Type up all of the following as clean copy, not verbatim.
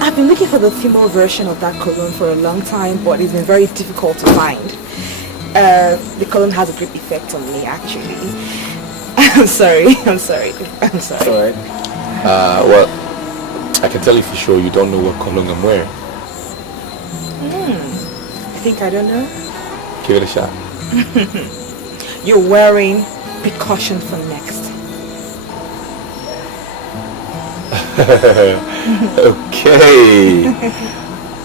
I've been looking for the female version of that cologne for a long time, but it's been very difficult to find. The cologne has a great effect on me, actually. I'm sorry. Alright. Well, I can tell you for sure you don't know what cologne I'm wearing. I think I don't know. Give it a shot. You're wearing precaution for next. Okay.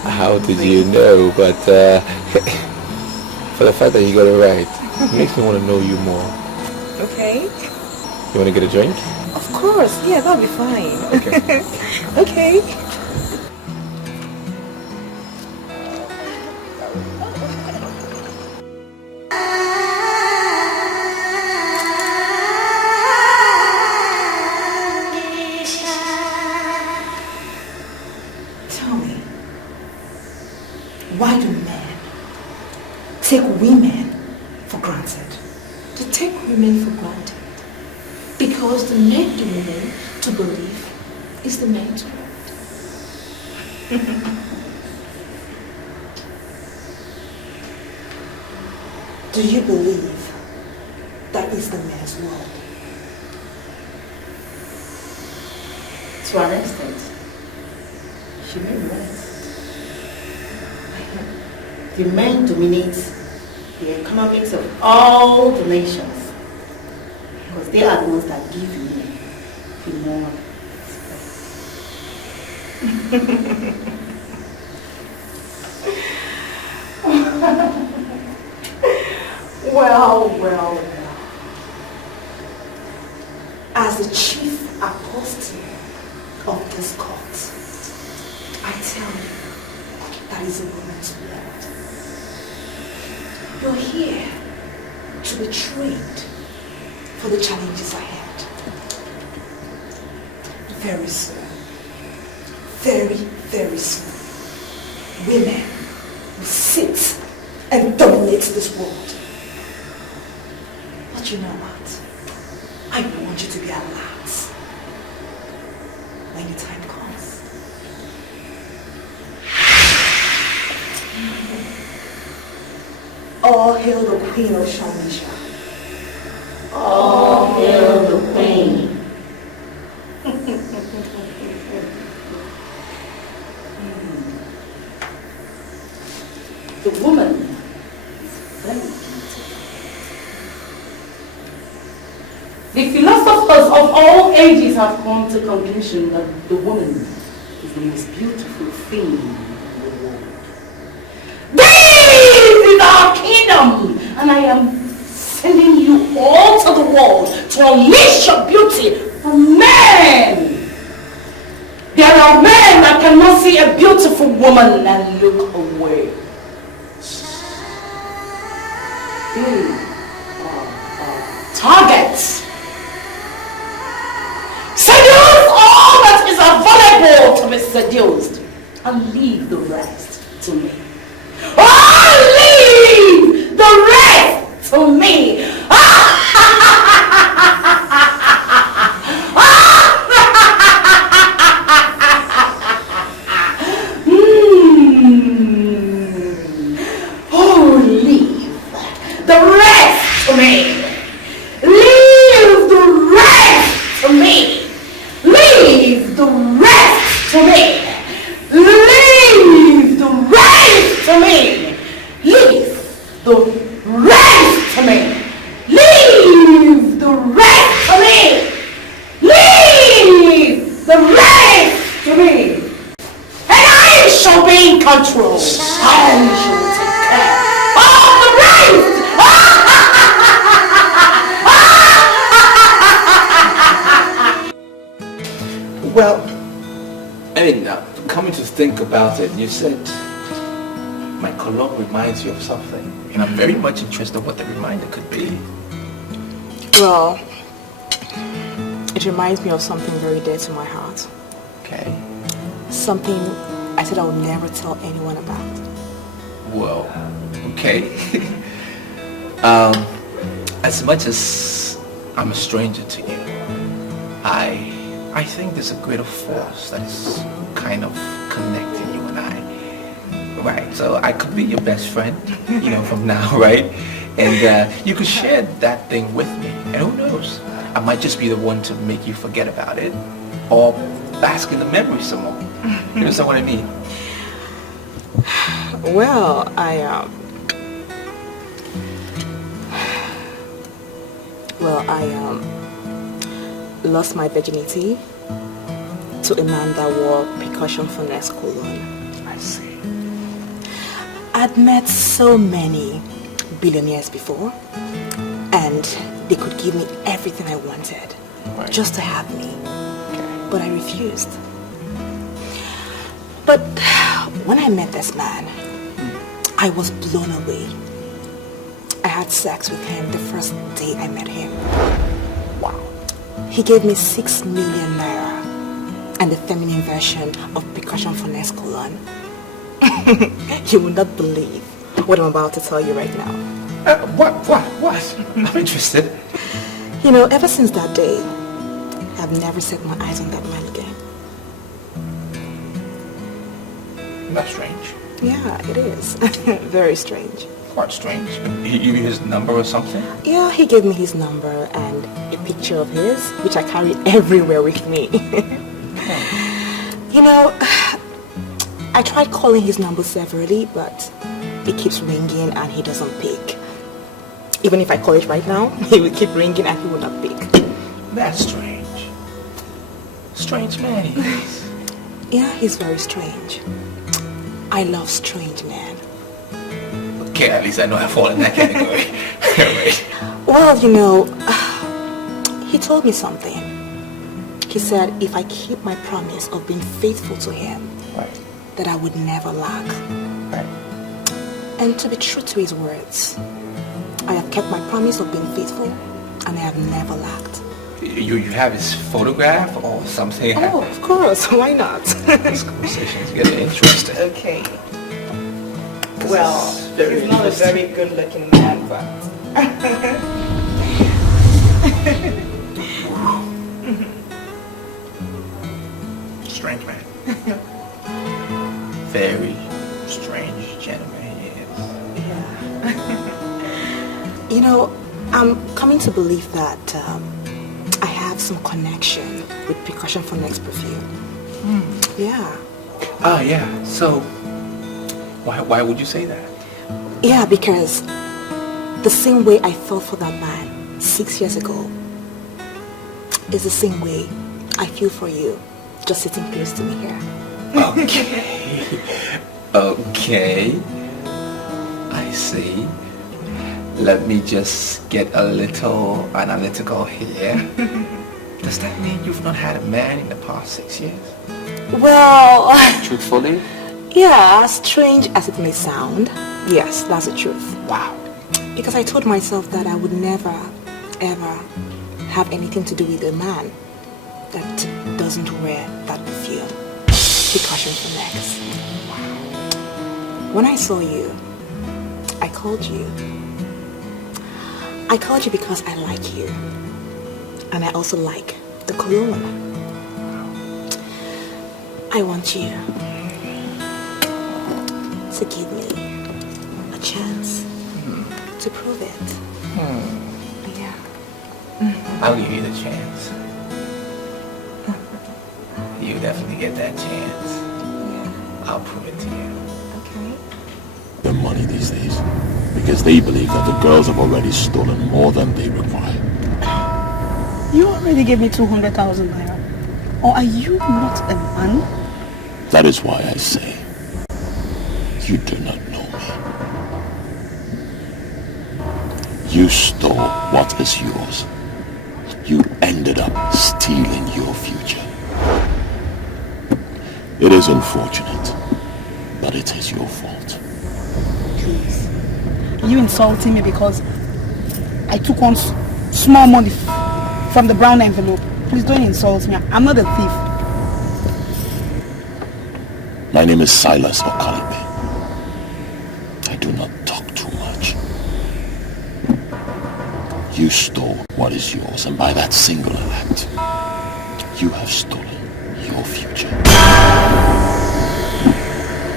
How did you know? But for the fact that you got it right, it makes me want to know you more. Okay. You want to get a drink? Of course. Yeah, that'll be fine. Okay. Okay. Why do men take women for granted? They take women for granted because they make the women to believe is the man's world. Do you believe that is the man's world? To an extent, she may be right. The men dominate the economics of all the nations because they are the ones that give women the more Well. As the chief apostle of this cult, I tell you, that is a woman's world. You're here to be trained for the challenges ahead. Very soon, very soon, women will sit and dominate this world. But you know what? I want you to be alert when the time comes. All hail the Queen of Shamisha. all hail the Queen. The woman is very beautiful. The philosophers of all ages have come to the conclusion that the woman is the most beautiful thing in the world. This is our kingdom, and I am sending you all to the world to unleash your beauty for men. There are men that cannot see a beautiful woman and look away. They are targets. Seduce all that is available to be seduced and leave the rest to me. Oh, leave the rest to me. Oh, leave the rest to me. Leave the rest to me. Leave the rest to me. Leave the rest to me. Leave the rest to me. Leave the rest to me. Leave the rest to me. And I shall be in control. I shall take care of the rest. Well, I mean, coming to think about it, you said my cologne reminds you of something. And I'm very much interested in what the reminder could be. Well, it reminds me of something very dear to my heart. Okay. Something I said I would never tell anyone about. Well, okay. As much as I'm a stranger to you, I I think there's a greater force that is kind of connecting you and I. Right, so I could be your best friend, from now, right? And you could share that thing with me. And who knows? I might just be the one to make you forget about it or bask in the memory some more. You understand what I mean? Well, I lost my virginity to a man that wore percussion finesse cologne. I see. I'd met so many billionaires before, and they could give me everything I wanted, right, just to have me. Okay. But I refused. But when I met this man, I was blown away. I had sex with him the first day I met him. Wow. He gave me 6 million naira and the feminine version of percussion finesse cologne. You will not believe what I'm about to tell you right now. What? I'm interested. Ever since that day, I've never set my eyes on that man again. That's strange. Yeah, it is. Very strange. Quite strange. He gave you his number or something? Yeah, he gave me his number and a picture of his, which I carry everywhere with me. I tried calling his number severally, but it keeps ringing and he doesn't pick. Even if I call it right now, he will keep ringing and he will not pick. That's strange. Strange man he is. Yeah, he's very strange. I love strange men. Okay, at least I know I fall in that category. Right. Well, he told me something. He said if I keep my promise of being faithful to him, Right. that I would never lack. Right. And to be true to his words, I have kept my promise of being faithful and I have never lacked. You have his photograph or something? Oh, of course. Why not? This conversation is getting interesting. Okay. Well, he's not a very good-looking man, but... Strange man. Very strange gentleman he is. Yeah. I'm coming to believe that I have some connection with percussion for next perfume. Yeah. Ah, yeah. So, why would you say that? Yeah, because the same way I felt for that man 6 years ago is the same way I feel for you just sitting close to me here. Okay. Okay. I see. Let me just get a little analytical here. Does that mean you've not had a man in the past 6 years? Well... Truthfully? Yeah, strange as it may sound, yes, that's the truth. Wow. Because I told myself that I would never, ever have anything to do with a man that doesn't wear that perfume. Percussion for next. Wow. When I saw you, I called you. I called you because I like you. And I also like the cologne. I want you to give me a chance to prove it. Yeah. I'll give you the chance. You definitely get that chance. Yeah. I'll prove it to you. Okay. The money these days because they believe that the girls have already stolen more than they require. You already gave me 200,000 naira. Or are you not a man? That is why I say, you do not know me. You stole what is yours. You ended up stealing your future. It is unfortunate, but it is your fault. Please. Are you insulting me because I took one small money from the brown envelope? Please don't insult me. I'm not a thief. My name is Silas Okoli. I do not talk too much. You stole what is yours, and by that singular act, you have stolen your future.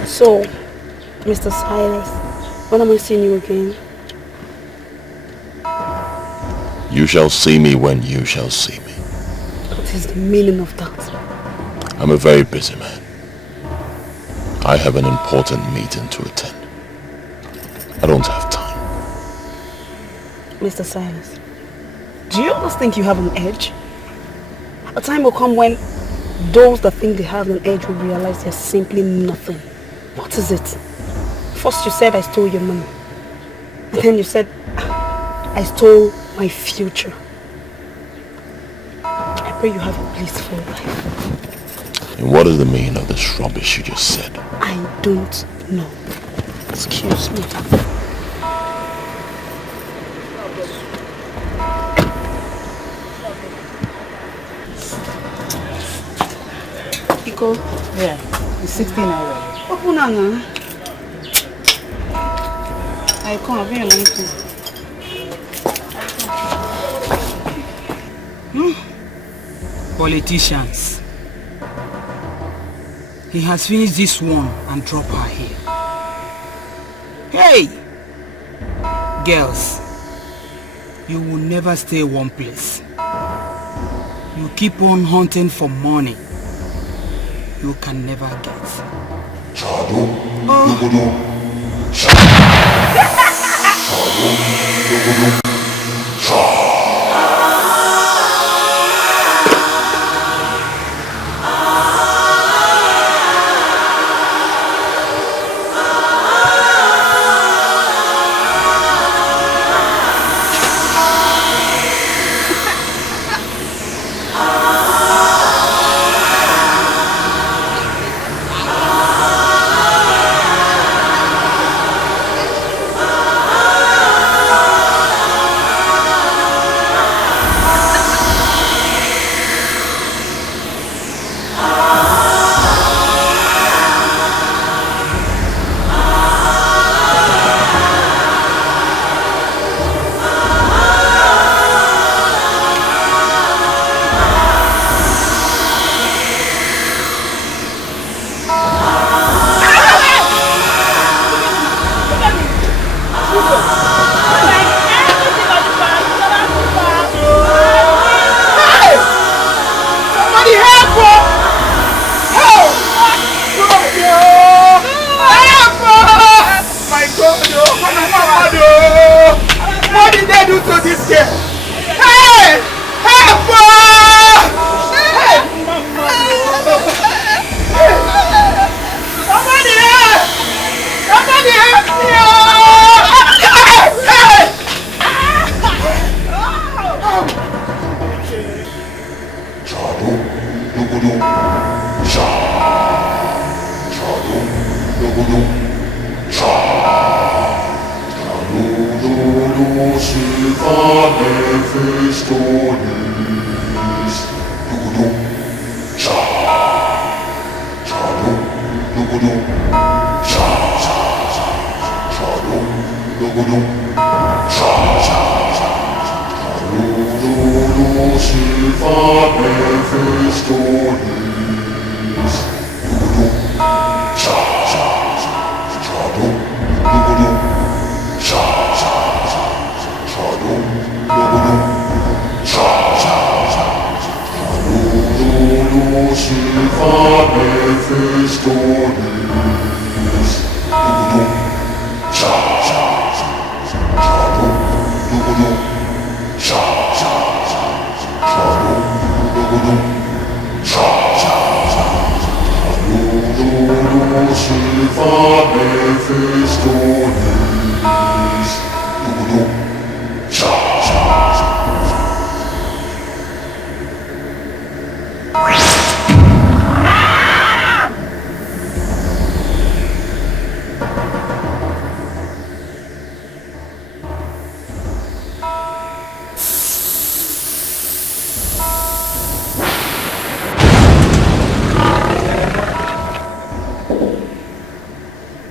So, Mr. Silas, when am I seeing you again? You shall see me when you shall see me. What is the meaning of that? I'm a very busy man. I have an important meeting to attend. I don't have time. Mr. Silas, do you always think you have an edge? A time will come when those that think they have an edge will realize they're simply nothing. What is it? First you said I stole your money. And then you said I stole my future. I pray you have a blissful life. And what is the meaning of this rubbish you just said? I don't know. Excuse me. Iko? Yeah, it's 16 naira. Open on. I come, I'll be your money too. Politicians. He has finished this one and dropped her here. Hey! Girls, you will never stay one place. You keep on hunting for money you can never get.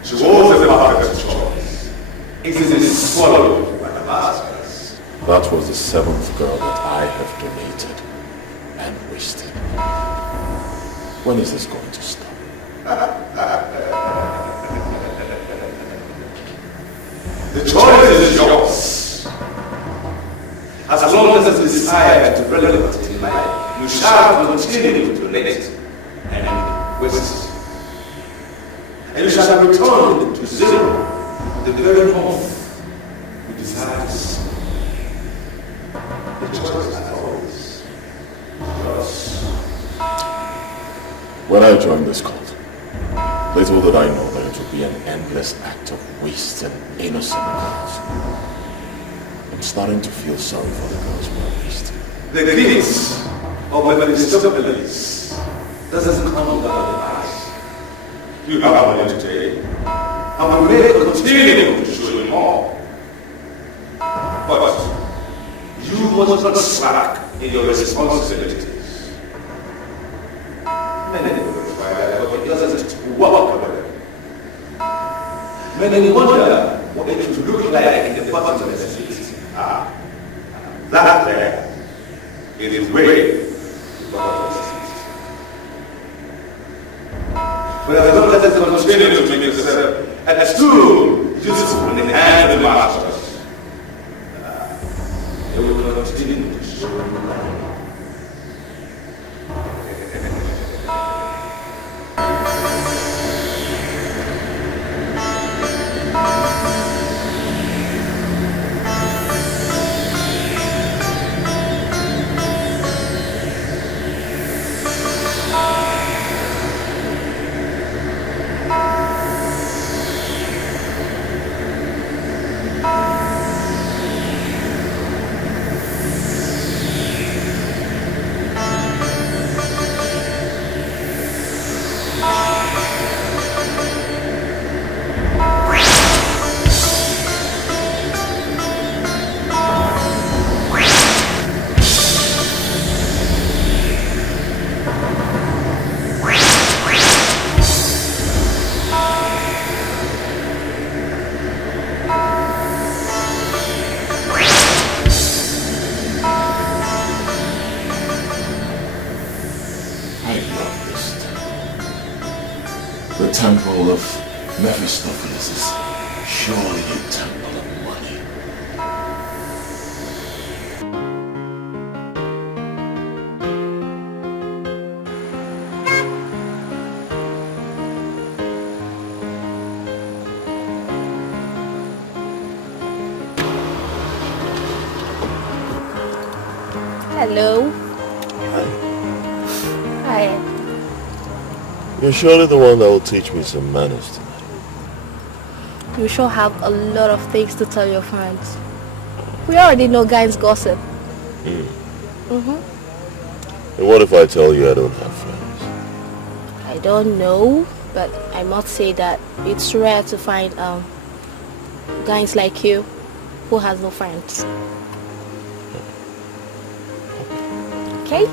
주고 세세 마하가 그렇죠. When is this going to stop? The choice is yours. As long as you desire to relevant in life, you shall continue to donate and waste. And you shall return to zero, the very home you desire to see. The choice is always yours. When I joined this cult, little did I know that it would be an endless act of wasting innocent girls. I'm starting to feel sorry for the girls we are wasting. The gifts of Mephistopheles doesn't come down the past. You have money today, and we may continue to show you more. But you must not slack in your responsibilities. Many people require but others to walk over them. Many wonder what it would look like in the bottom of the city. That there is way to the bottom of the city. But as long as they continue to make yourself a tool useful in the hands of the masters, they will continue to show you life. The temple of Mephistopheles is surely a temple of money. Hello. Hi. You're surely the one that will teach me some manners tonight. You sure have a lot of things to tell your friends. We already know guys gossip. And what if I tell you I don't have friends? I don't know, but I must say that it's rare to find guys like you who has no friends. Okay?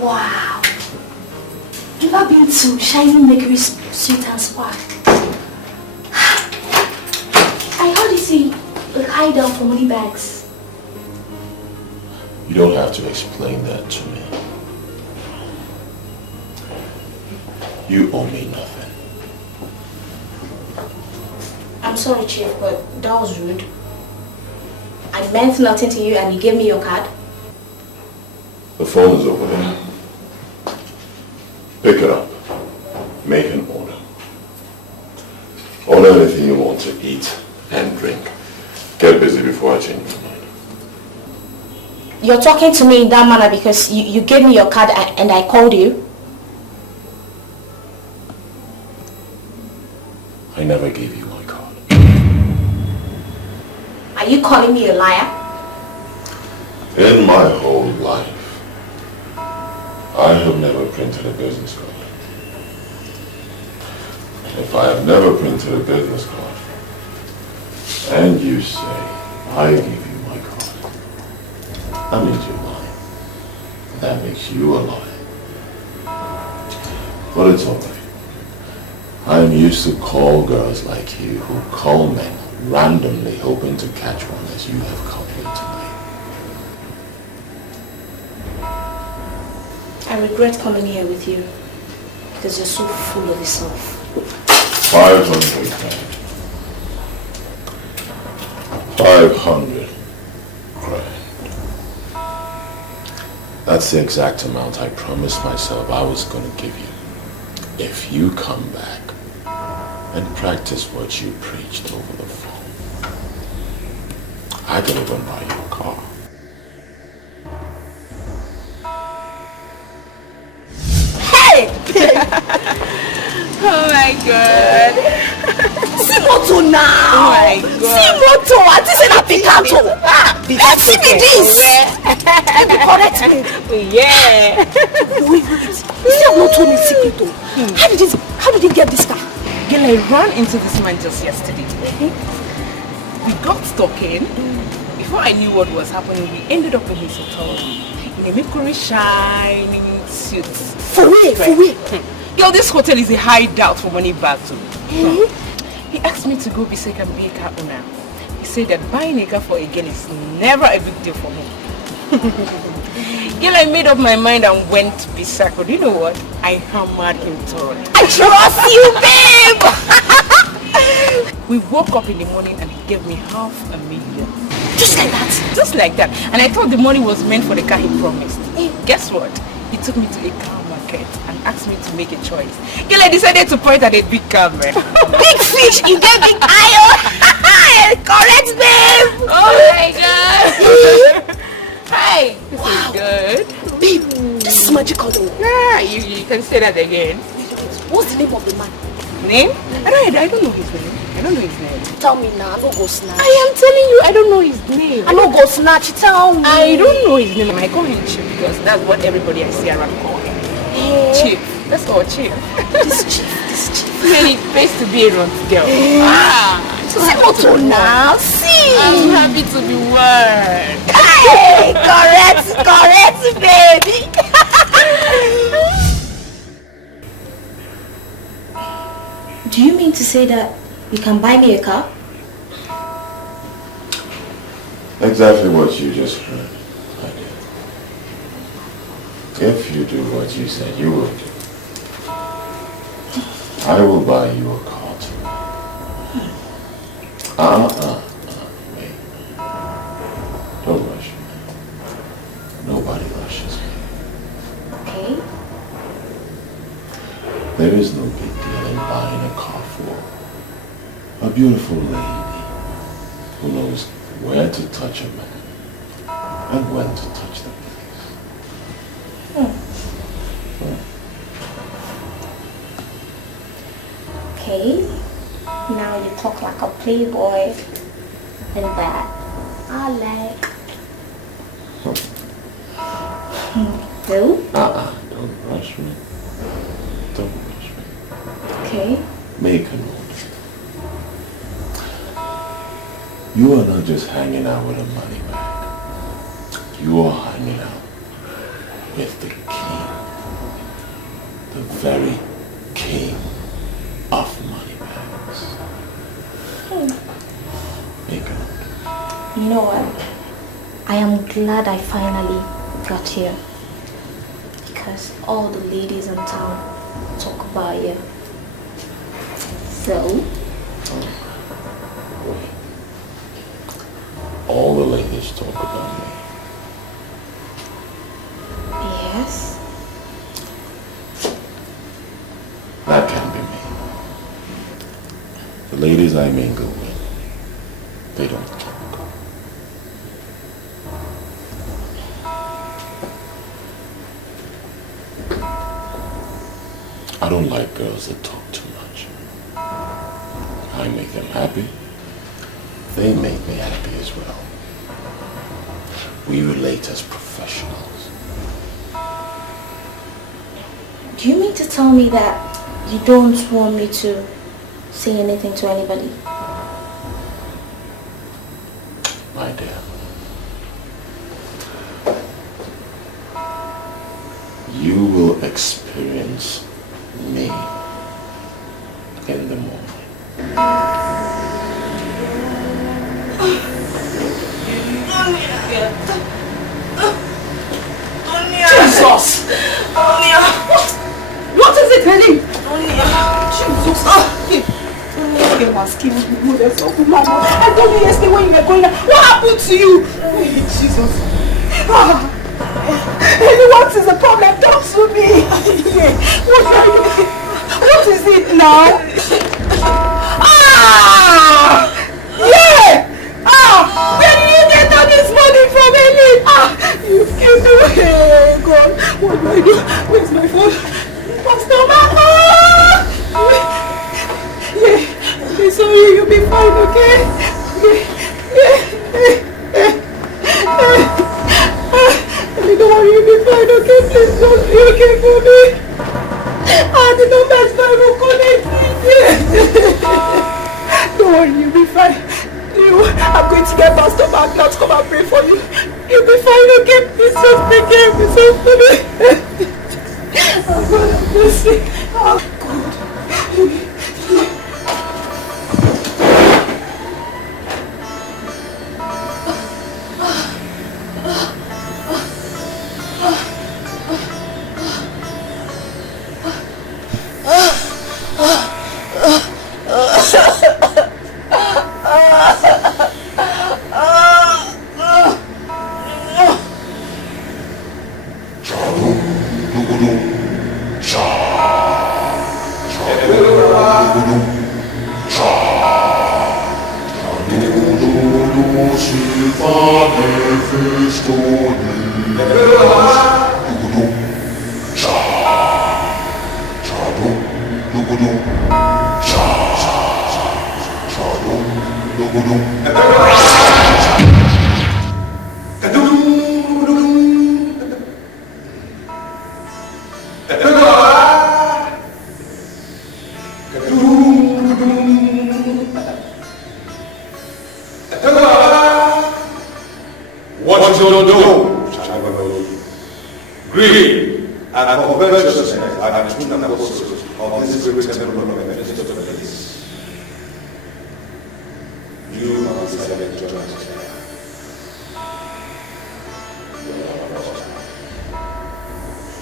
Wow. You've ever been to Shining Bakery's Sweet and Spark? I heard it's a hideout for money bags. You don't have to explain that to me. You owe me nothing. I'm sorry, Chief, but that was rude. I meant nothing to you and you gave me your card. The phone is over there. Pick it up. Make an order. Order anything you want to eat and drink. Get busy before I change my mind. You're talking to me in that manner because you gave me your card and I called you? I never gave you my card. Are you calling me a liar? In my whole life, I have never printed a business card. And if I have never printed a business card, and you say, I give you my card, that means you're lying. That makes you a liar. But it's alright. I'm used to call girls like you who call men randomly hoping to catch one as you have come here tonight. I regret coming here with you because you're so full of yourself. 500 grand. 500 grand. That's the exact amount I promised myself I was going to give you if you come back and practice what you preached over the phone. I can even buy you a car. Hey! Oh my god. See moto now! Oh my god. See moto! I just said Picasso! See me this! Let me correct me! Yeah. Wait. You see, I've not told me secret though. How did he get this car? Girl, I ran into this man just yesterday. We got talking. Before I knew what was happening, we ended up in his hotel in a Mercury shining suit. For real? Girl, this hotel is a hideout for money back too. He asked me to go beside and be a car owner. He said that buying a car for a girl is never a big deal for me. Girl, I made up my mind and went beside. But you know what? I hammered him thoroughly. I trust you, babe! We woke up in the morning and he gave me $500,000. Just like that? Just like that. And I thought the money was meant for the car he promised. Guess what? He took me to a car market and asked me to make a choice. Girl, I decided to point at a big car, man. Big fish, you get big iron! Correct, babe! Oh my god! Hi! This is good. Babe, this is magical though. Yeah, you can say that again. What's the name of the man? Name? I don't know his name. I don't know his name. Tell me now, I don't go snatch. I am telling you, I don't know his name. I don't go snatch, tell me. I don't know his name. I call him Chief because that's what everybody I see around call him. Chief. Let's go, Chief. This chief. Man, it pays to be a runt girl. See moto now, see. I'm happy to be one. Hey, correct, baby. Do you mean to say that you can buy me a car? Exactly what you just heard, I did. If you do what you said you would do, I will buy you a car too. Wait. Don't rush me. Nobody rushes me. Okay. There is no big deal in buying a car for a beautiful lady who knows where to touch a man and when to touch the place. Okay. Now you talk like a playboy. And that I like. No? Don't rush me. Don't rush me. Okay. Make a note. You are not just hanging out with a money bag. You are hanging out with the king. The very king of money bags. Make a note. You know what? I am glad I finally got here. Because all the ladies in town talk about you. So? All the ladies talk about me. Yes. That can't be me. The ladies I mingle with, they don't talk. I don't like girls that talk too much. I make them happy, they make me happy as well. We relate as professionals. Do you mean to tell me that you don't want me to say anything to anybody? My dear, you will experience me in the morning. Jesus! What is it, Henny? Jesus! You must kill me. I told you yesterday when you were going out. What happened to you? Jesus! Henny, what is the problem? Talk to me. What is it now? Where did you get all this money from, Henny? You killed me. Hey, God. What do I do? Where's my phone? Pastor Mama! I'm sorry, you'll be fine, okay? Don't worry, you'll be fine, okay? Please don't be okay for me. The number's 5 Don't worry, you'll be fine. I'm going to get Pastor back now to come and pray for you. You'll be fine, okay? Please just take care of yourself for me. Oh God, I'm blessing. Oh God.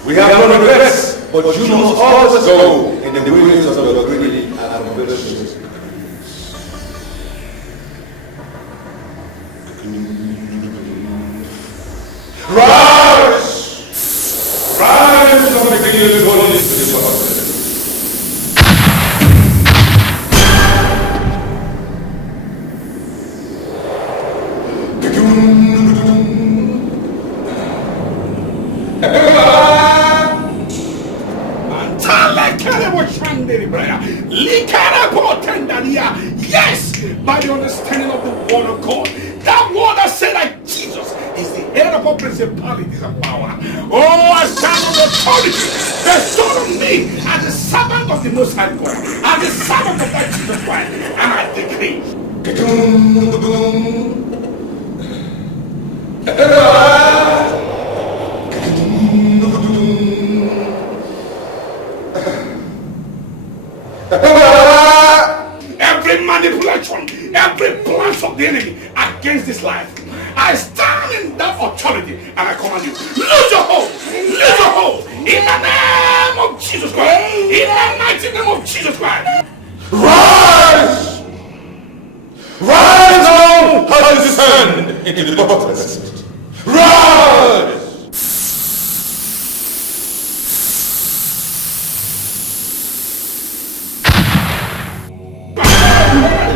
We have no regrets, but you must always go in the ways of your greedy and ambitious. Rise! Rise from the beginning to this world. Yes, by the understanding of the word of God. That word that said that Jesus is the head of all principalities and power. Oh, I stand on the authority bestowed on me as the servant of the Most High God, as the servant of that Jesus Christ, and I decree. Every manipulation, every plan of the enemy against this life, I stand in that authority and I command you, lose your hold, lose your hold, in the name of Jesus Christ, in the mighty name of Jesus Christ. Rise! Rise now and descend into the bottomless. Rise!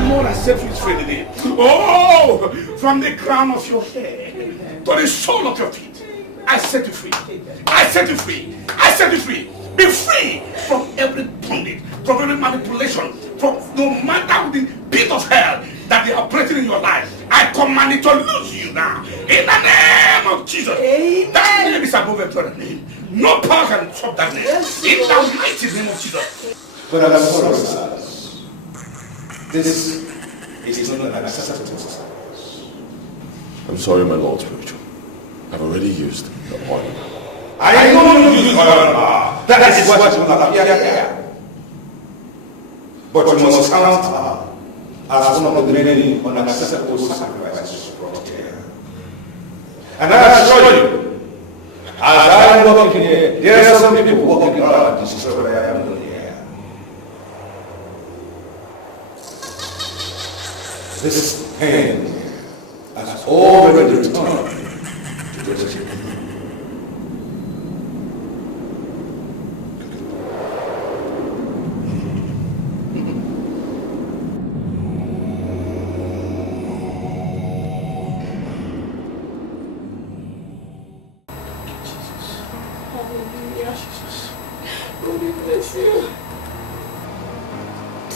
Lord, I set you free today. Oh, from the crown of your head to the sole of your feet, I set you free. I set you free. I set you free. Be free from every bondage, from every manipulation, from no matter the pit of hell. that they are operating in your life, I command it to lose you now. In the name of Jesus. Amen. That name is above every other name. No power can stop that name. Yes, in the mighty name of Jesus. But I'm sorry, this is not an acceptable. I'm sorry, my Lord Spiritual. I've already used the oil. I know you use oil. That is what you will appear here. But you must count as one of the many unacceptable sacrifices brought here. And I assure you, as I am walking here, there are some people walking around to destroy what I am doing here. This pain has already returned to the city.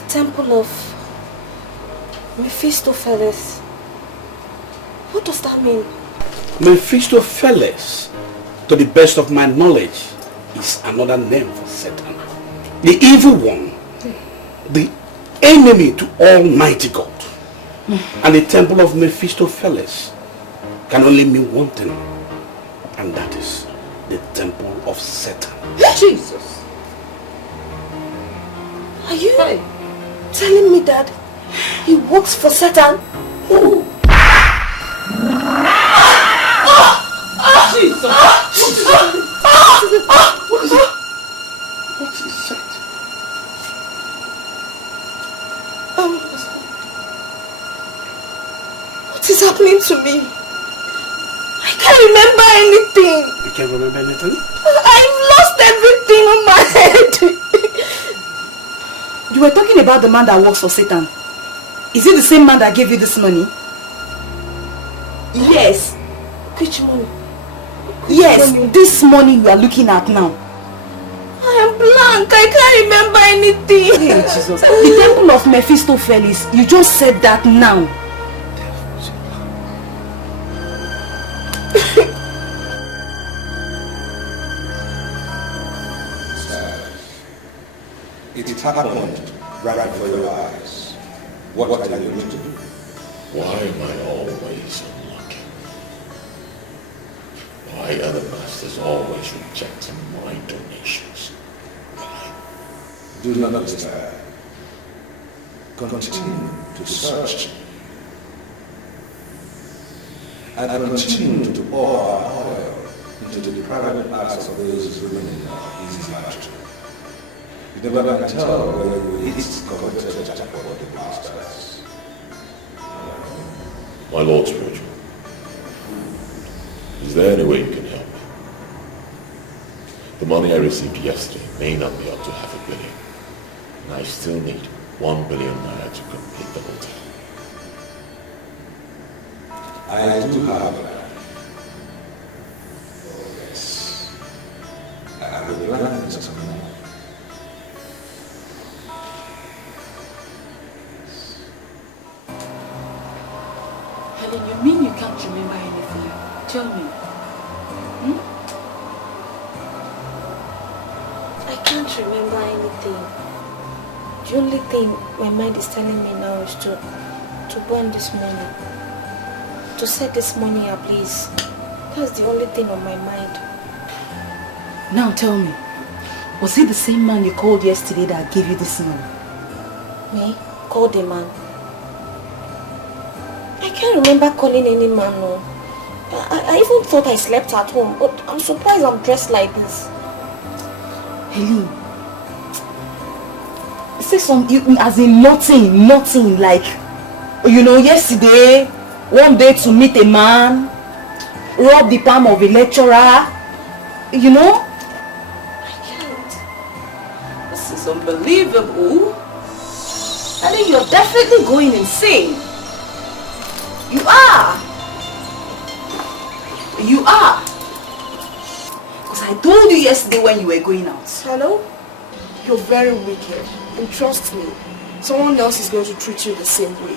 Temple of Mephistopheles. What does that mean? Mephistopheles, to the best of my knowledge, is another name for Satan. The evil one, the enemy to Almighty God. And the temple of Mephistopheles can only mean one thing, and that is the temple of Satan. Jesus! Are you telling me that he works for Satan? Oh. Jesus! What is it? What is it? What is happening to me? I can't remember anything. You can't remember anything? I've lost everything on my head. You were talking about the man that works for Satan. Is it the same man that gave you this money? Yes. Which money? Yes, this money you are looking at now. I am blank. I can't remember anything. Hey, Jesus. The temple of Mephistopheles. You just said that now. It happened right before your eyes. What are you going to do? Why am I always unlucky? Why are the masters always rejecting my donations? Why? Do not despair. Continue to search. And continue to pour our oil into the private parts of those women in easy margin. You never can tell whether you hit coveted jackpot or the blasters. My Lord Spiritual, is there any way you can help me? The money I received yesterday may not be up to $500 million, and I still need 1 billion naira to complete the hotel. I do have that. Oh yes. I have a plan to come. Helen, you mean you can't remember anything? Tell me. I can't remember anything. The only thing my mind is telling me now is to burn this money. To set this money ablaze. That's the only thing on my mind. Now tell me, was it the same man you called yesterday that gave you this money? Me? Call the man? I can't remember calling any man, no. I even thought I slept at home, but I'm surprised I'm dressed like this. Helene, say something as in nothing like, yesterday, one day to meet a man, rub the palm of a lecturer, I can't. This is unbelievable. I think you're definitely going insane. You are. Because I told you yesterday when you were going out. Hello? You're very wicked. And trust me, someone else is going to treat you the same way.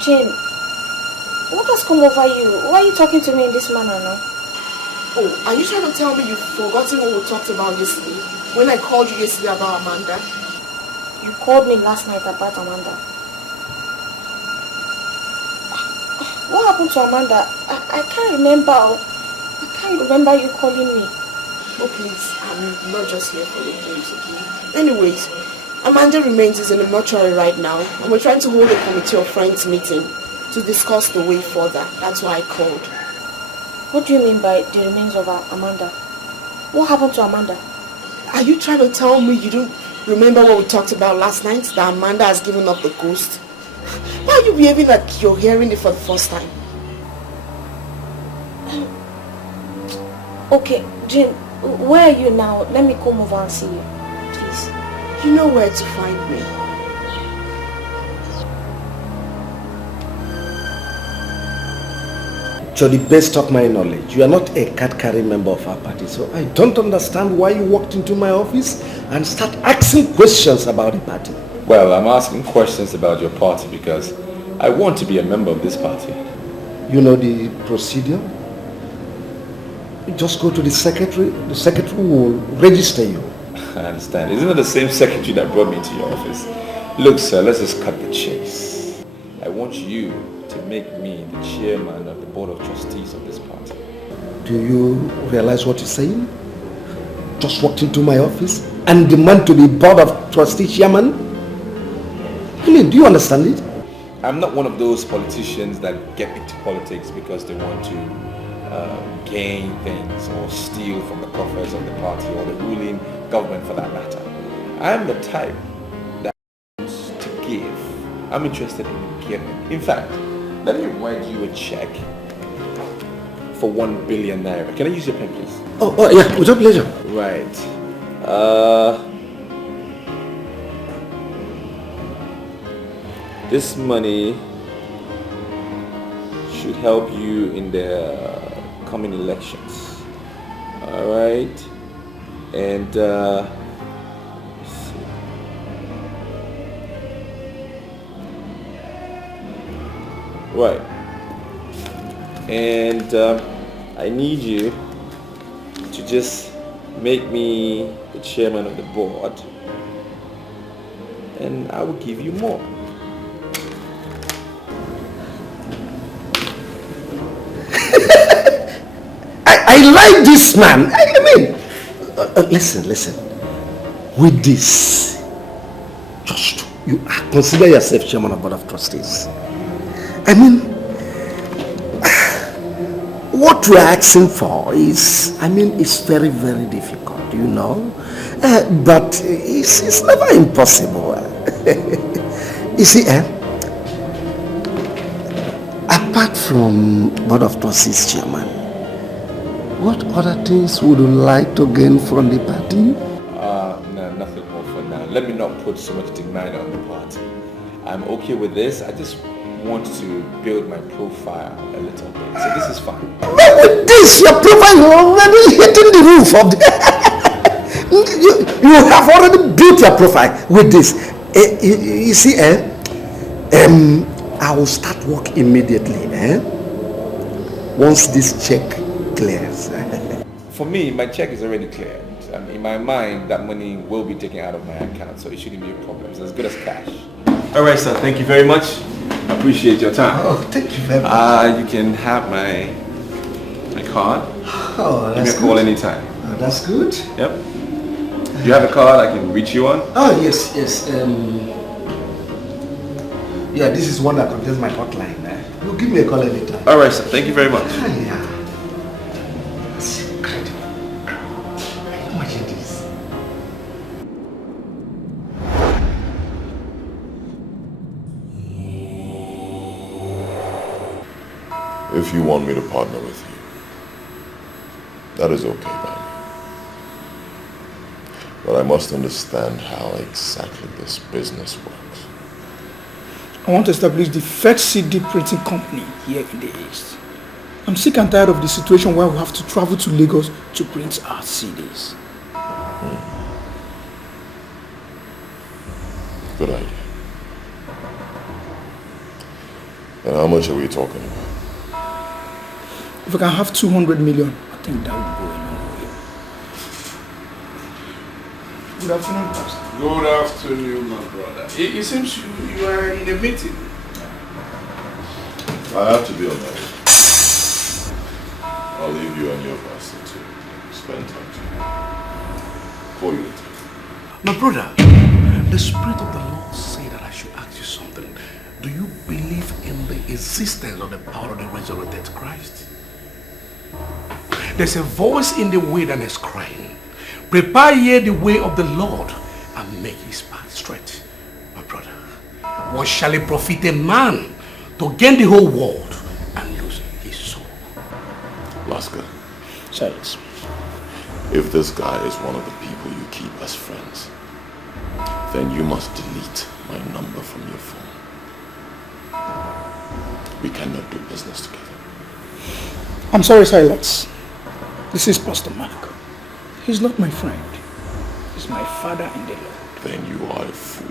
Jane, what has come over you? Why are you talking to me in this manner now? Oh, are you trying to tell me you've forgotten what we talked about yesterday? When I called you yesterday about Amanda? You called me last night about Amanda. What happened to Amanda? I can't remember. I can't remember you calling me. Oh please, I'm not just here for the games, okay? Anyways, Amanda remains in the mortuary right now, and we're trying to hold a committee of friends meeting to discuss the way further. That's why I called. What do you mean by the remains of Amanda? What happened to Amanda? Are you trying to tell me you don't remember what we talked about last night? That Amanda has given up the ghost? Why are you behaving like you're hearing it for the first time? Okay, Jane, where are you now? Let me come over and see you, please. You know where to find me. To the best of my knowledge, you are not a card-carrying member of our party, so I don't understand why you walked into my office and start asking questions about the party. Well, I'm asking questions about your party because I want to be a member of this party. You know the procedure? You just go to the secretary will register you. I understand. Isn't it the same secretary that brought me to your office? Look, sir, let's just cut the chase. I want you to make me the chairman of the board of trustees of this party. Do you realize what you're saying? Just walked into my office and demand to be board of trustees chairman? I mean, do you understand it? I'm not one of those politicians that get into politics because they want to gain things or steal from the coffers of the party or the ruling government for that matter. I'm the type that wants to give. I'm interested in giving. In fact, let me write you a check for 1 billion naira. Can I use your pen, please? Oh yeah, with your pleasure. Right. This money should help you in the coming elections. All right. And let's see. Right. And I need you to just make me the chairman of the board, and I will give you more. I like this man. I mean, listen. With this, just you consider yourself chairman of board of trustees. I mean, what we're asking for is, it's very, very difficult, you know. But it's never impossible. You see, apart from board of trustees chairman, what other things would you like to gain from the party? No, nothing more for now. Let me not put so much demand on the party. I'm okay with this. I just want to build my profile a little bit. So this is fine. But with this, your profile is already hitting the roof of the... you have already built your profile with this. You see, I will start work immediately. Once this check clears. For me, my check is already cleared. In my mind, that money will be taken out of my account, so it shouldn't be a problem. It's as good as cash. All right, sir. Thank you very much. I appreciate your time. Oh, thank you very much. You can have my card. Oh, that's Give me a call anytime. Oh, that's good. Yep. Do you have a card I can reach you on? Oh, yes. Yeah, this is one that contains my hotline. You give me a call anytime. All right, sir. Thank you very much. Yeah. That's incredible. Imagine this. If you want me to partner with you, that is okay by me. But I must understand how exactly this business works. I want to establish the first CD printing company here in the East. I'm sick and tired of the situation where we have to travel to Lagos to print our CDs. Good idea. And how much are we talking about? If I can have 200 million, I think that would go a long way. Good afternoon, Pastor. Good afternoon, my brother. It seems you are in a meeting. I have to be on that. I'll leave you and your pastor to spend time together. For you. My brother, the Spirit of the Lord said that I should ask you something. Do you believe in the existence of the power of the resurrected Christ? There's a voice in the wilderness crying, prepare ye the way of the Lord and make his path straight. My brother, what shall it profit a man to gain the whole world and lose his soul? Laska, Silence. if this guy is one of the people you keep as friends, then you must delete my number from your phone. We cannot do business together. I'm sorry, Silas. This is Pastor Mark. He's not my friend. He's my father in the Lord. Then you are a fool.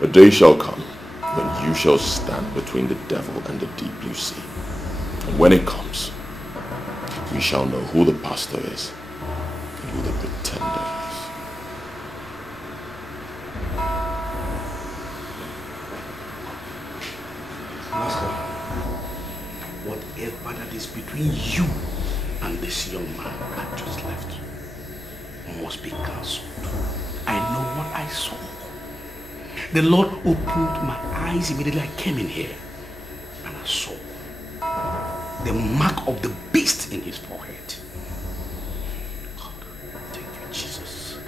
A day shall come when you shall stand between the devil and the deep blue sea. And when it comes, we shall know who the pastor is and who the pretender is. Master, whatever that is between you and this young man that just left must be cancelled. I know what I saw. The Lord opened my eyes immediately I came in here, and I saw the mark of the beast in his forehead. God, thank you, Jesus.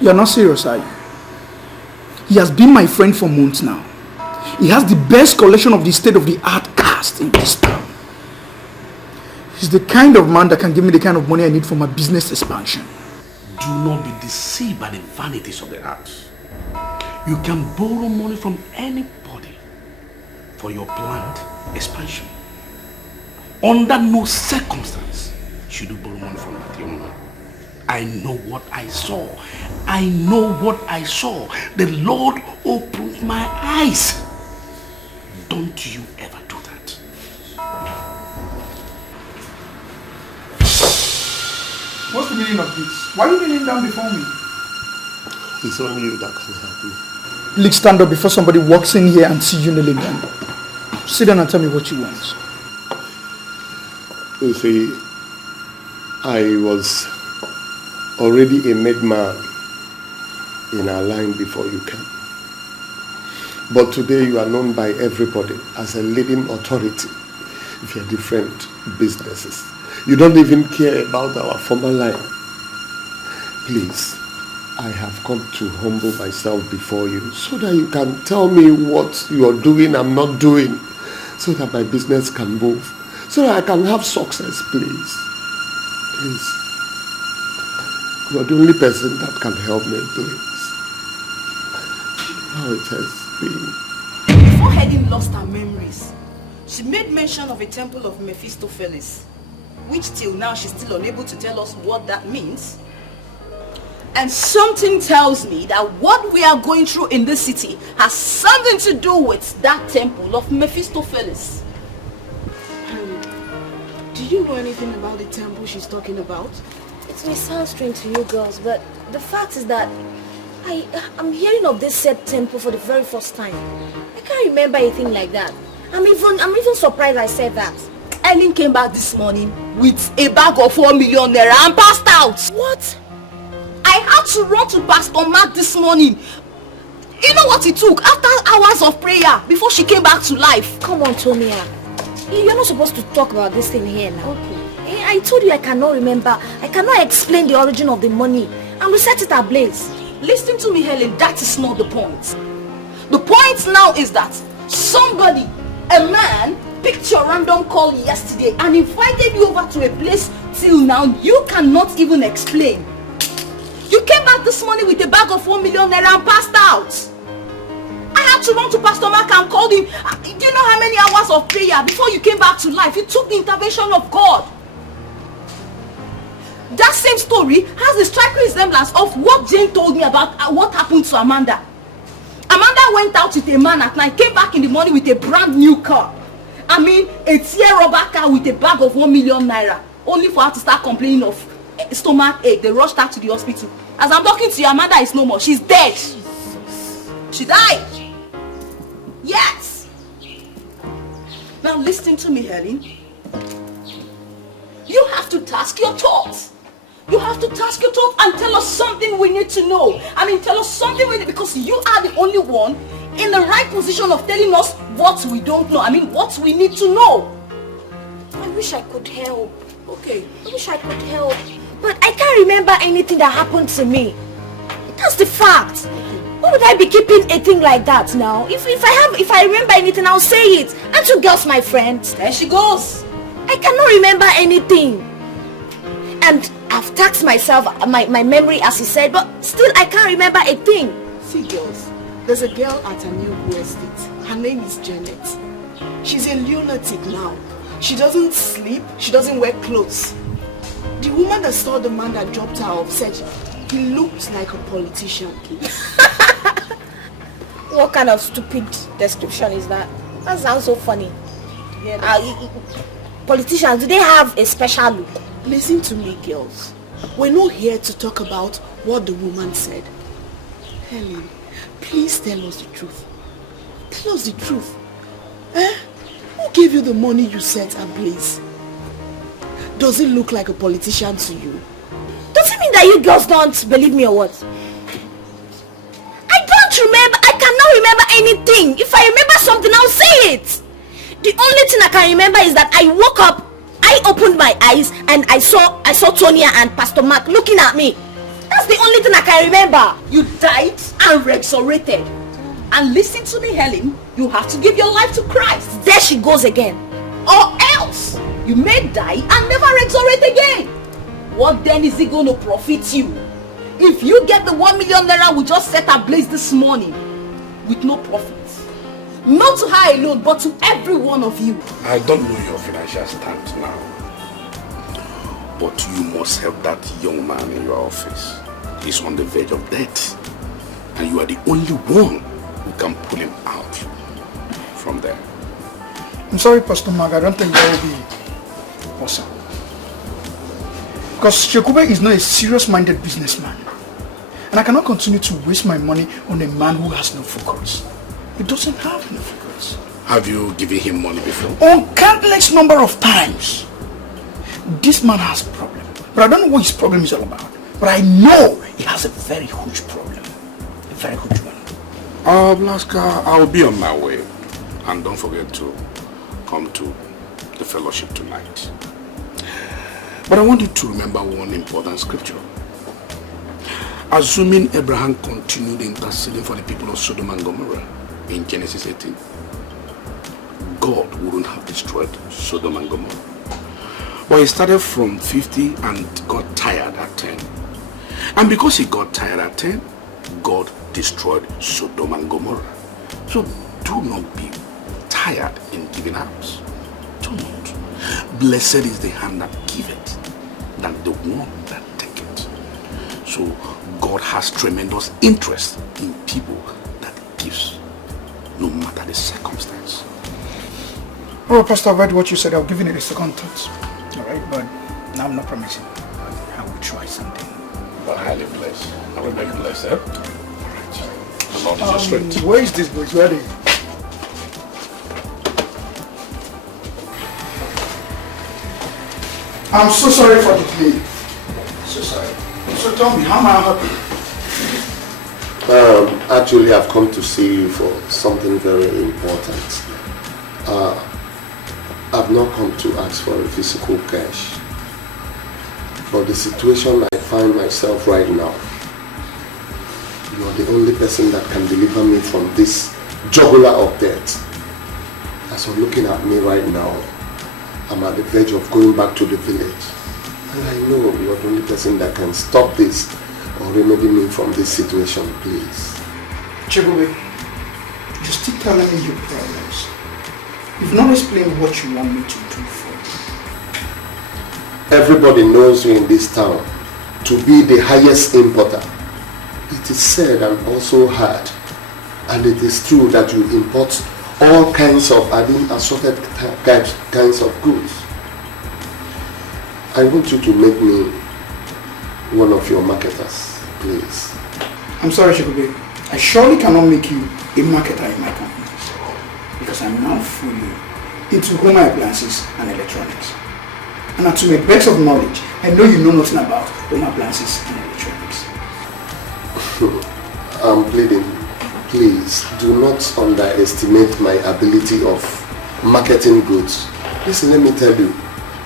You're not serious, are you? He has been my friend for months now. He has the best collection of the state-of-the-art cast in this town. He's the kind of man that can give me the kind of money I need for my business expansion. Do not be deceived by the vanities of the earth. You can borrow money from anybody for your planned expansion. Under no circumstance should you borrow money from that young man. I know what I saw. I know what I saw. The Lord opened my eyes. Don't you ever do that. What's the meaning of this? Why are you kneeling down before me? It's only you that can help me. Please stand up before somebody walks in here and see you kneeling down. Sit down and tell me what you want. You see, I was already a made man in our line before you came. But today you are known by everybody as a leading authority with your different businesses. You don't even care about our former line. Please, I have come to humble myself before you so that you can tell me what you are doing, I'm not doing, so that my business can move, so that I can have success, please. Please. You are the only person that can help me, please. How it has been. Before Helen lost her memories, she made mention of a temple of Mephistopheles, which till now she's still unable to tell us what that means. And something tells me that what we are going through in this city has something to do with that temple of Mephistopheles. Do you know anything about the temple she's talking about? It may sound strange to you girls, but the fact is that I'm hearing of this said temple for the very first time. I can't remember anything like that. I'm even surprised I said that. Ellen came back this morning with a bag of 4 million naira and passed out. What? I had to run to Pastor Mark this morning. You know what it took after hours of prayer before she came back to life. Come on, Tomia. You're not supposed to talk about this thing here now. Okay. I told you I cannot remember. I cannot explain the origin of the money. And we set it ablaze. Listen to me, Helen. That is not the point. The point now is that somebody, a man, picked your random call yesterday and invited you over to a place till now you cannot even explain. You came back this morning with a bag of 4 million naira and passed out. I had to run to Pastor Mark and called him. Do you know how many hours of prayer before you came back to life? You took the intervention of God. That same story has a striking resemblance of what Jane told me about what happened to Amanda. Amanda went out with a man at night, came back in the morning with a brand new car. I mean, a tear rubber car with a bag of 1 million naira. Only for her to start complaining of stomach ache. They rushed her to the hospital. As I'm talking to you, Amanda is no more. She's dead. She died. Yes. Now listen to me, Helen. You have to task your thoughts. You have to task your thoughts and tell us something we need to know. I mean, tell us something we need, because you are the only one in the right position of telling us what we don't know. I mean, what we need to know. I wish I could help. Okay. I wish I could help. But I can't remember anything that happened to me. That's the fact. Why would I be keeping a thing like that now? If I remember anything, I'll say it. Aren't you girls my friends? There she goes. I cannot remember anything. And I've taxed myself, my memory as he said, but still I can't remember a thing. See girls, there's a girl at a new estate. Her name is Janet. She's a lunatic now. She doesn't sleep, she doesn't wear clothes. The woman that saw the man that dropped her off said he looked like a politician. What kind of stupid description is that? That sounds so funny. Politicians, do they have a special look? Listen to me, girls. We're not here to talk about what the woman said. Helen, please tell us the truth. Tell us the truth. Who gave you the money you set ablaze? Does it look like a politician to you? Does it mean that you girls don't believe me or what? I don't remember. I cannot remember anything. If I remember something, I'll say it. The only thing I can remember is that I woke up, I opened my eyes, and I saw Tonya and Pastor Mark looking at me. That's the only thing I can remember. You died and resurrected. And listen to me, Helen. You have to give your life to Christ. There she goes again. Or else you may die and never resurrect again. What then is it going to profit you? If you get the 1 million naira we just set ablaze this morning with no profit. Not to her alone, but to every one of you. I don't know your financial stance now, but you must help that young man in your office. He's on the verge of death, and you are the only one who can pull him out from there. I'm sorry, Pastor Mark, I don't think that will be possible. Because Shekube is not a serious-minded businessman. And I cannot continue to waste my money on a man who has no focus. He doesn't have any focus. Have you given him money before? On countless number of times. This man has a problem. But I don't know what his problem is all about. But I know he has a very huge problem. A very huge one. Blaska, I'll be on my way. And don't forget to come to the fellowship tonight. But I want you to remember one important scripture. Assuming Abraham continued interceding for the people of Sodom and Gomorrah in Genesis 18, God wouldn't have destroyed Sodom and Gomorrah. But he started from 50 and got tired at 10. And because he got tired at 10, God destroyed Sodom and Gomorrah. So do not be tired in giving out. Do not. Blessed is the hand that giveth, than the one that taketh. So God has tremendous interest in people that gives, no matter the circumstance. Oh, Pastor, I've heard what you said. I'll give it a second thought. Alright, but now I'm not promising. I will try something. But highly blessed. I will make you blessed, eh? Alright. The Lord is your strength. Where is this boy? Where are they? I'm so sorry for the delay. So sorry. So tell me, how am I happy? Actually, I've come to see you for something very important. I've not come to ask for a physical cash. For the situation I find myself right now, you are the only person that can deliver me from this jugular of death. As you're looking at me right now, I'm at the verge of going back to the village. And I know you're the only person that can stop this or remedy me from this situation, please. Chibube, you're still telling me your problems. You've not explained what you want me to do for you. Everybody knows you in this town to be the highest importer. It is said and also heard And it is true that you import all kinds of assorted kinds of goods. I want you to make me one of your marketers, please. I'm sorry, Chikube. I surely cannot make you a marketer in my company because I'm now fully into home appliances and electronics. And to my best of knowledge, I know you know nothing about home appliances and electronics. I'm pleading, please do not underestimate my ability of marketing goods. Listen, let me tell you,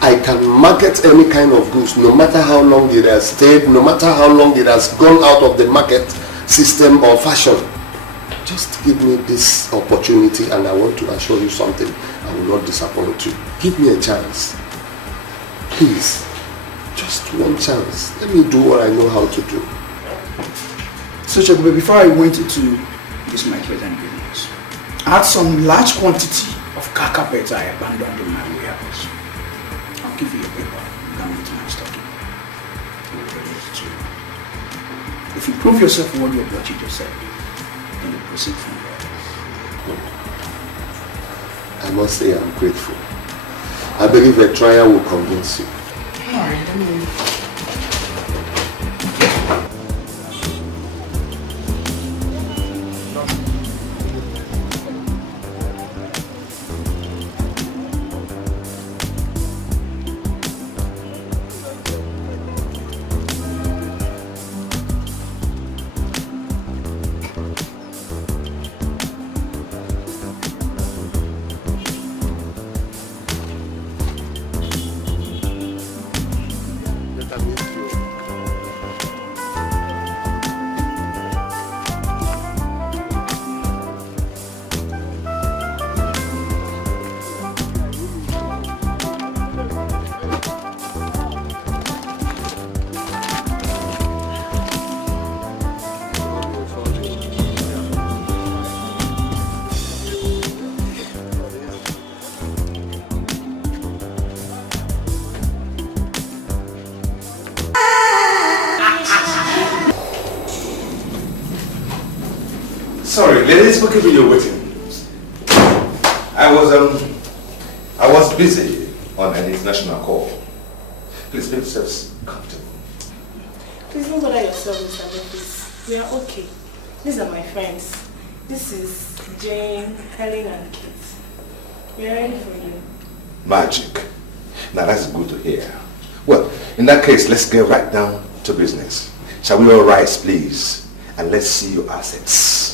I can market any kind of goods, no matter how long it has stayed, no matter how long it has gone out of the market system or fashion. Just give me this opportunity and I want to assure you something. I will not disappoint you. Give me a chance. Please, just one chance. Let me do what I know how to do. So Chikube, before I went into this my present business, I had some large quantity of car carpets I abandoned in my warehouse. I'll give you a paper. Come into my stocking. If you prove yourself worthy of what you just said, then we'll proceed from there. I must say I'm grateful. I believe a trial will convince you. Alright, let me... Sorry, ladies, forgive me your waiting. I was busy on an international call. Please make yourselves comfortable. Please don't bother yourself, Mr. Memphis. We are okay. These are my friends. This is Jane, Helen, and Kate. We are ready for you. Magic. Now that's good to hear. Well, in that case, let's get right down to business. Shall we all rise, please? And let's see your assets.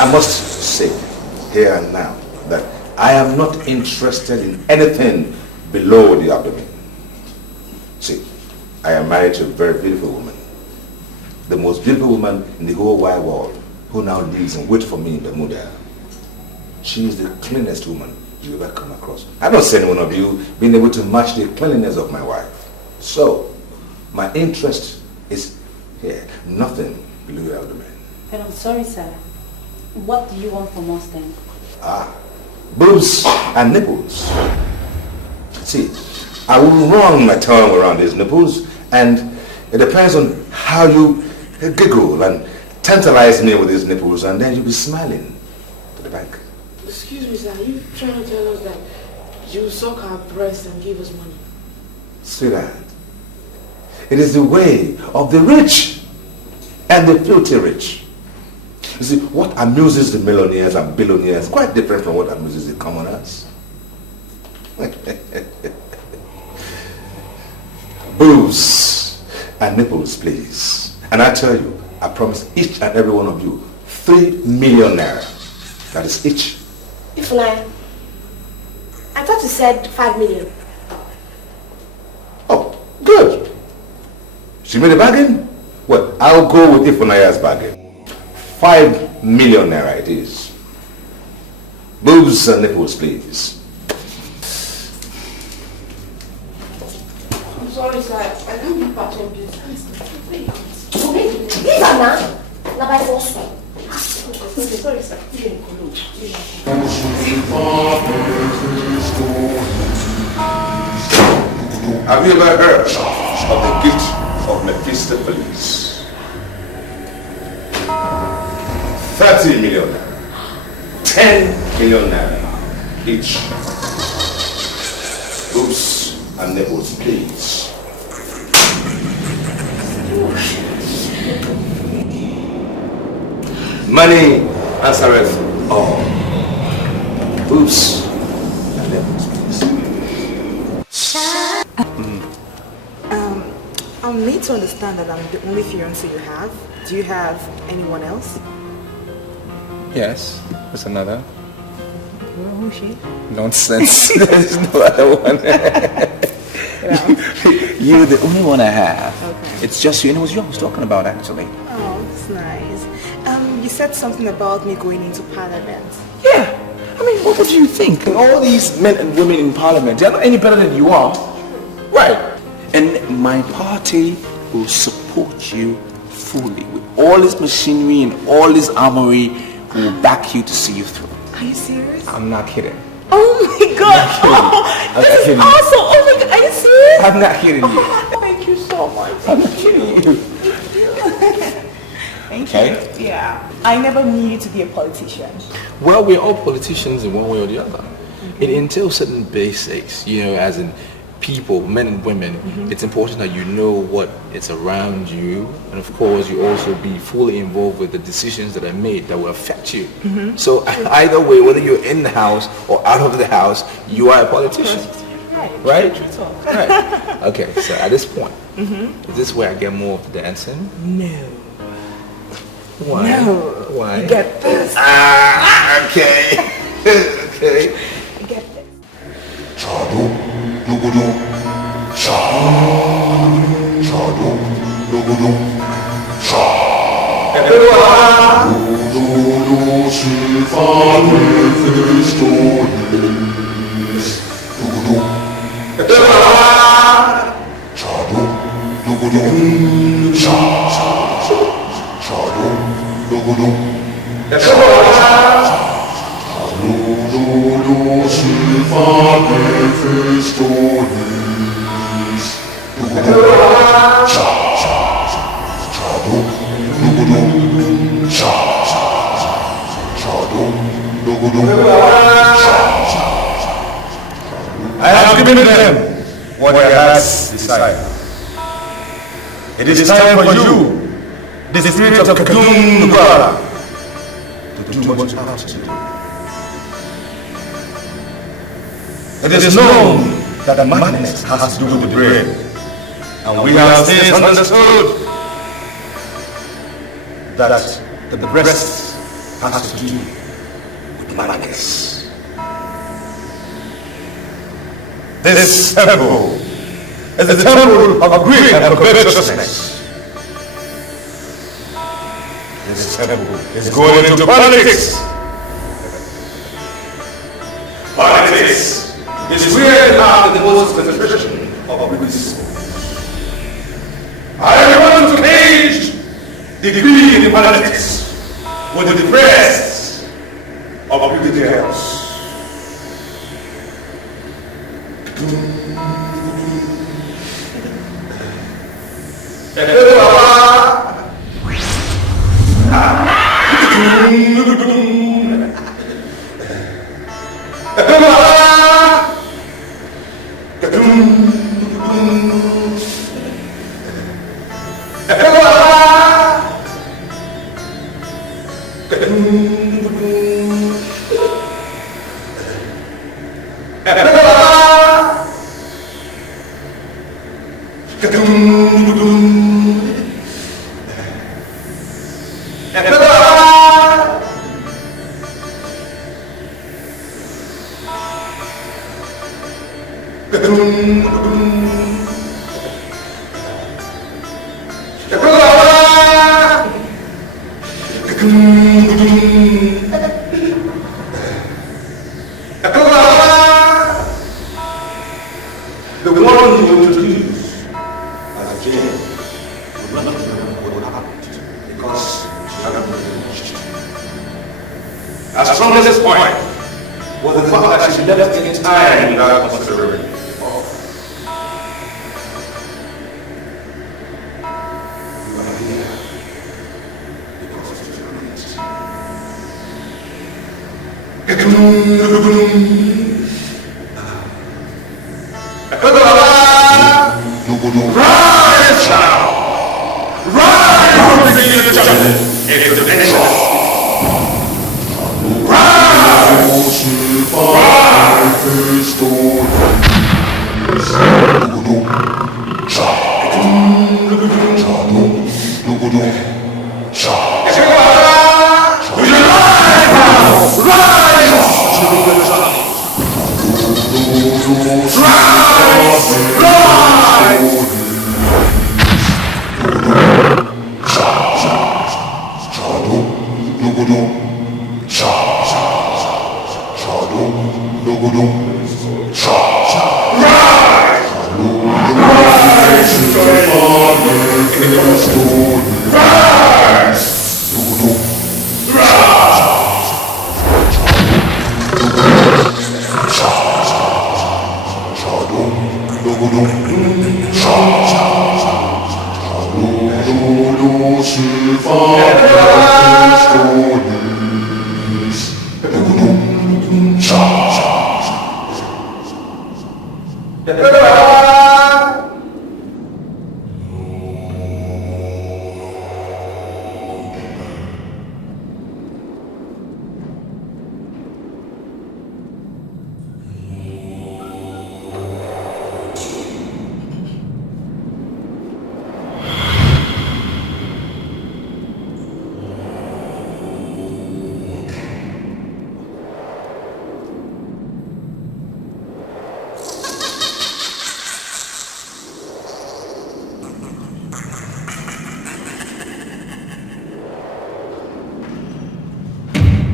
I must say here and now that I am not interested in anything below the abdomen. See, I am married to a very beautiful woman. The most beautiful woman in the whole wide world, who now lives and waits for me in Bermuda. She is the cleanest woman you ever come across. I don't see any one of you being able to match the cleanliness of my wife. So, my interest is here, nothing below the abdomen. But I'm sorry, sir. What do you want from us then? Boobs and nipples. See, I will run my tongue around these nipples, and it depends on how you giggle and tantalize me with these nipples, and then you'll be smiling to the bank. Excuse me, sir. Are you trying to tell us that you suck our breasts and give us money? Sweetheart, it is the way of the rich and the filthy rich. You see, what amuses the millionaires and billionaires is quite different from what amuses the commoners. Boobs and nipples, please. And I tell you, I promise each and every one of you 3 million naira. That is each. If I thought you said 5 million. Oh, good. She made a bargain? Well, I'll go with Ifunaya's bargain. 5 million naira it is. Boobs and nipples, please. I'm sorry, sir. I can't be part of this. Leave her now. Now by force. Sorry, sir. Have you ever heard of the gift of Mephistopheles? 30 million, 10 million naira each. Oops, and nipples, please. Money answereth all. Oops, and nipples, please. I'll need to understand that I'm the only fiancé you have. Do you have anyone else? Yes, there's another. Who's she? Nonsense. There's no other one. You're the only one I have. Okay. It's just you, and it was you I was talking about actually. Oh, that's nice. You said something about me going into parliament. Yeah. I mean, what would you think? All these men and women in parliament, they're not any better than you are. Right. And my party will support you fully with all this machinery and all this armory. We will back you to see you through. Are you serious? I'm not kidding. Oh my god! Oh, this is awesome! Oh my god, are you serious? I'm not kidding you. Thank you so much. I'm not kidding you. Thank you. Yeah. I never knew you to be a politician. Well, we're all politicians in one way or the other. It entails certain basics, as in people, men and women. It's important that you know what is around you, and of course you also be fully involved with the decisions that are made that will affect you. So either way, whether you're in the house or out of the house, you are a politician. Right? Okay, so at this point, is this where I get more of the dancing? No. Why? No. Why? You get this. Okay. Okay. You get this. I have given them what their hearts desire. It is time for you, the spirit of Odimgbe, to do what you have to do. It is known that madness has to do with the brain, and we have since understood that the breast has to do with madness. This temple is the temple of greed and covetousness. This temple is going into politics. Politics is where you have the most concentration of witnesses. I want to cage the greed in politics with the breasts of greedy girls. The one you introduce as a king would not know what happened because you have Her strongest point was the fact that she left any time without considering. Rise now! Rise from the jungle into the nation! Rise!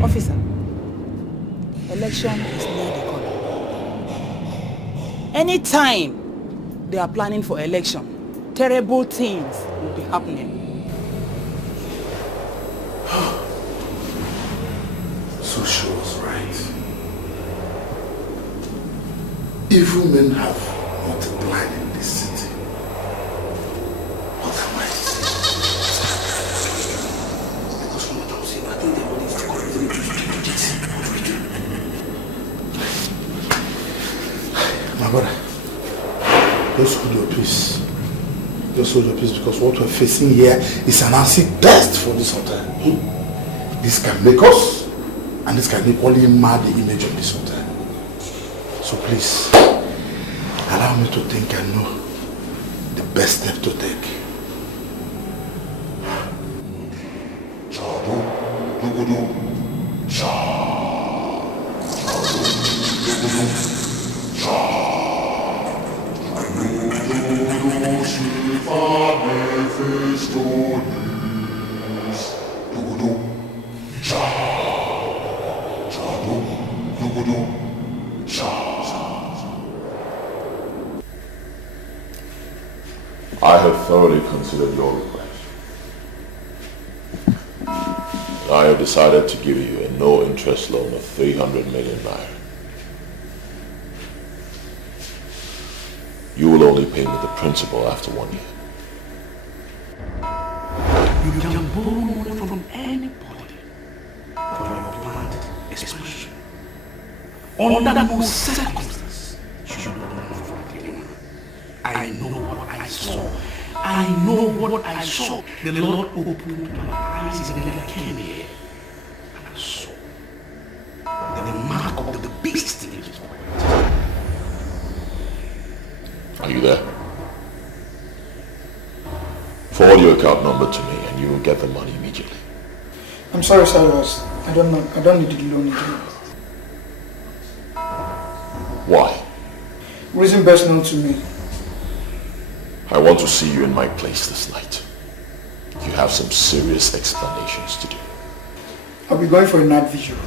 Officer, election is near the corner. Anytime they are planning for election, terrible things will be happening. So she was right. Evil men have multiplied in this city. What am I saying? Because from what I'm saying, I think they've already correctly my brother, just hold your peace. Just hold your peace, because what we're facing here is an acid test for this hotel. This can make us, and this can only mar the image of this hotel. So please, allow me to think and know the best step to take. I have thoroughly considered your request. I have decided to give you a no-interest loan of 300 million naira. You will only pay me the principal after 1 year. You can borrow money from anybody for your planned expansion. Under no circumstance should you borrow from anyone. I know what I saw. I know what I saw. The Lord opened my eyes and then I came here. And I saw the mark of the beast in his pocket. Are you there? Forward your account number to me and you will get the money immediately. I'm sorry, Cyrus. I don't need the loan again. Why? Reason best known to me. I want to see you in my place this night. You have some serious explanations to do. I'll be going for a night vigil,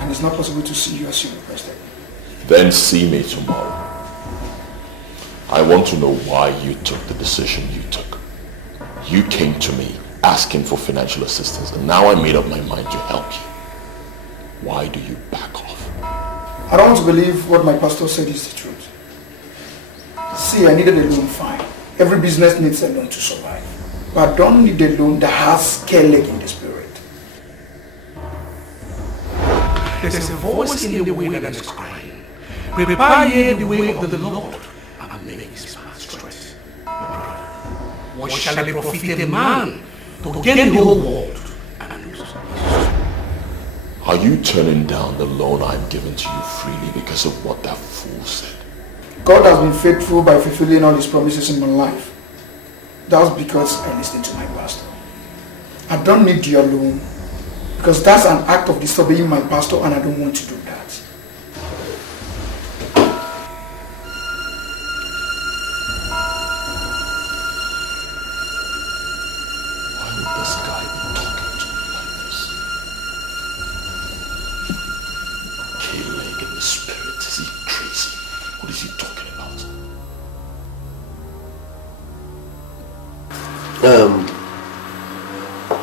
and it's not possible to see you as you requested. Then see me tomorrow. I want to know why you took the decision you took. You came to me asking for financial assistance, and now I made up my mind to help you. Why do you back off? I don't want to believe what my pastor said is the truth. See, I needed a loan, fine. Every business needs a loan to survive. But I don't need a loan that has scale leg in the spirit. There's a voice in the way that is crying. Prepare ye the way of the Lord, and make his path straight. What shall it profit a man to gain the whole world and lose his soul? Are you turning down the loan I've given to you freely because of what that fool said? God has been faithful by fulfilling all his promises in my life. That's because I listened to my pastor. I don't need your loan because that's an act of disobeying my pastor and I don't want to do that. Why would this guy be talking to me like this? K-leg in the spirit, is he crazy? What is he talking about?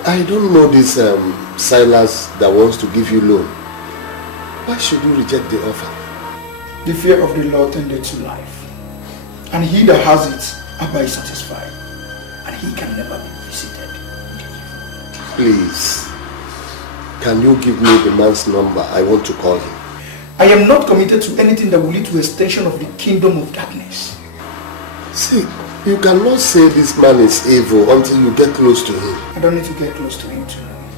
I don't know this Silas that wants to give you loan. Why should you reject the offer? The fear of the Lord tended to life. And he that has it abide satisfied. And he can never be visited. Please, can you give me the man's number? I want to call him. I am not committed to anything that will lead to extension of the kingdom of darkness. See, you cannot say this man is evil until you get close to him. I don't need to get close to him to know him.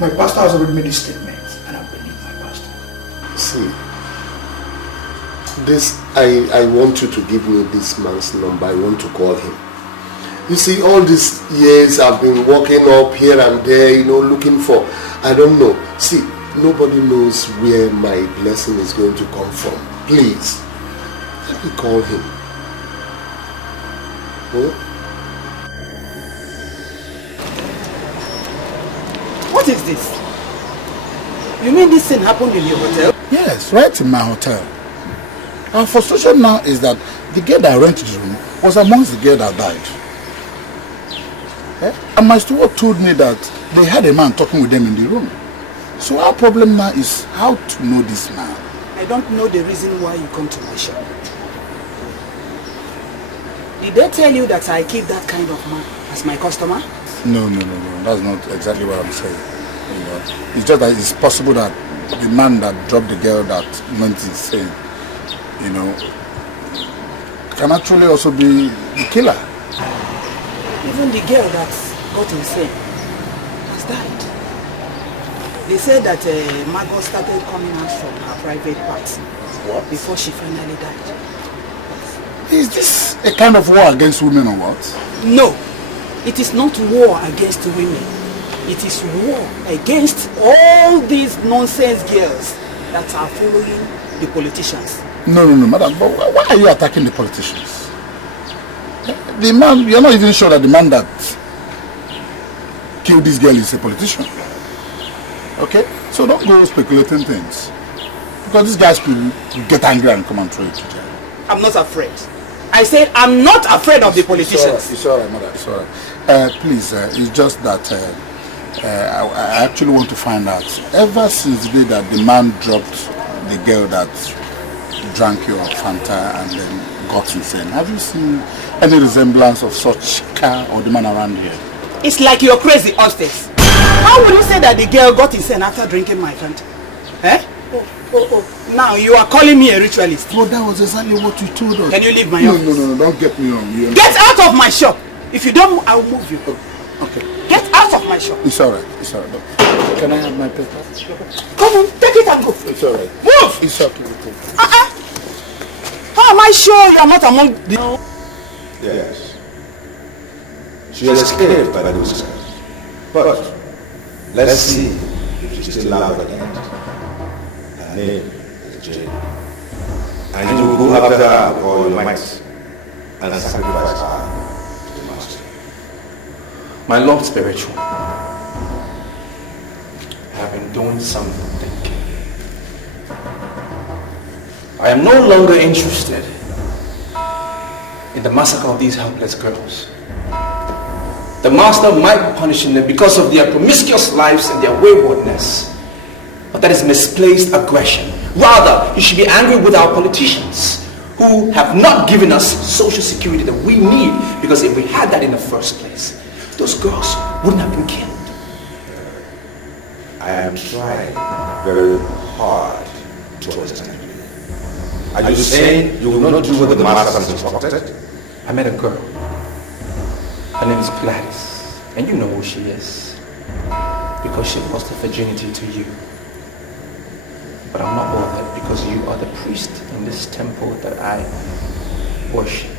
My pastor has already made a statement and I believe my pastor. See, this, I want you to give me this man's number. I want to call him. You see, all these years I've been walking up here and there, looking for, I don't know. See, nobody knows where my blessing is going to come from. Please, let me call him. Huh? What is this? You mean this thing happened in your hotel? Yes, right in my hotel. Our frustration now is that the girl that rented the room was amongst the girls that died. And my steward told me that they had a man talking with them in the room. So our problem now is how to know this man. I don't know the reason why you come to my shop. Did they tell you that I keep that kind of man as my customer? No. That's not exactly what I'm saying. It's just that it's possible that the man that dropped the girl that went insane, can actually also be the killer. Even the girl that got insane has died. They said that Margot started coming out from her private parts before she finally died. Is this a kind of war against women or what? No, it is not war against women. It is war against all these nonsense girls that are following the politicians. No, madam, but why are you attacking the politicians? The man, you're not even sure that the man that killed this girl is a politician. Okay? So don't go speculating things. Because these guys will get angry and come and throw it to jail. I'm not afraid. I said I'm not afraid of the politicians. It's alright, mother, it's alright. Please, it's just that I actually want to find out, ever since the day that the man dropped the girl that drank your Fanta and then got insane, have you seen any resemblance of such car or the man around here? It's like you're crazy, Hostess. How would you say that the girl got insane after drinking my Fanta? Eh? Oh. Now you are calling me a ritualist. Well, that was exactly what you told us. Can you leave my office? No, don't get me wrong. Get out of my shop. If you don't, I'll move you. Okay. Get out of my shop. It's alright. Can I have my paper? Come on, take it and go. It's alright. Move! It's okay. How am I sure you are not among the... Yes. She has escaped by the whiskers. But let's see if she's still alive at the end. Her name is Jane. And you will go after her with all your might and sacrifice her to the master. My Lord Spiritual, I have been doing some thinking. I am no longer interested in the massacre of these helpless girls. The The master might be punishing them because of their promiscuous lives and their waywardness. But that is misplaced aggression. Rather, you should be angry with our politicians who have not given us social security that we need, because if we had that in the first place, those girls wouldn't have been killed. I am trying very hard to understand you. Are you saying you will not do what the master has instructed? I met a girl. Her name is Gladys. And you know who she is. Because she lost her virginity to you. But I'm not bothered because you are the priest in this temple that I worship.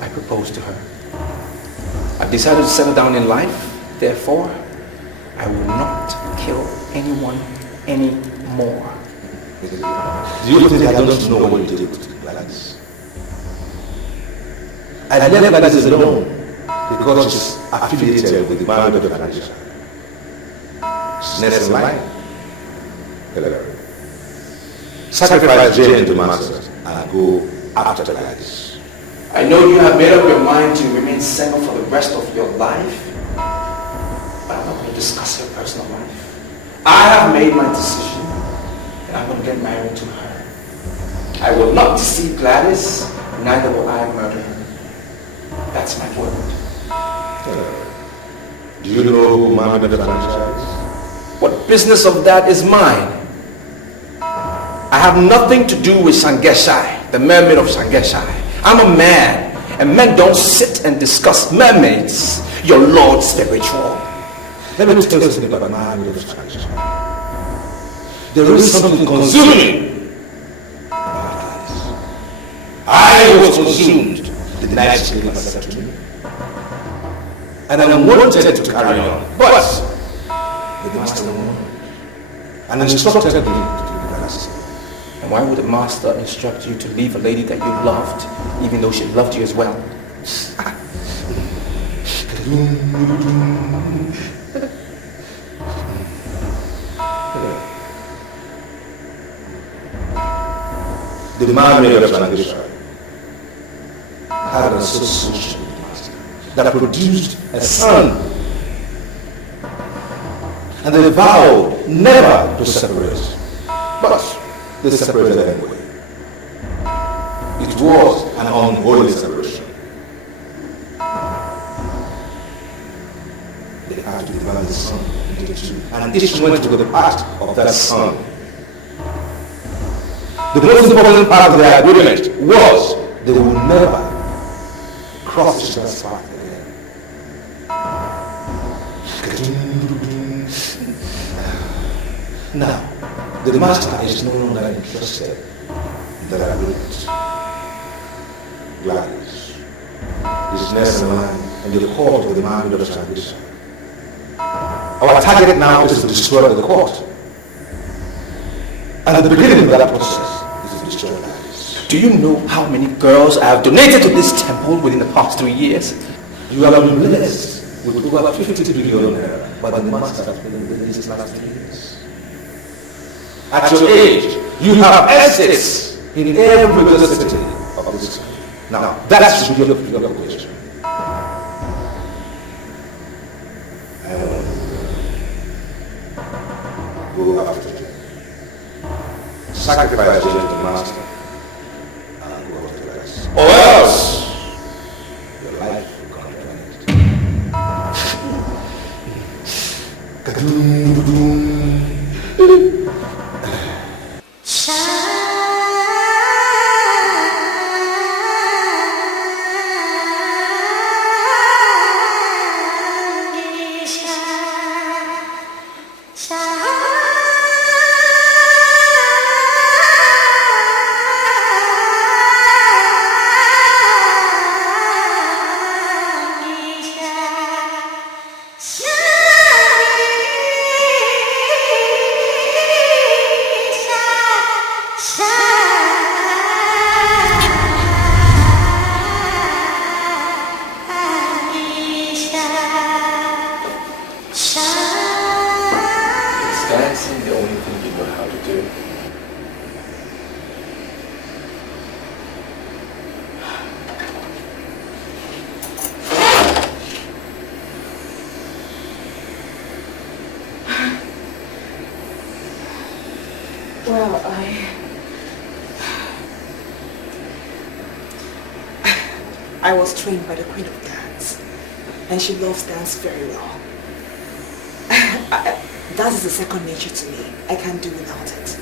I proposed to her. I've decided to settle down in life. Therefore, I will not kill anyone anymore. Do you think I don't know what you did with Gladys? I left Gladys alone because she's affiliated with the man of the organization. She's next in line. Sacrifice Jane to the masters and go after Gladys. I know you have made up your mind to remain single for the rest of your life, but I'm not going to discuss your personal life. I have made my decision, and I'm going to get married to her. I will not deceive Gladys, neither will I murder her. That's my word. Do you know who Mama the franchise is? What business of that is mine? I have nothing to do with Shangeshai, the mermaid of Shangeshai. I'm a man, and men don't sit and discuss mermaids, your Lord spiritual. Let me tell you something about Mama the franchise. There is something consuming. I was consumed the night she gave herself to me. And I wanted to carry on, but the master won and instructed me to do that. And why would the master instruct you to leave a lady that you loved, even though she loved you as well? The man made of transition had an association with the master that produced a son. And they vowed never to separate. But they separated anyway. It was an unholy separation. They had to divide the son into two, and each went to the part of that son. The most important part of their agreement was they would never cross each other's path again. Now, the master is no longer interested in that agreement. Gladys is next in line and the court of the man of the transition. Our target now is to destroy the court. And at the beginning of that process is to destroy Gladys. Do you know how many girls I have donated to this temple within the past 3 years? You have been blessed with over 50 billion naira, but the master has been in these last 3 years. At your age, you have estates in every university of this country. Now, that should be your question. I want to go after Jane. Sacrifice Jane to the master and go after the rest. Or else, your life will come to an end. Well, I was trained by the Queen of Dance, and she loves dance very well. That is a second nature to me. I can't do without it.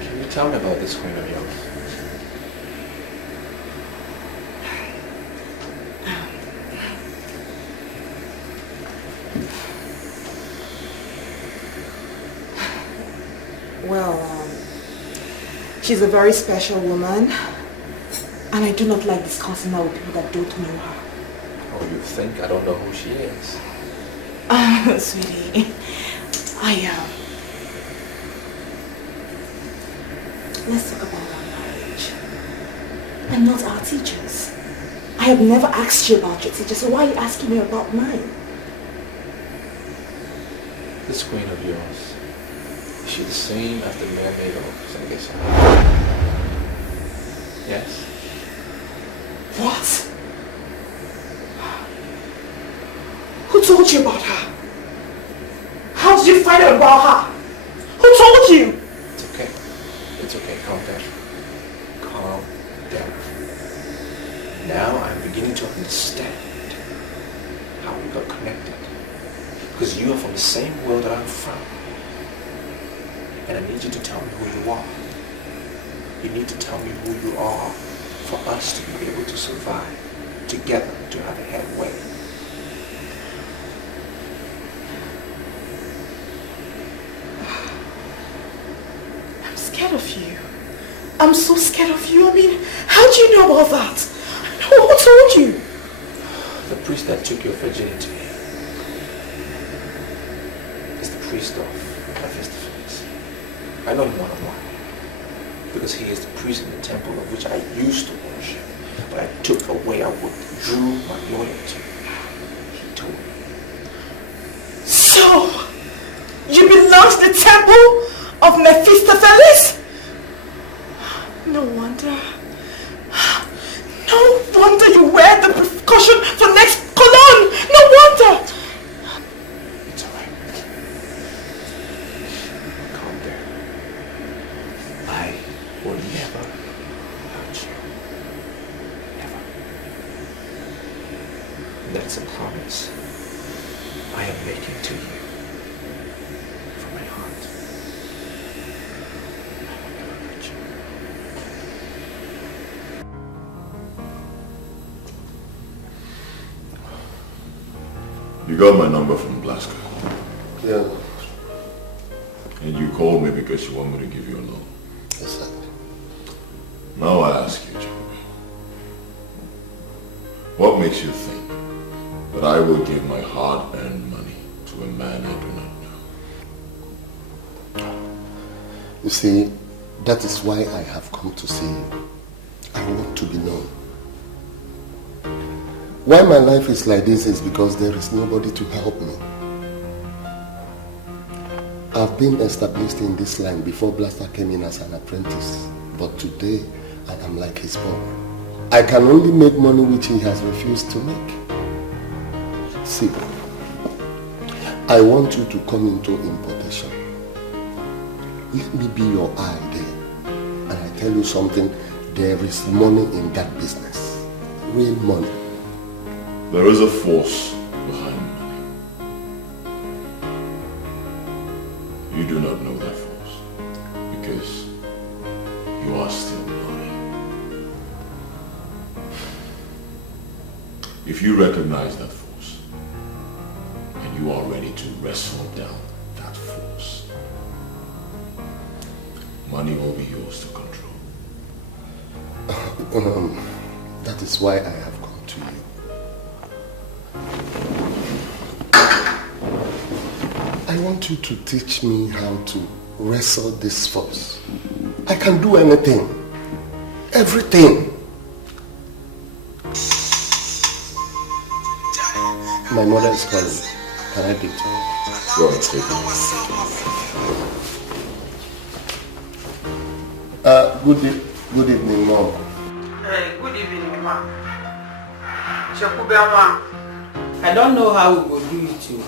Can you tell me about this queen of yours? Well, she's a very special woman, and I do not like discussing her with people that don't know her. Oh, you think I don't know who she is? Sweetie, let's talk about our marriage and not our teachers. I have never asked you about your teachers, so why are you asking me about mine? This queen of yours, is she the same as the mermaid of Sangesa? Yes? What? Who told you about her? How did you find out about her? Who told you? It's okay. It's okay. Calm down. Calm down. Now I'm beginning to understand how we got connected. Because you are from the same world that I'm from. And I need you to tell me who you are. You need to tell me who you are for us to be able to survive together, to have a headway. I'm scared of you. I'm so scared of you. I mean, how do you know about that? Who told you? The priest that took your virginity is the priest of Ancestral. I know him one-on-one because he is the priest in the temple of which I used to worship, but I took away, I withdrew my loyalty. He told me. So, you belong to the temple of Mephistopheles? No wonder. No wonder you wear the precaution for next cologne. No wonder. It's alright. Calm down. I will never hurt you. Never. That's a promise I am making to you from my heart. I will never hurt you. You got my number from Blaska. Yeah. And you called me because you want me to give you a loan. Exactly. Now I ask you, Joe, what makes you think that I will give my hard-earned money to a man I do not know? You see, that is why I have come to see you. I want to be known. Why my life is like this is because there is nobody to help me. I've been established in this line before Blaster came in as an apprentice, but today I am like his boy. I can only make money which he has refused to make. See, I want you to come into importation. Let me be your eye there. And I tell you something, there is money in that business. Real money. There is a force behind money. You do not know that force because you are still blind. If you recognize that force and you are ready to wrestle down that force, money will be yours to control. That is why I have come to you. I want you to teach me how to wrestle this force. I can do anything. Everything. My mother is calling. Can I beat her? Go and take it. Good evening, Mom. Hey, good evening, Ma. I don't know how we will do it too.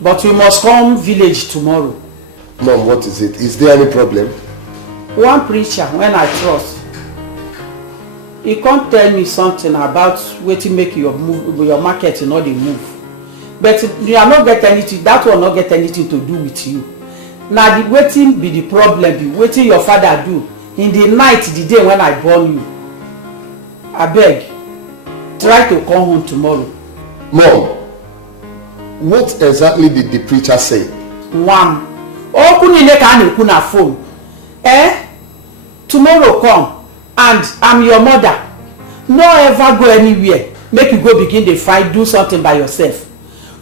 But we must come village tomorrow. Mom, what is it? Is there any problem? One preacher, when I trust, he can't tell me something about waiting make your market not the move. But you are not get anything, that will not get anything to do with you. Now the waiting be the problem, be waiting your father do in the night, the day when I born you. I beg, try to come home tomorrow. Mom, what exactly did the preacher say? One, phone. Tomorrow come and I'm your mother. No ever go anywhere. Make you go begin the fight, do something by yourself.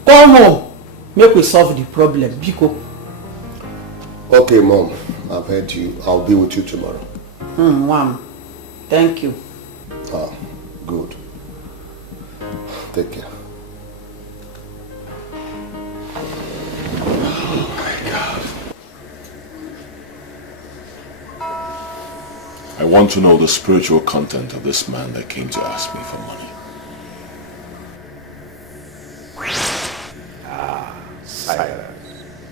Come home, make we solve the problem. Biko. Okay, Mom, I've heard you. I'll be with you tomorrow. Mom, thank you. Ah, good. Take care. Oh my God. I want to know the spiritual content of this man that came to ask me for money.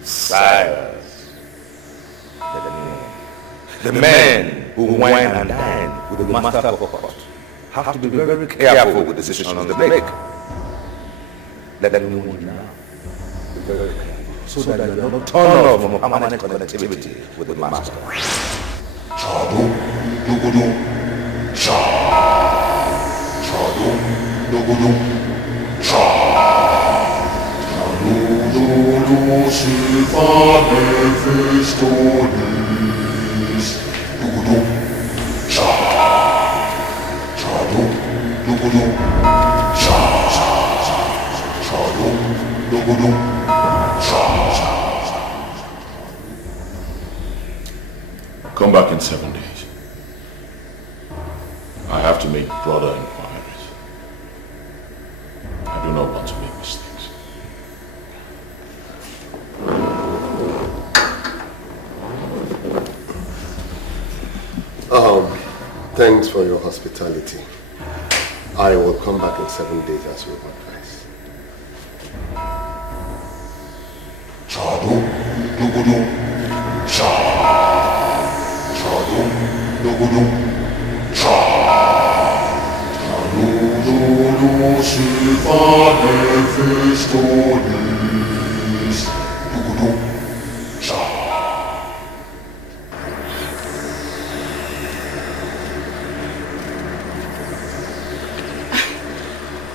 Silence. The men who wine and dine with the master of pot have to be very careful with the decisions they make. Let them know now. Be very careful so that you are not turned off from permanent connectivity with the master. Come back in 7 days. I have to make broader inquiries. I do not want to make mistakes. Thanks for your hospitality. I will come back in 7 days as you advise.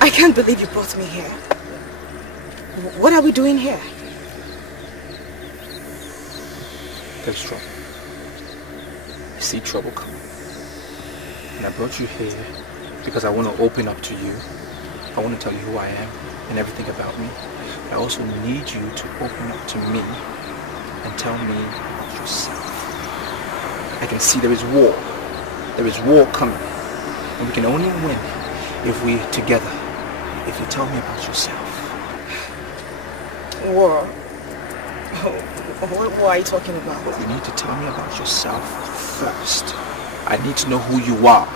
I can't believe you brought me here. What are we doing here? There's trouble. I see trouble coming. And I brought you here because I want to open up to you. I want to tell you who I am and everything about me. But I also need you to open up to me and tell me about yourself. I can see there is war. There is war coming. And we can only win if we're together. If you tell me about yourself. War? What are you talking about? You need to tell me about yourself first. I need to know who you are.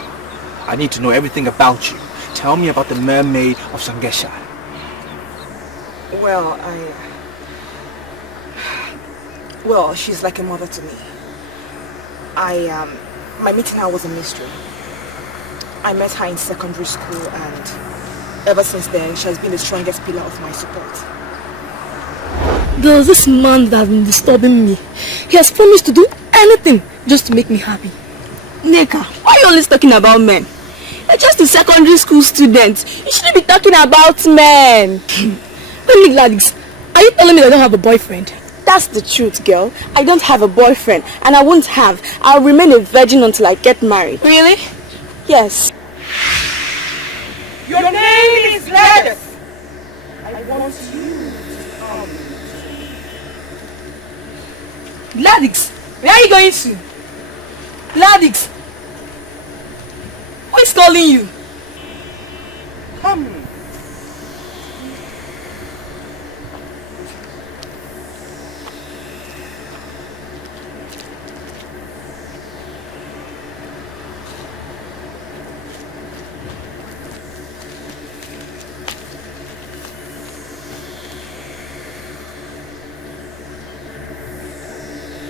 I need to know everything about you. Tell me about the mermaid of Sangesha. Well, she's like a mother to me. My meeting her was a mystery. I met her in secondary school and ever since then, she has been the strongest pillar of my support. There's this man that has been disturbing me. He has promised to do anything just to make me happy. Neka, why are you always talking about men? You're just a secondary school student. You shouldn't be talking about men. Tell me, Gladys, are you telling me that I don't have a boyfriend? That's the truth, girl. I don't have a boyfriend and I won't have. I'll remain a virgin until I get married. Really? Yes. Your name is Leonard. I want you to come. Gladys, where are you going to? Gladys, who is calling you? Come.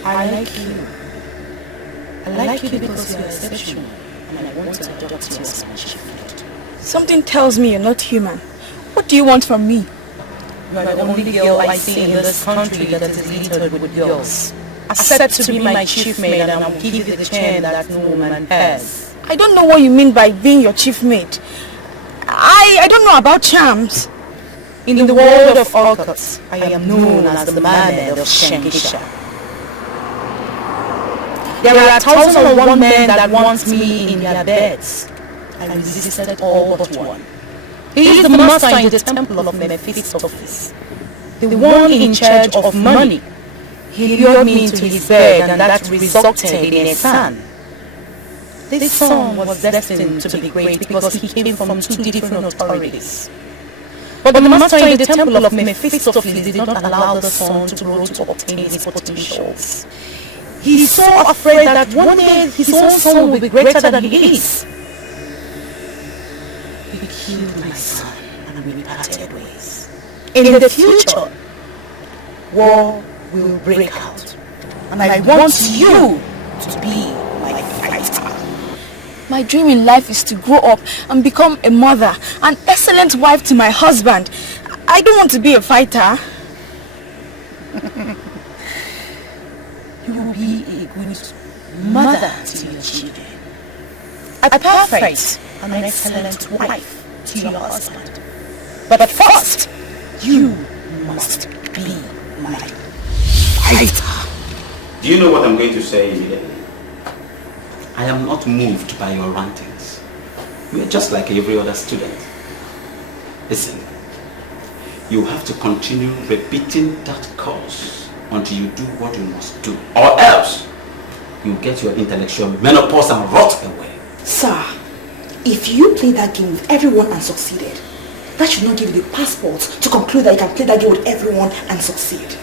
I like you. I like you because you're exceptional, and I want to adopt you as my child. Something tells me you're not human. What do you want from me? You are the only girl I see in this country that is littered with girls. Accept to be my chief mate and I will give you the chain that no woman has. I don't know what you mean by being your chief mate. I don't know about charms. In the world of orchids, I am known as the mermaid of Shangisha. There are 1,001 men that want me in their beds. I resisted all but one. He is the master in the temple of Mephistopheles, the one in charge of money. He lured me into his bed and that resulted in a son. This son was destined to be great because he came from 2 different authorities. But the master in the temple of Mephistopheles did not allow the son to grow to obtain his potentials. He is so afraid that one day his own son will be greater than he is. He killed my son and we parted ways. In the future, war will break out. And I want you to be my fighter. My dream in life is to grow up and become a mother, an excellent wife to my husband. I don't want to be a fighter. You will be a good mother to your children, a perfect and an excellent wife to your husband. But first, you must be my fighter. Do you know what I'm going to say immediately? I am not moved by your rantings. You are just like every other student. Listen, you have to continue repeating that course until you do what you must do, or else you get your intellectual menopause and rot away. Sir, if you play that game with everyone and succeeded, that should not give you the passport to conclude that you can play that game with everyone and succeed.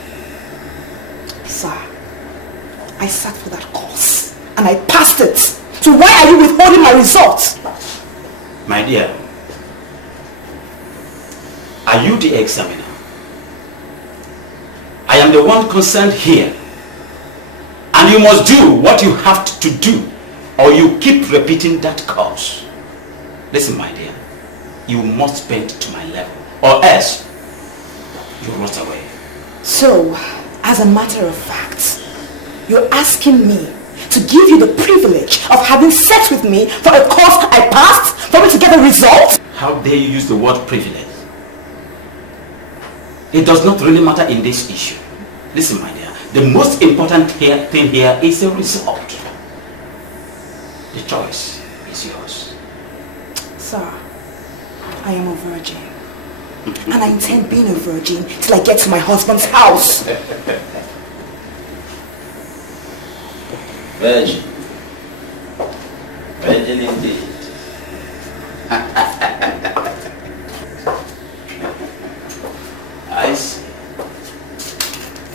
Sir, I sat for that course and I passed it. So why are you withholding my results? My dear, are you the examiner? I am the one concerned here. And you must do what you have to do, or you keep repeating that course. Listen, my dear, you must bend to my level, or else you rot away. So, as a matter of fact, you're asking me to give you the privilege of having sex with me for a course I passed, for me to get a result? How dare you use the word privilege? It does not really matter in this issue. Listen, my dear, the most important thing here is the result. The choice is yours. Sir, I am a virgin. And I intend being a virgin till I get to my husband's house. Virgin. Virgin indeed. I see.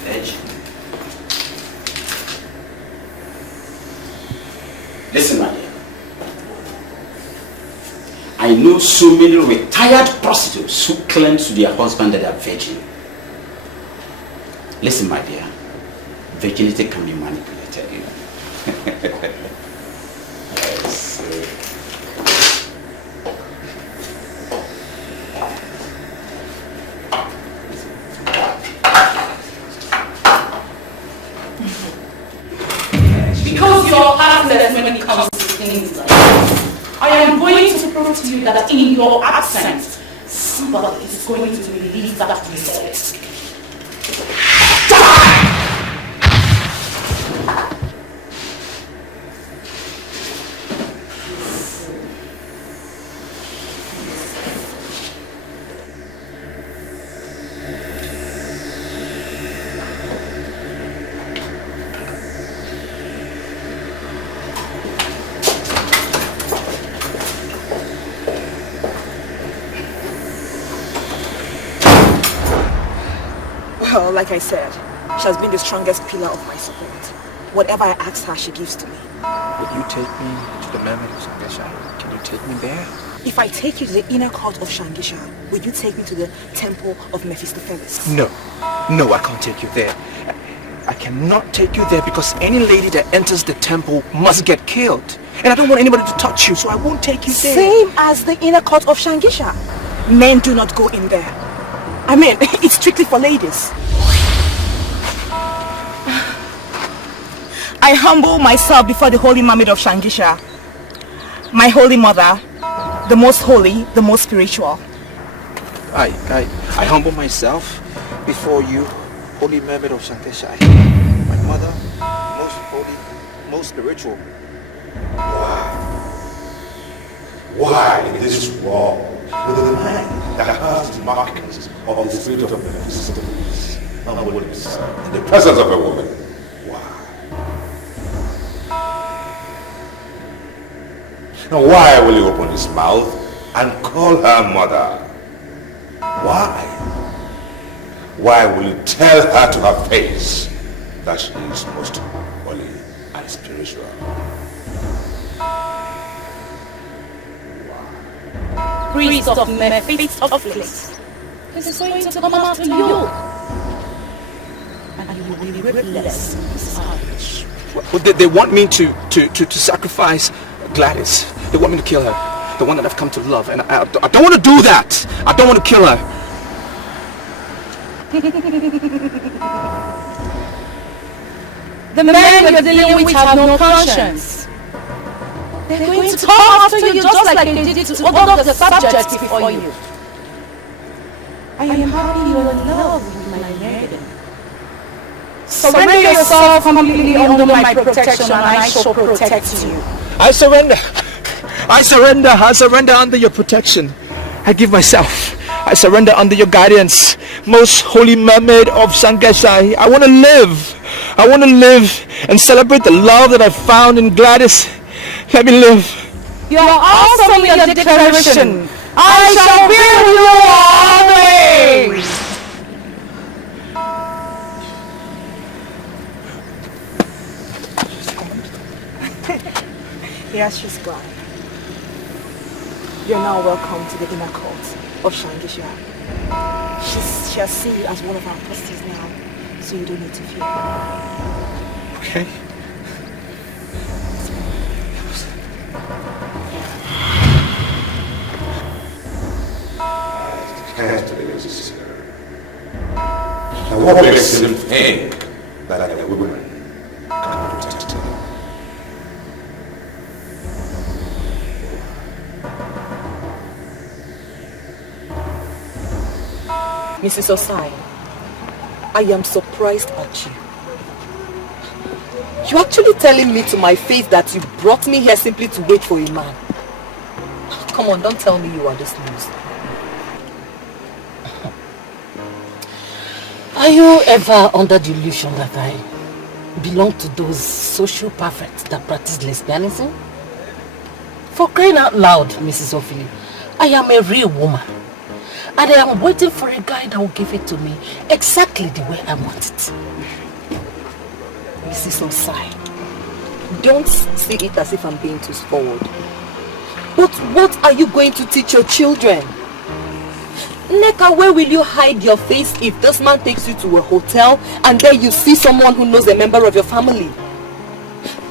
Virgin. Listen, my dear. I know so many retired prostitutes who claim to their husband that they are virgin. Listen, my dear. Virginity can be manipulated, you know. Yes. Because you're heartless when it comes to things like this, I am going to prove to you that in your absence, somebody is going to release that result. Well, like I said, she has been the strongest pillar of my support. Whatever I ask her, she gives to me. Will you take me to the mermaid of Shangisha? Can you take me there? If I take you to the inner court of Shangisha, will you take me to the temple of Mephistopheles? No. No, I can't take you there. I cannot take you there because any lady that enters the temple must get killed. And I don't want anybody to touch you, so I won't take you there. Same as the inner court of Shangisha. Men do not go in there. I mean, it's strictly for ladies. I humble myself before the holy Mamid of Shangisha. My holy mother, the most holy, the most spiritual. I humble myself before you, holy Mamid of Shangisha. My mother, most holy, most spiritual. Why in this world, with a mind that has the markings of the spirit of Mephistophelies, unwillingness in the presence of a woman? Now why will you open his mouth and call her mother? Why? Why will you tell her to her face that she is most holy and spiritual? Priest of Mephistopheles, this is going to come after you. And you will be whipless. Well, they want me to sacrifice Gladys. They want me to kill her. The one that I've come to love. And I don't want to do that. I don't want to kill her. The men you're dealing with have no conscience. They're going to come after you just like they did to all of the subjects before you. I am happy you're in love with my Megan. Surrender yourself completely under my protection and I shall protect you. I surrender. I surrender. I surrender under your protection. I give myself. I surrender under your guidance. Most holy mermaid of Shangasai. I want to live. I want to live and celebrate the love that I found in Gladys. Let me live. You are awesome in your declaration. I shall be with you always. Yes, she's glad. You're now welcome to the inner court of Shangisha. She'll see you as one of our apostles now, so you don't need to fear. Okay. And what makes him think that a woman can protect him? Mrs. Osai, I am surprised at you. You're actually telling me to my face that you brought me here simply to wait for a man. Come on, don't tell me you are this loose. Are you ever under the illusion that I belong to those social perfects that practice lesbianism? For crying out loud, Mrs. Ophelia, I am a real woman. And I am waiting for a guy that will give it to me exactly the way I want it. Mrs. Osai, don't see it as if I'm being too forward. But what are you going to teach your children? Neka, where will you hide your face if this man takes you to a hotel and then you see someone who knows a member of your family?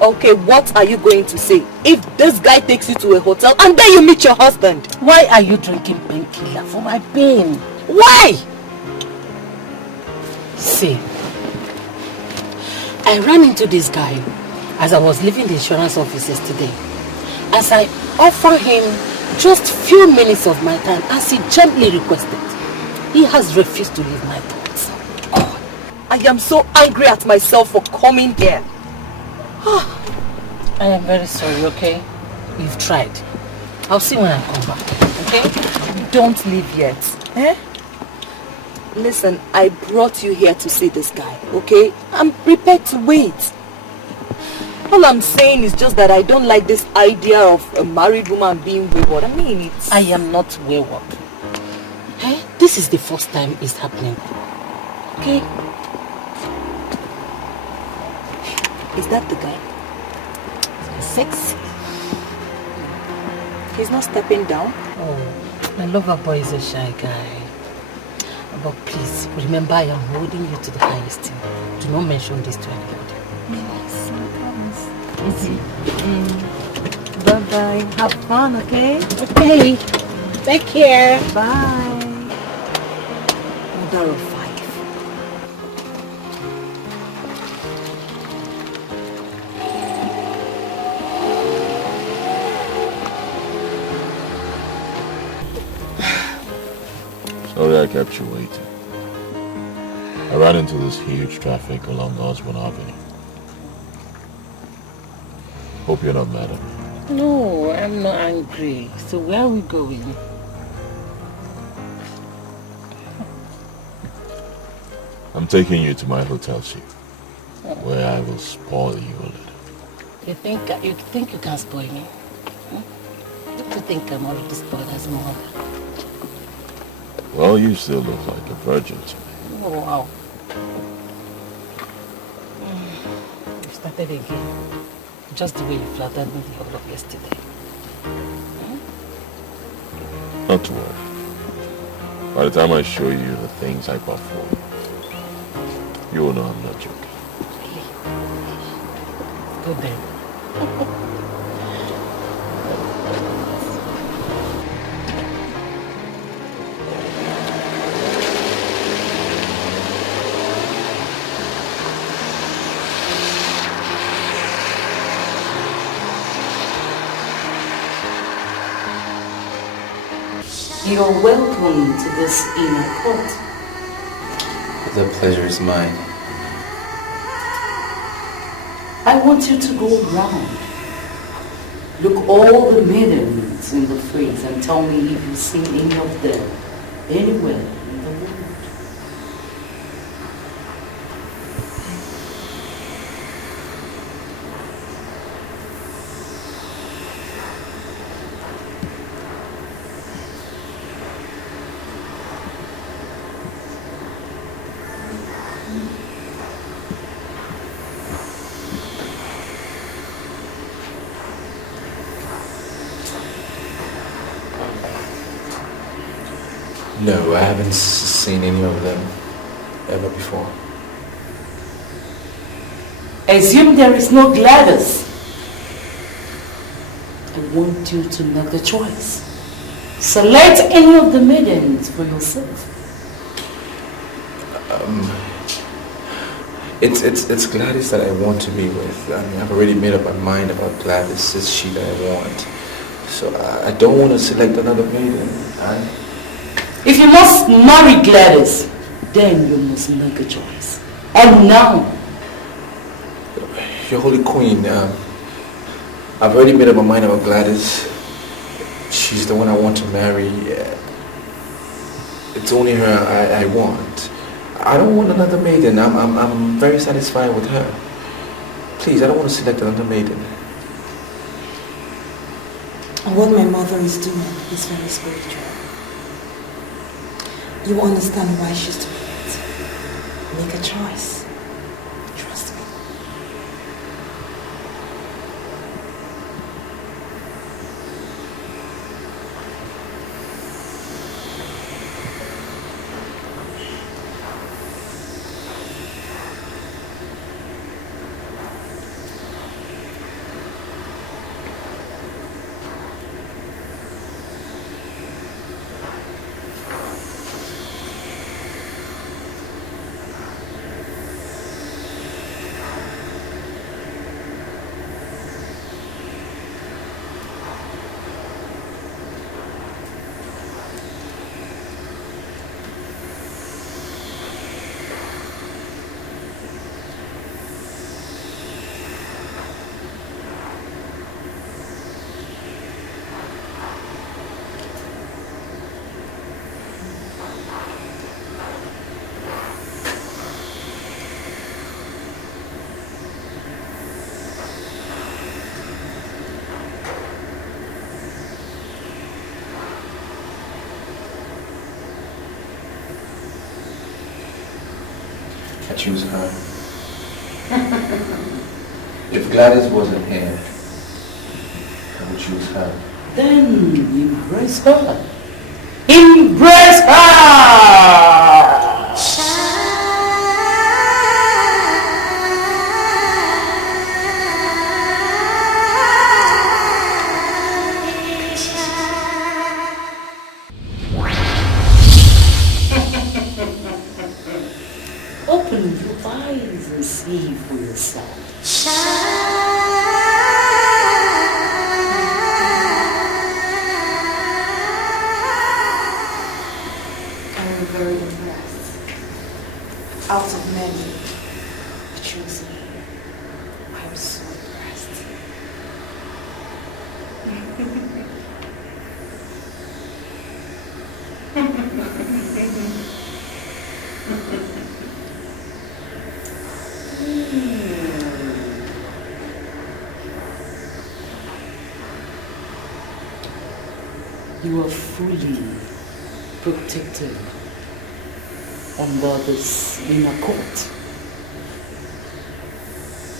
Okay, what are you going to say if this guy takes you to a hotel and then you meet your husband? Why are you drinking painkiller for my pain? Why? See, I ran into this guy as I was leaving the insurance office yesterday. As I offered him just few minutes of my time as he gently requested, he has refused to leave my thoughts. God, I am so angry at myself for coming here. I am very sorry, okay? You've tried. I'll see when I come back, okay? Don't leave yet. Eh? Listen, I brought you here to see this guy, okay? I'm prepared to wait. All I'm saying is just that I don't like this idea of a married woman being wayward. I mean, it's... I am not wayward. Eh? This is the first time it's happening. Okay? Is that the guy? Sexy. He's not stepping down? Oh, my lover boy is a shy guy. But please, remember I am holding you to the highest esteem. Do not mention this to anybody. Yes, I promise. Easy. Bye-bye. Have fun, okay? Okay. Take care. Bye. Mother of 5. Sorry I kept you waiting. I ran into this huge traffic along Osborne Avenue. Hope you're not mad at me. No, I'm not angry. So where are we going? I'm taking you to my hotel suite, where I will spoil you a little. You think you can spoil me? Don't you think I'm already spoiled as a mother? Well, you still look like a virgin to me. Oh, wow. You started again. Just the way you flattered me the whole of yesterday. Not to worry. By the time I show you the things I bought for you, you will know I'm not joking. Good then. You're welcome to this inner court. The pleasure is mine. I want you to go round. Look all the maidens in the face and tell me if you've seen any of them anywhere in the world. No, I haven't seen any of them ever before. Assume there is no Gladys. I want you to make the choice. Select any of the maidens for yourself. It's Gladys that I want to be with. I mean, I've already made up my mind about Gladys. It's she that I want. So I don't want to select another maiden. If you must marry Gladys, then you must make a choice. And now. Your Holy Queen, I've already made up my mind about Gladys. She's the one I want to marry. It's only her I want. I don't want another maiden. I'm very satisfied with her. Please, I don't want to select another maiden. What my mother is doing is very spiritual. You understand why she's doing it. Make a choice. Trust me. I choose her. If Gladys wasn't here, I would choose her. Then embrace her. Embrace her! your eyes and see for yourself. I'm very impressed. Out of many, you chose me. I'm so impressed. You are fully protected under this inner court.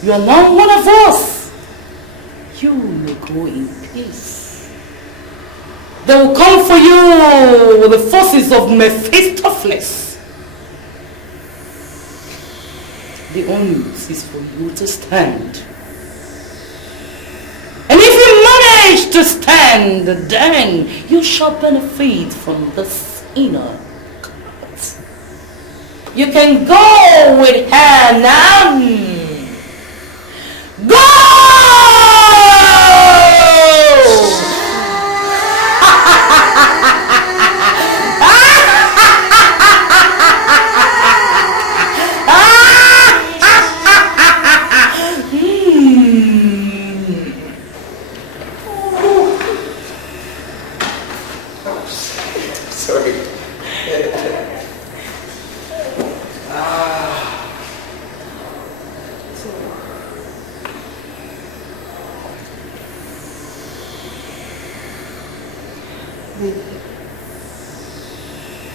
You are now one of us. You may go in peace. They will come for you with the forces of Mephistopheles. The onus is for you to stand. And if you manage to stand, then you shall benefit from this inner court. You can go with her now. Go! Sorry. Baby,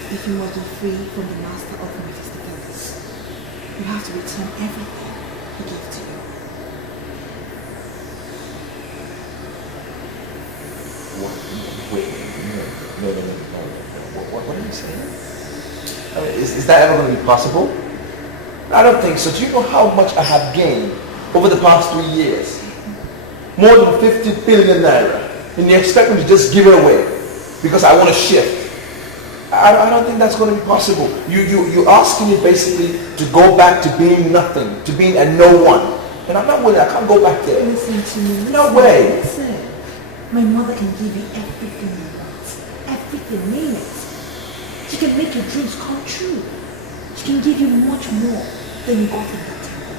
if you want to free from the master of Mephistopheles, you have to return everything he gave to you. Wait, no. What are you saying? I mean, is that ever going to be possible? I don't think so. Do you know how much I have gained over the past 3 years? More than 50 billion naira. And you expect me to just give it away because I want to shift? I don't think that's going to be possible. You're asking me basically to go back to being nothing, to being a no one. And I'm not willing. I can't go back there. Listen to me. No way. Listen. My mother can give you everything you want. Everything, name it. She can make your dreams come true. She can give you much more than you got in that temple.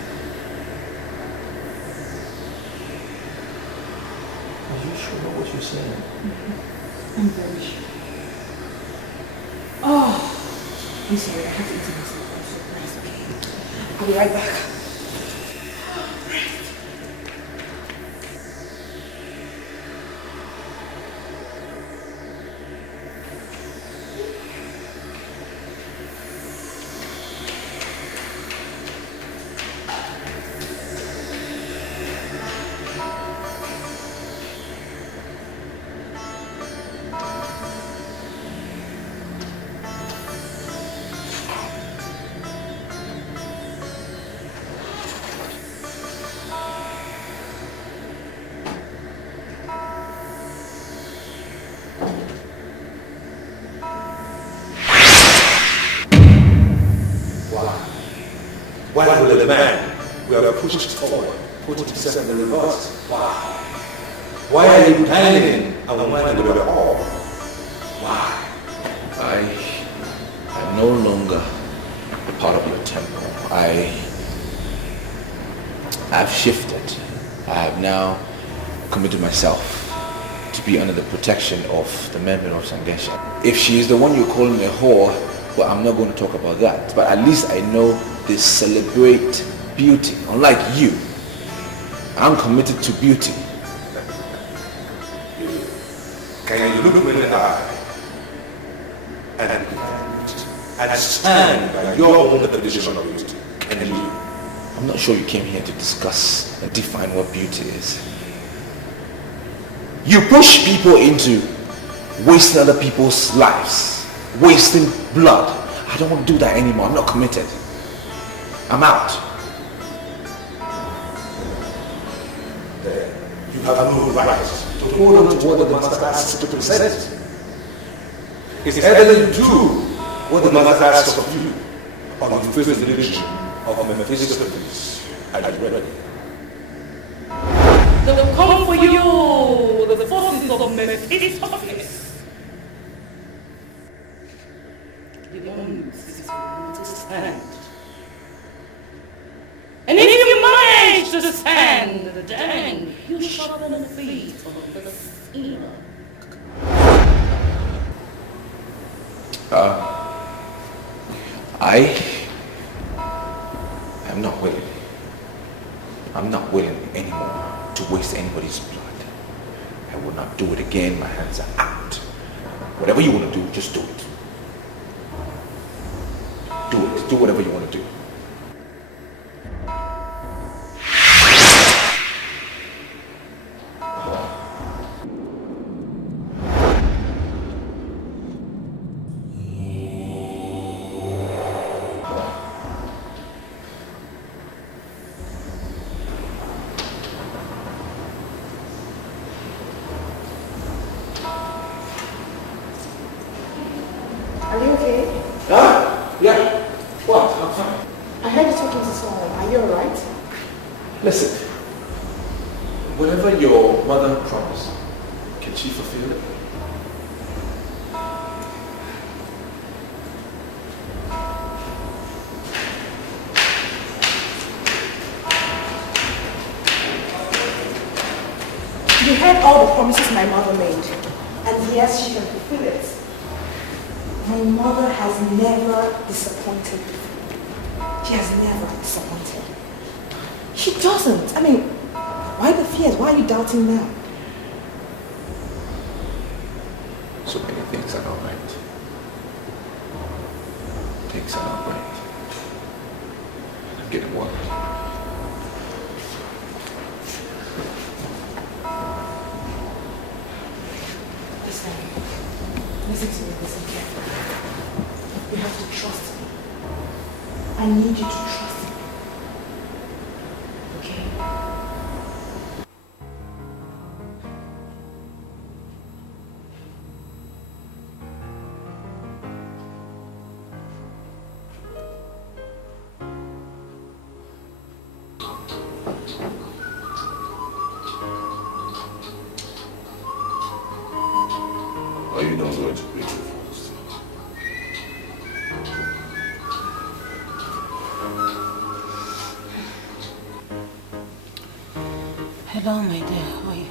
Are you sure about what you're saying? I'm very sure. Oh, I'm sorry, I have to eat myself. I'm so nice, okay? I'll be right back. Why will the man we have pushed forward put himself in reverse? Why? Why are you planning and when we are all? Why? I am no longer a part of your temple. I've shifted. I have now committed myself to be under the protection of the member of Sangesha. If she is the one you're calling a whore, well, I'm not going to talk about that. But at least I know they celebrate beauty. Unlike you, I'm committed to beauty. Can you look me in the eye and stand by your own definition of beauty? Can you? I'm not sure you came here to discuss and define what beauty is. You push people into wasting other people's lives, wasting blood. I don't want to do that anymore. I'm not committed. I'm out. You have no right to hold on to what the master asks you to present. It's either you do what the master asks of you, or you face the religion of Mephisto's are ready. They will come for you, the forces of Mephistopheles. The one to stand. And if you manage to stand, then you shall benefit of the sinner. I am not willing. I'm not willing anymore to waste anybody's blood. I will not do it again. My hands are out. Whatever you want to do, just do it. Do it. Do whatever you want to do. Listen, whatever your mother promised, can she fulfill it? You heard all the promises my mother made, and yes, she can fulfill it. My mother has never disappointed before. She has never disappointed. She doesn't. I mean, why the fears? Why are you doubting now? So many things are not right. Things are not right. I'm getting worried. Listen to me, listen carefully. You have to trust me. I need you to trust me. Okay? Are you not going to break your fast? Hello, my dear. How are you?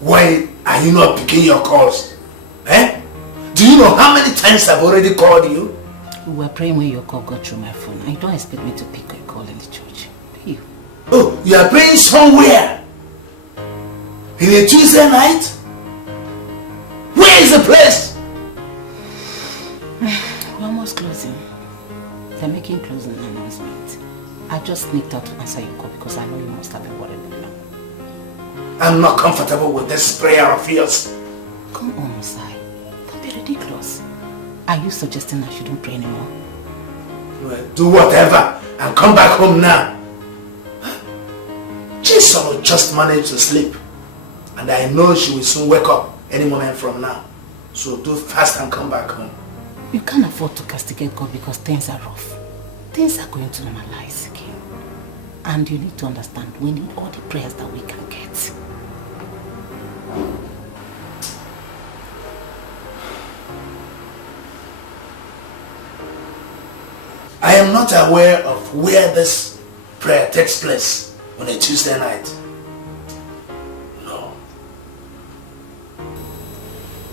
Why are you not picking your calls? Eh? Do you know how many times I've already called you? We were praying when your call got through my phone. You don't expect me to pick a call in the church, do you? Oh, you are praying somewhere? In a Tuesday night? Where is the place? We're almost closing. They're making closing announcement. I just sneaked out to answer your call because I know you must have been worried by now. I'm not comfortable with this prayer of yours. Come on, Musai. Don't be ridiculous. Are you suggesting I shouldn't pray anymore? Well, do whatever and come back home now. Jesus will just manage to sleep. And I know she will soon wake up any moment from now. So do fast and come back home. You can't afford to castigate God because things are rough. Things are going to normalize again. And you need to understand, we need all the prayers that we can get. I am not aware of where this prayer takes place on a Tuesday night. No.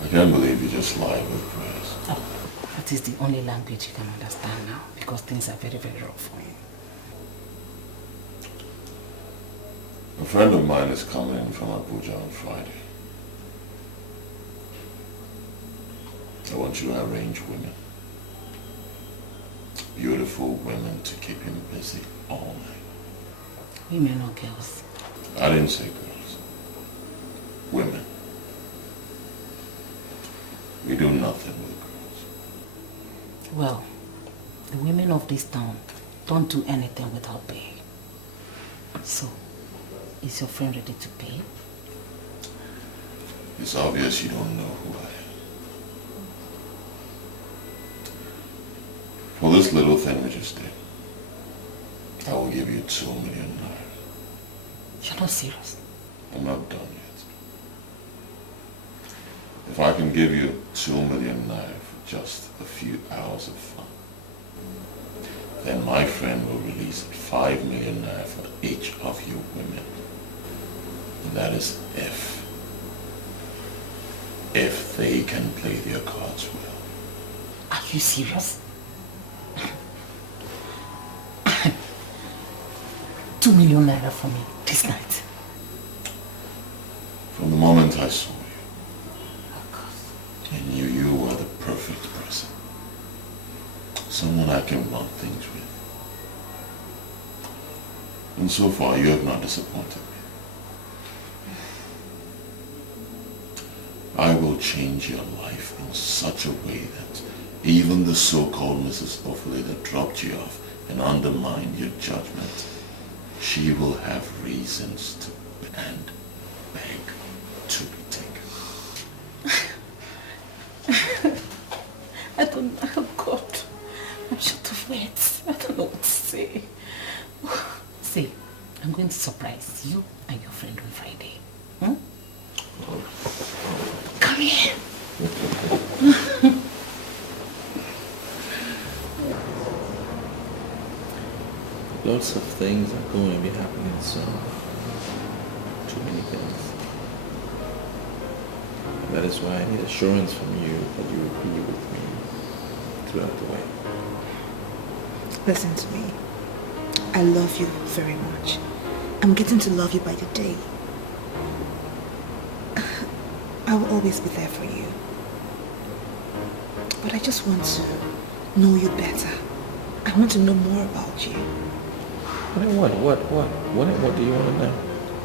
I can't believe you just lie with prayers. Oh, that is the only language you can understand now because things are very, very rough for you. A friend of mine is coming from Abuja on Friday. I want you to arrange women. Beautiful women to keep him busy all night. Women or girls? I didn't say girls. Women. We do nothing with girls. Well, the women of this town don't do anything without pay. So, is your friend ready to pay? It's obvious you don't know who I am. For this little thing we just did, I will give you 2 million naira. You're not serious? I'm not done yet. If I can give you 2 million naira for just a few hours of fun, then my friend will release 5 million naira for each of you women. And that is if they can play their cards well. Are you serious? 2 million naira for me this night. From the moment I saw you, I knew you were the perfect person. Someone I can run things with. And so far, you have not disappointed me. I will change your life in such a way that even the so-called Mrs. Okoli that dropped you off and undermined your judgment, she will have reasons to and beg to be taken. I don't know, oh God. I'm short of words. I don't know what to say. See, I'm going to surprise you and your friend on Friday. Hmm? Come here. Lots of things are going to be happening soon. Too many things. And that is why I need assurance from you that you will be with me throughout the way. Listen to me. I love you very much. I'm getting to love you by the day. I will always be there for you. But I just want to know you better. I want to know more about you. What do you want to know?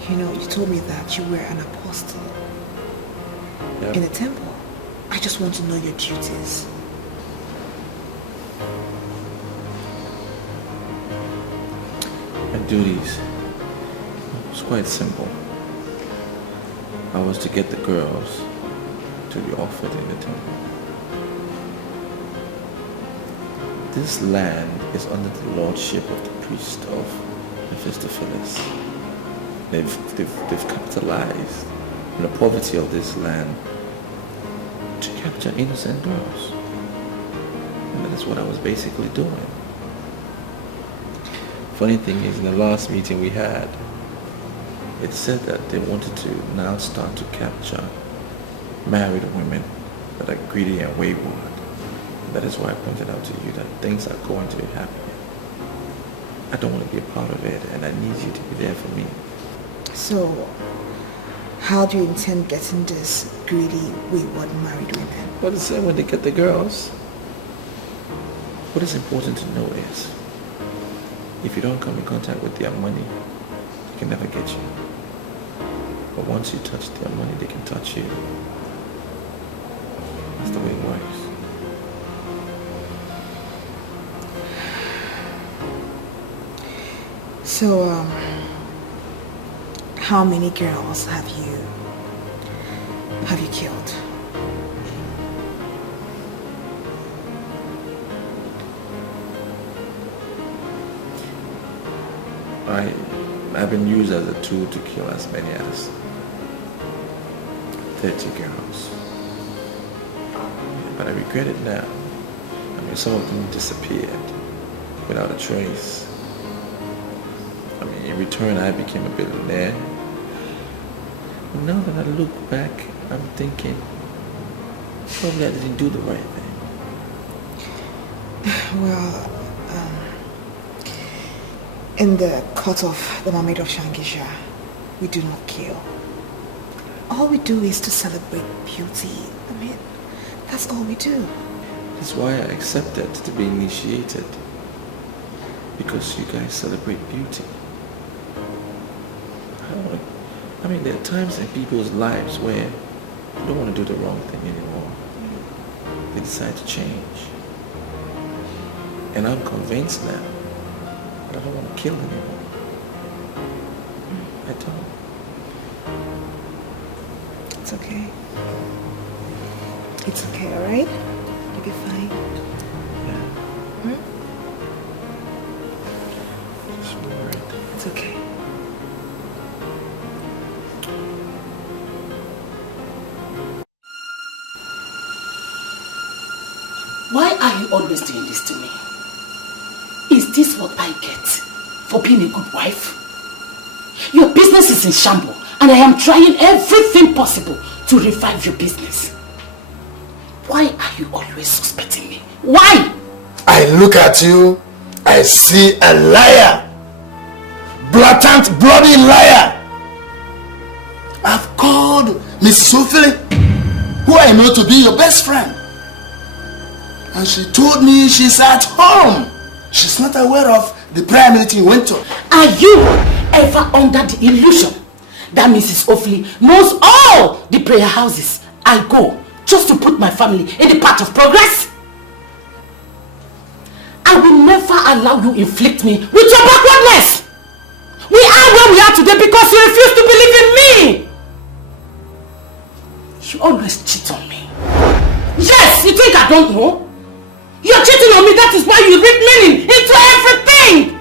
You know, you told me that you were an apostle in the temple. I just want to know your duties. My duties was quite simple. I was to get the girls to be offered in the temple. This land is under the lordship of the priest of Mephistopheles. They've capitalized on the poverty of this land to capture innocent girls. And that is what I was basically doing. Funny thing is, in the last meeting we had, it said that they wanted to now start to capture married women that are greedy and wayward. That is why I pointed out to you that things are going to be happening. I don't want to be a part of it, and I need you to be there for me. So, how do you intend getting this greedy, wayward married women? Well, the same when they get the girls. What is important to know is, if you don't come in contact with their money, they can never get you. But once you touch their money, they can touch you. That's the way it works. So, how many girls have you killed? I've been used as a tool to kill as many as 30 girls. But I regret it now. I mean, some of them disappeared without a trace. I mean, in return, I became a billionaire. And now that I look back, I'm thinking, probably I didn't do the right thing. Well, in the court of the Mermaid of Shangisha, we do not kill. All we do is to celebrate beauty. I mean, that's all we do. That's why I accepted to be initiated. Because you guys celebrate beauty. I mean, there are times in people's lives where they don't want to do the wrong thing anymore. They decide to change. And I'm convinced now that I don't want to kill anymore. I don't. It's okay. It's okay, alright? You'll be fine. Yeah. Hmm? so worried. It's okay. Why are you always doing this to me? Is this what I get for being a good wife? Your business is in shambles, and I am trying everything possible to revive your business. Why are you always suspecting me? Why? I look at you, I see a liar. Blatant, bloody liar. I've called Mrs. Ophelia, who I know to be your best friend. And she told me she's at home. She's not aware of the prayer meeting you went to. Are you ever under the illusion that Mrs. Ophelia knows all the prayer houses I go just to put my family in the path of progress? I will never allow you inflict me with your backwardness. We are where we are today because you refuse to believe in me. You always cheat on me. Yes, you think I don't know? You're cheating on me, that is why you read meaning into everything.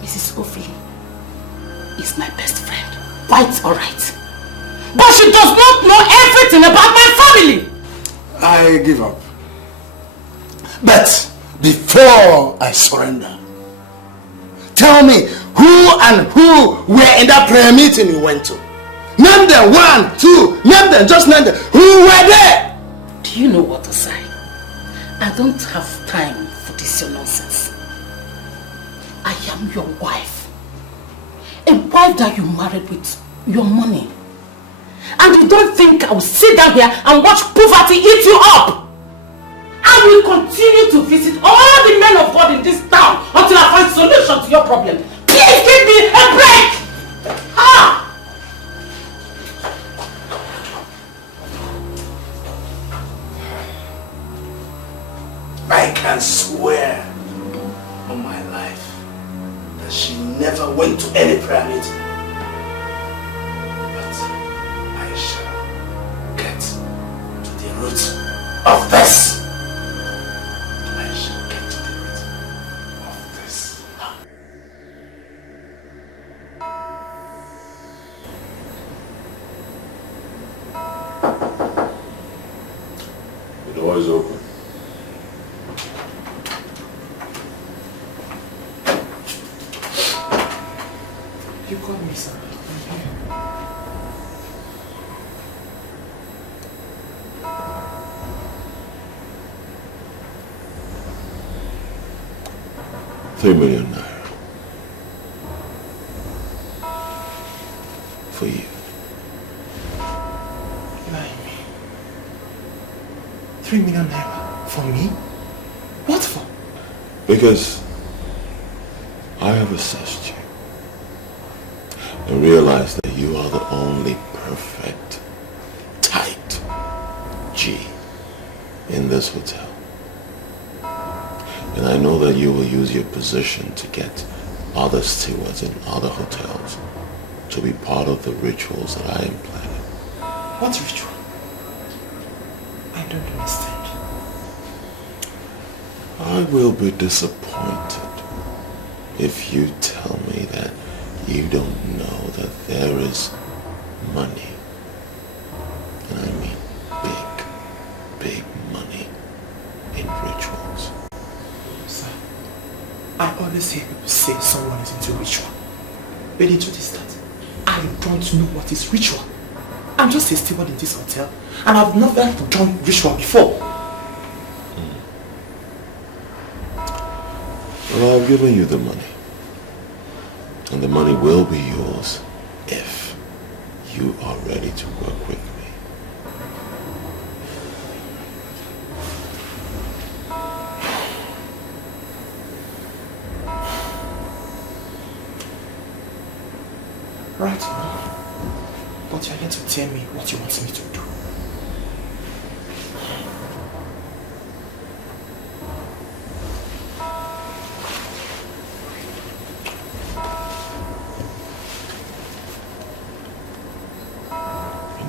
Mrs. Ophelia is my best friend. Quite alright. But she does not know everything about my family. I give up. But before I surrender, tell me who were in that prayer meeting you went to. Name them, 1, 2, name them, just name them. Who were there? Do you know what to say? I don't have time for this your nonsense. I am your wife. A wife that you married with your money. And you don't think I will sit down here and watch poverty eat you up? I will continue to visit all the men of God in this town until I find solution to your problem. Please give me a break! Ah! I can swear on my life that she never went to any prayer meeting. But I shall get to the root of this. I shall get to the root of this. The door is open. You called me, sir. I'm here. $3 million for you. Lying me. 3 million naira for me? What for? Because I have assessed you and realized that you are the only perfect, tight G in this hotel. And I know that you will use your position to get other stewards in other hotels to be part of the rituals that I am planning. What ritual? I don't understand. I will be disappointed if you tell me that you don't know that there is money, and I mean big, big money in rituals. Sir, I always hear people say someone is into ritual. But the truth is that I don't know what is ritual. I'm just a steward in this hotel, and I've never done ritual before. Well, I've given you the money. And the money will be yours if you are ready to work with me. Right. But you're here to tell me what you want me to do.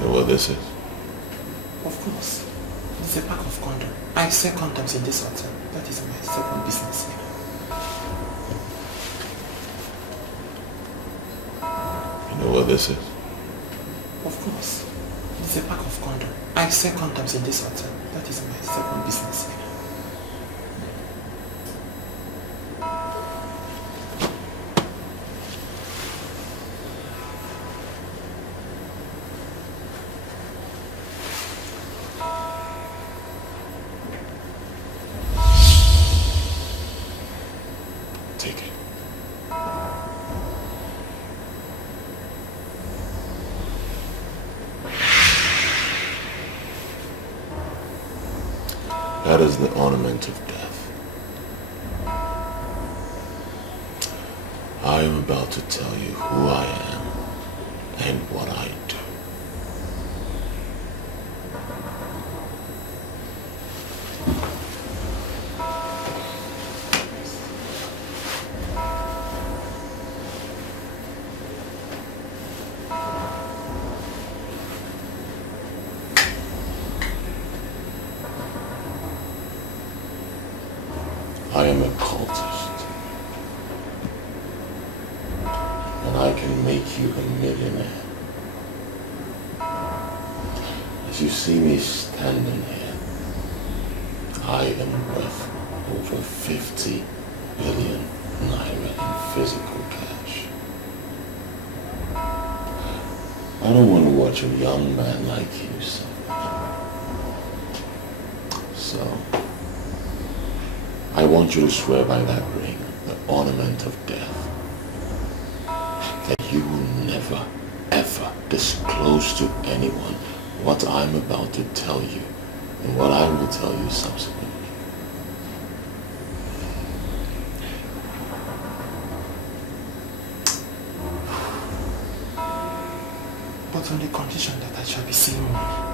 What this is? Of course. It's a pack of condoms. I sell condoms in this hotel. That is a mess. second business here. You know what this is? Of course. It's a pack of condoms. I sell condoms in this hotel. That is my second business here. That is the ornament of death. I am about to tell you who I am and what I do. I am a cultist, and I can make you a millionaire. As you see me standing here, I am worth over 50 billion naira in physical cash. I don't want to watch a young man like you suffer. So, I want you to swear by that ring, the ornament of death, that you will never, ever disclose to anyone what I'm about to tell you and what I will tell you subsequently. But on the condition that I shall be seeing money.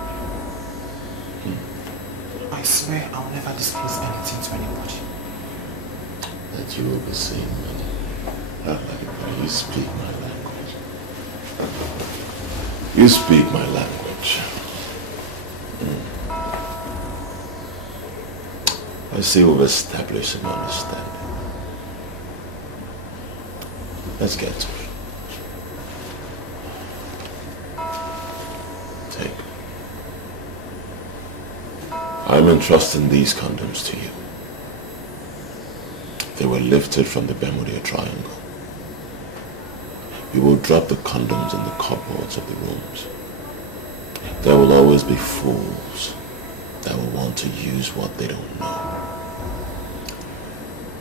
I swear I'll never disclose anything to anybody. That you will be seeing money. You speak my language. You speak my language. I see we've established an understanding. Let's get to it. Take. I'm entrusting these condoms to you. They were lifted from the Bermuda Triangle. You will drop the condoms in the cupboards of the rooms. There will always be fools that will want to use what they don't know.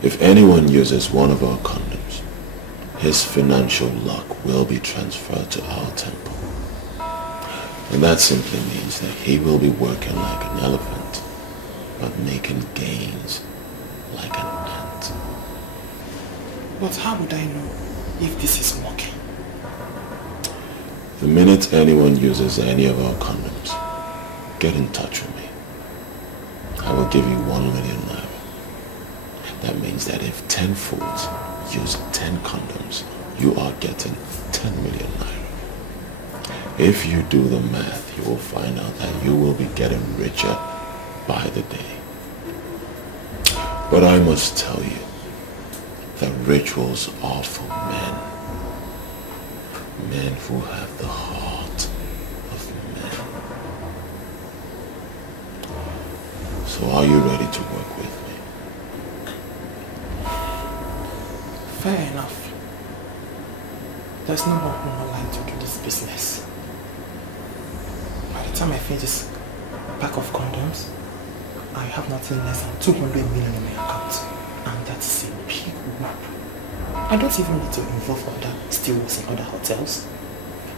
If anyone uses one of our condoms, his financial luck will be transferred to our temple. And that simply means that he will be working like an elephant, but making gains like an ant. But how would I know if this is working? The minute anyone uses any of our condoms, get in touch with me. I will give you 1 million naira. That means that if 10 fools use 10 condoms, you are getting 10 million naira. If you do the math, you will find out that you will be getting richer by the day. But I must tell you that rituals are for men. Men who have the heart of men. So are you ready to work with me? Fair enough. There's no more human line to do this business. By the time I finish this pack of condoms, I have nothing less than 200 million in my account. And that's a big whoop. I don't even need to involve other stewards in other hotels.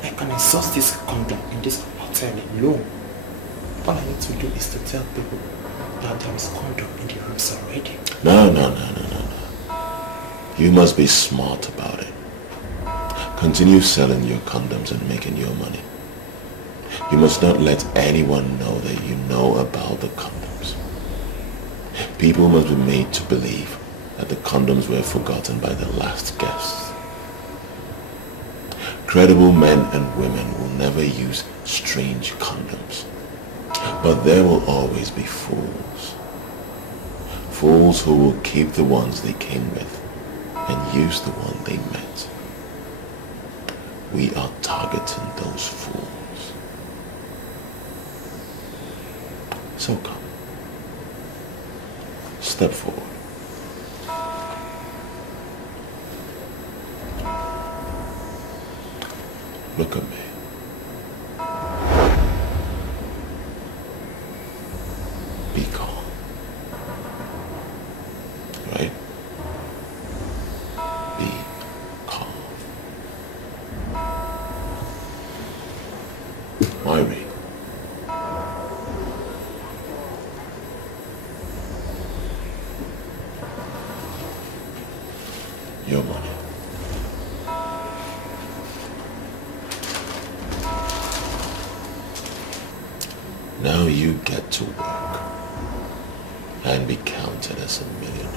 I can exhaust this condom in this hotel alone. All I need to do is to tell people that there is condom in the rooms already. No. You must be smart about it. Continue selling your condoms and making your money. You must not let anyone know that you know about the condoms. People must be made to believe that the condoms were forgotten by the last guests. Credible men and women will never use strange condoms. But there will always be fools. fools who will keep the ones they came with and use the one they met. We are targeting those fools. So come. Step forward. Look at me. Be calm. Right? Be calm. Myri. Your money. Now you get to work and be counted as a millionaire.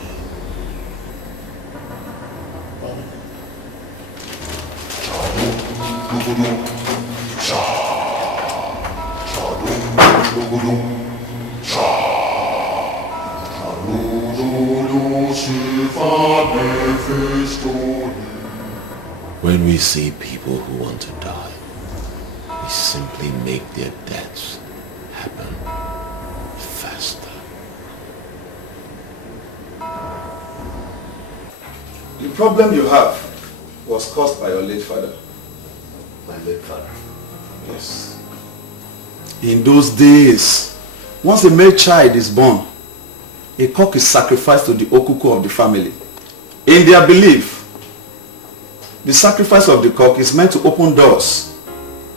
When we see people who want to die, we simply make their deaths happen faster. The problem you have was caused by your late father. My late father? Yes. In those days, once a male child is born, a cock is sacrificed to the okuko of the family. In their belief, the sacrifice of the cock is meant to open doors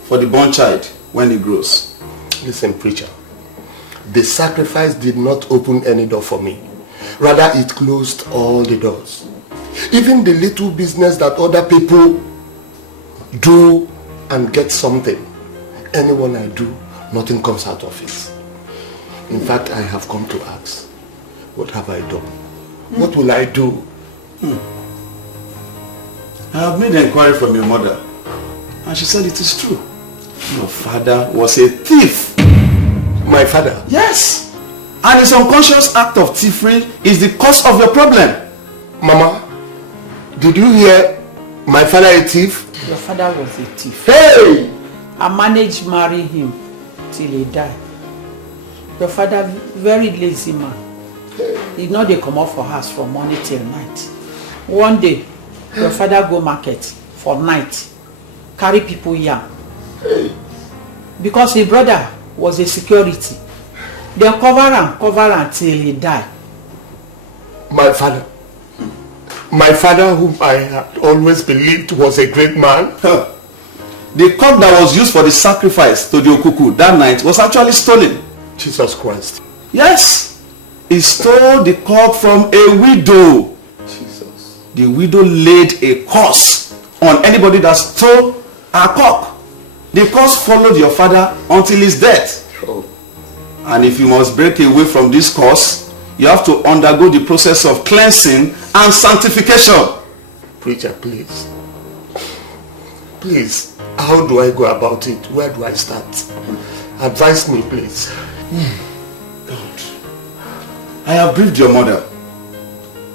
for the born child when he grows. Listen, preacher. The sacrifice did not open any door for me. Rather, it closed all the doors. Even the little business that other people do and get something, anyone I do, nothing comes out of it. In fact, I have come to ask, what have I done? What will I do? I have made an inquiry from your mother, and she said it is true. Your father was a thief. My father? Yes. And his unconscious act of thievery is the cause of your problem. Mama, did you hear my father a thief? Your father was a thief. Hey! I managed to marry him till he died. Your father, very lazy man. He know they come out for house from morning till night. One day, your father go market for night, carry people yam. Because his brother was a security. They cover him till he died. My father whom I had always believed was a great man. The cock that was used for the sacrifice to the okuku that night was actually stolen. Jesus Christ. Yes. He stole the cock from a widow. Jesus. The widow laid a curse on anybody that stole her cock. The curse followed your father until his death. Oh. And if you must break away from this curse, you have to undergo the process of cleansing and sanctification. Preacher, please. Please, how do I go about it? Where do I start? Advise me, please. God. I have briefed your mother.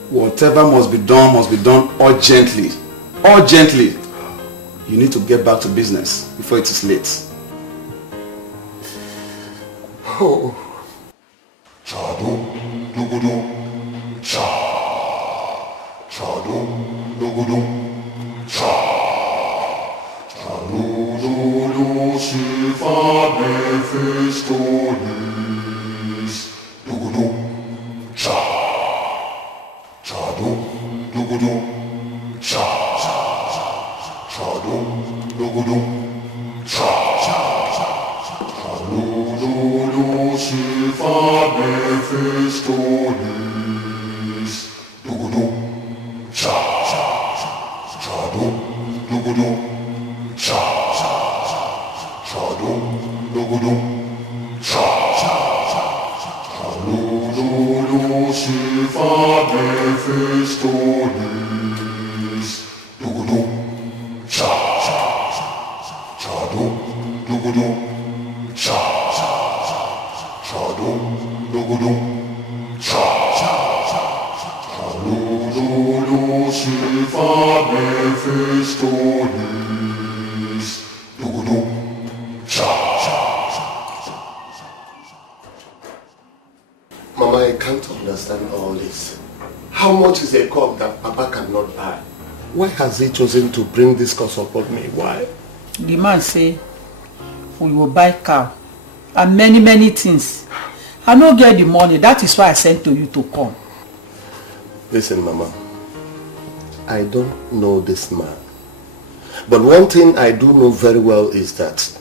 Whatever must be done urgently. Urgently. You need to get back to business before it is late. Oh. Mama, I can't understand all this. How much is a cup that Papa cannot buy? Why has he chosen to bring this curse upon me? Why? The man say, we will buy cow and many things. I don't get the money. That is why I sent to you to come. Listen, Mama. I don't know this man. But one thing I do know very well is that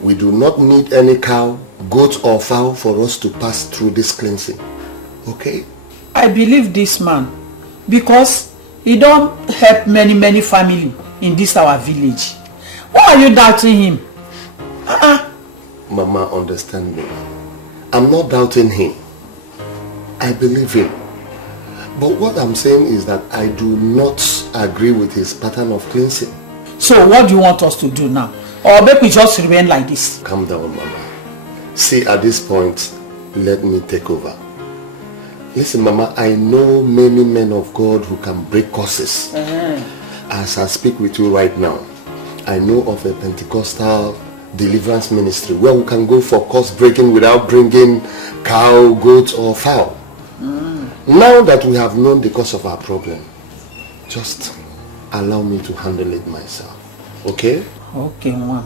we do not need any cow, goat or fowl for us to pass through this cleansing. Okay? I believe this man because he don't help many family in this our village. Why are you doubting him? Mama, understand me. I'm not doubting him. I believe him. But what I'm saying is that I do not agree with his pattern of cleansing. So what do you want us to do now? Or maybe we just remain like this? Calm down, Mama. See, at this point, let me take over. Listen, Mama, I know many men of God who can break curses. As I speak with you right now, I know of a Pentecostal deliverance ministry where we can go for curse breaking without bringing cow, goat or fowl. Now that we have known the cause of our problem, just allow me to handle it myself. Okay? Okay, Mama.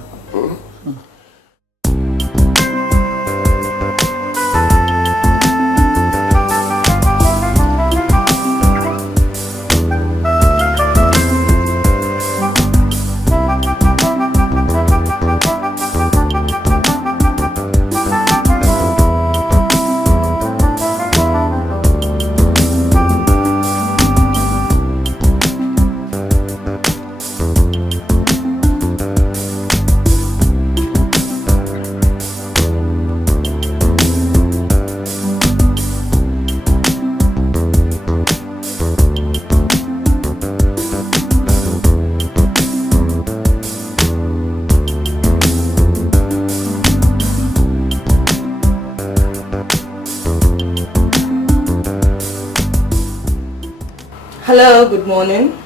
Hello, good morning.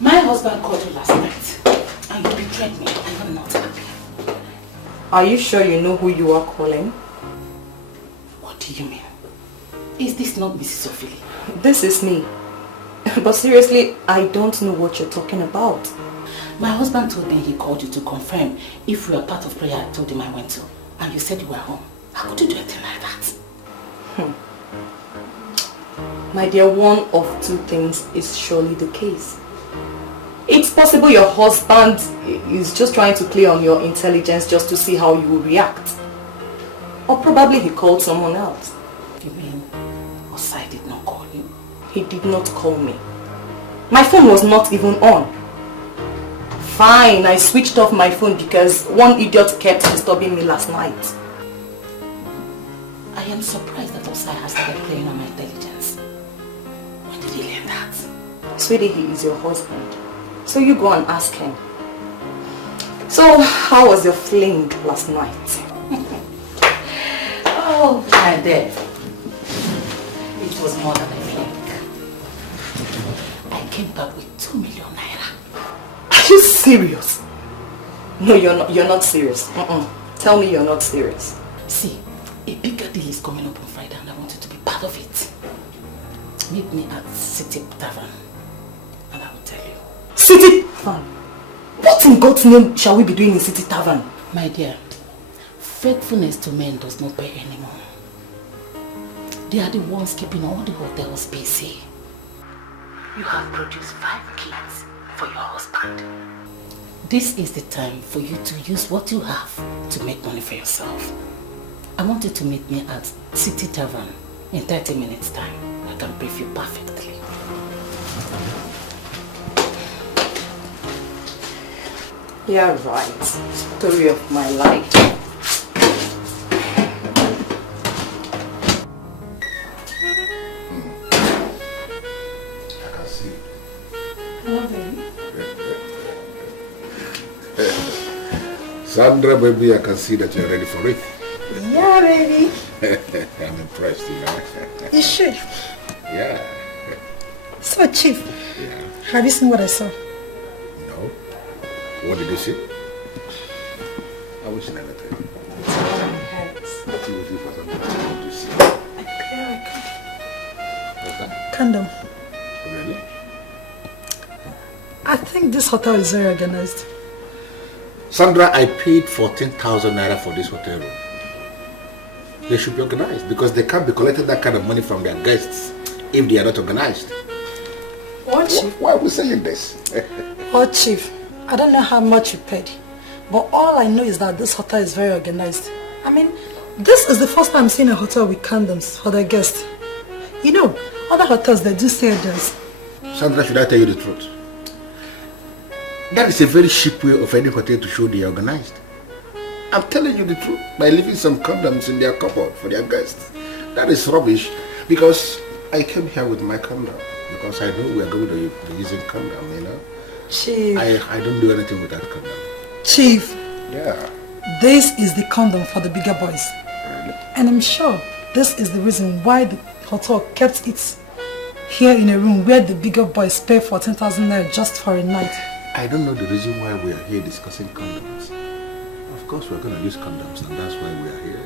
My husband called you last night and you betrayed me. I am not happy. Are you sure you know who you are calling? What do you mean? Is this not Mrs. Ophelia? This is me. But seriously, I don't know what you're talking about. My husband told me he called you to confirm if we were part of prayer I told him I went to. And you said you were home. How could you do anything like that? My dear, one of two things is surely the case. It's possible your husband is just trying to play on your intelligence just to see how you will react. Or probably he called someone else. You mean Osai did not call you? He did not call me. My phone was not even on. Fine, I switched off my phone because one idiot kept disturbing me last night. I am surprised that Osai has started playing on my intelligence. When did he learn that? Sweetie, he is your husband. So you go and ask him. So, how was your fling last night? Oh, my dear. It was more than a fling. I came back with 2 million naira. Are you serious? No, you're not serious. Tell me you're not serious. See, a bigger deal is coming up on Friday and I want you to be part of it. Meet me at City Tavern and I will tell you. City Tavern? What in God's name shall we be doing in City Tavern? My dear, faithfulness to men does not pay anymore. They are the ones keeping all the hotels busy. You have produced 5 kids for your husband. This is the time for you to use what you have to make money for yourself. I want you to meet me at City Tavern in 30 minutes time. I can brief you perfectly. Yeah, right. Story of my life. I can see. Hello, baby. Sandra, baby, I can see that you're ready for it. Yeah, baby. I'm impressed, you know. You should. Yeah. So, Chief, Have you seen what I saw? No. What did you see? I wish I never tell you. What you would do for something to see? What's that? Condom. Really? I think this hotel is very organized. Sandra, I paid 14,000 naira for this hotel room. They should be organized because they can't be collecting that kind of money from their guests if they are not organized. What, Chief? Why are we saying this? Oh, Chief, I don't know how much you paid, but all I know is that this hotel is very organized. I mean, this is the first time I'm seeing a hotel with condoms for their guests. You know, other hotels, they do say this. Sandra, should I tell you the truth? That is a very cheap way of any hotel to show they are organized. I'm telling you the truth by leaving some condoms in their cupboard for their guests. That is rubbish because I came here with my condom because I know we are going to be using condom, you know. Chief. I don't do anything with that condom. Chief. Yeah. This is the condom for the bigger boys. Really? And I'm sure this is the reason why the hotel kept it here in a room where the bigger boys pay 14,000 naira just for a night. I don't know the reason why we are here discussing condoms. Of course we're going to use condoms and that's why we are here.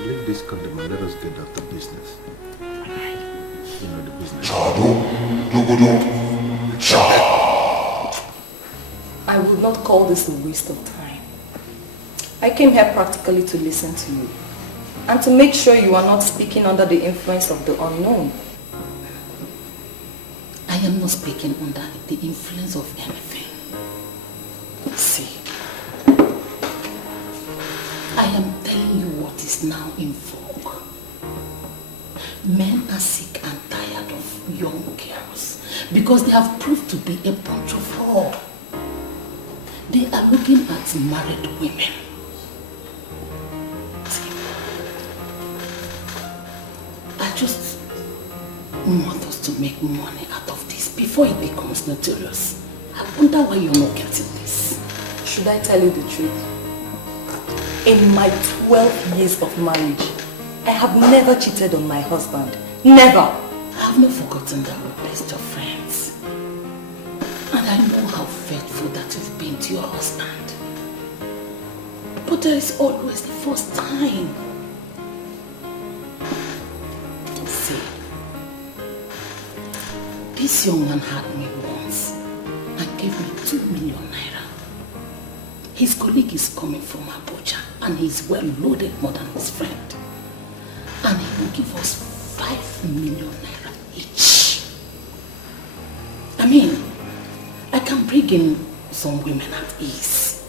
Leave this condom and let us get down to business. You know the business. I would not call this a waste of time. I came here practically to listen to you and to make sure you are not speaking under the influence of the unknown. I am not speaking under the influence of anything. See, I am telling you what is now in vogue. Men are sick and tired of young girls because they have proved to be a bunch of whore. They are looking at married women. See, I just want us to make money out of this before it becomes notorious. I wonder why you're not getting this. Should I tell you the truth? In my 12 years of marriage, I have never cheated on my husband. Never. I have not forgotten that we're best of friends. And I know how faithful that you've been to your husband. But there is always the first time. See, this young man had me once and gave me 2 million naira. His colleague is coming from Abuja and he's well loaded more than his friend. And he will give us 5 million naira each. I mean, I can bring in some women at ease,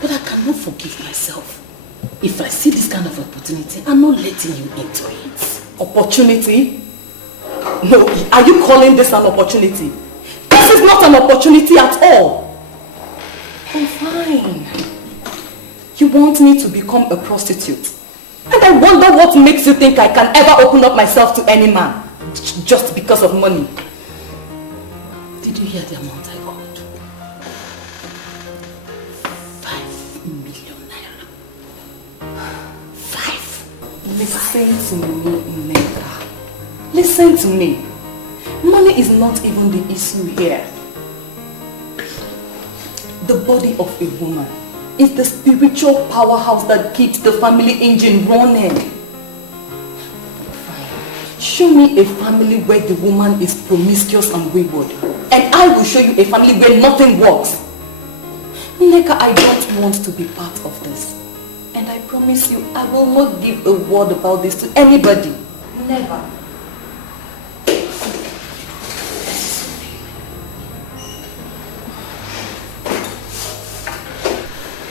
but I cannot forgive myself if I see this kind of opportunity. I'm not letting you into it. Opportunity? No, are you calling this an opportunity? This is not an opportunity at all. Oh, fine. You want me to become a prostitute? And I wonder what makes you think I can ever open up myself to any man just because of money. Did you hear the amount I got? 5 million naira. 5. Listen to me, Neka. Listen to me. Money is not even the issue here. The body of a woman is the spiritual powerhouse that keeps the family engine running. Fine. Show me a family where the woman is promiscuous and wayward, and I will show you a family where nothing works. Neka, I don't want to be part of this. And I promise you, I will not give a word about this to anybody. Never.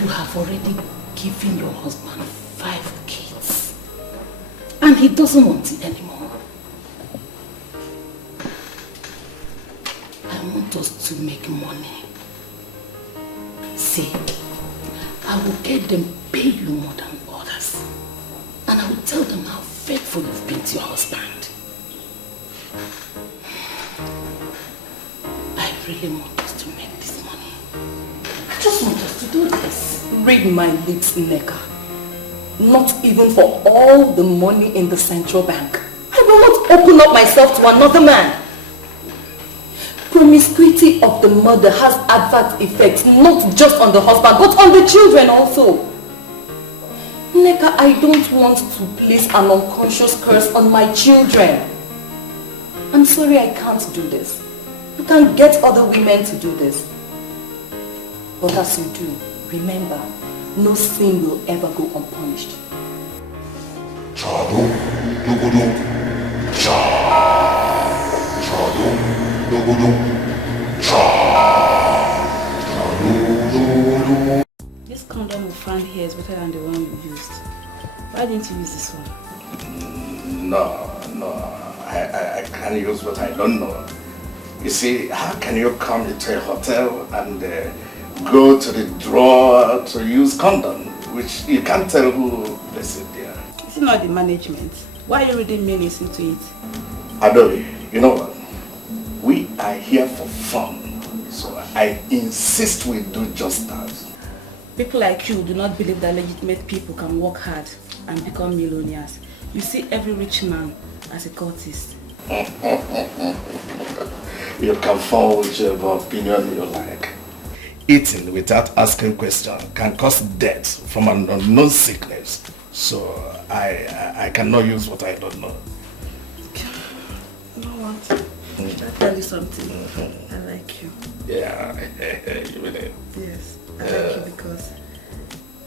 You have already given your husband 5 kids. And he doesn't want it anymore. I want us to make money. See, I will get them pay you more than others. And I will tell them how faithful you've been to your husband. I really want us to make this money. I just want us to do this. Read my lips, Neka. Not even for all the money in the central bank. I will not open up myself to another man. Promiscuity of the mother has adverse effects, not just on the husband, but on the children also. Neka, I don't want to place an unconscious curse on my children. I'm sorry I can't do this. You can get other women to do this. But as you do, remember, no sin will ever go unpunished. This condom we found here is better than the one we used. Why didn't you use this one? No. I can't use what I don't know. You see, how can you come into a hotel and go to the drawer to use condom, which you can't tell who placed it there? It's not the management. Why are you reading meanings into it? Adobe, you know what? We are here for fun, so I insist we do just that. People like you do not believe that legitimate people can work hard and become millionaires. You see every rich man as a cultist. You can form whichever opinion you like. Eating without asking questions can cause death from an unknown sickness. So I cannot use what I don't know. You know what? I'll tell you something. I like you. Yeah, you mean it? Yes, I like you because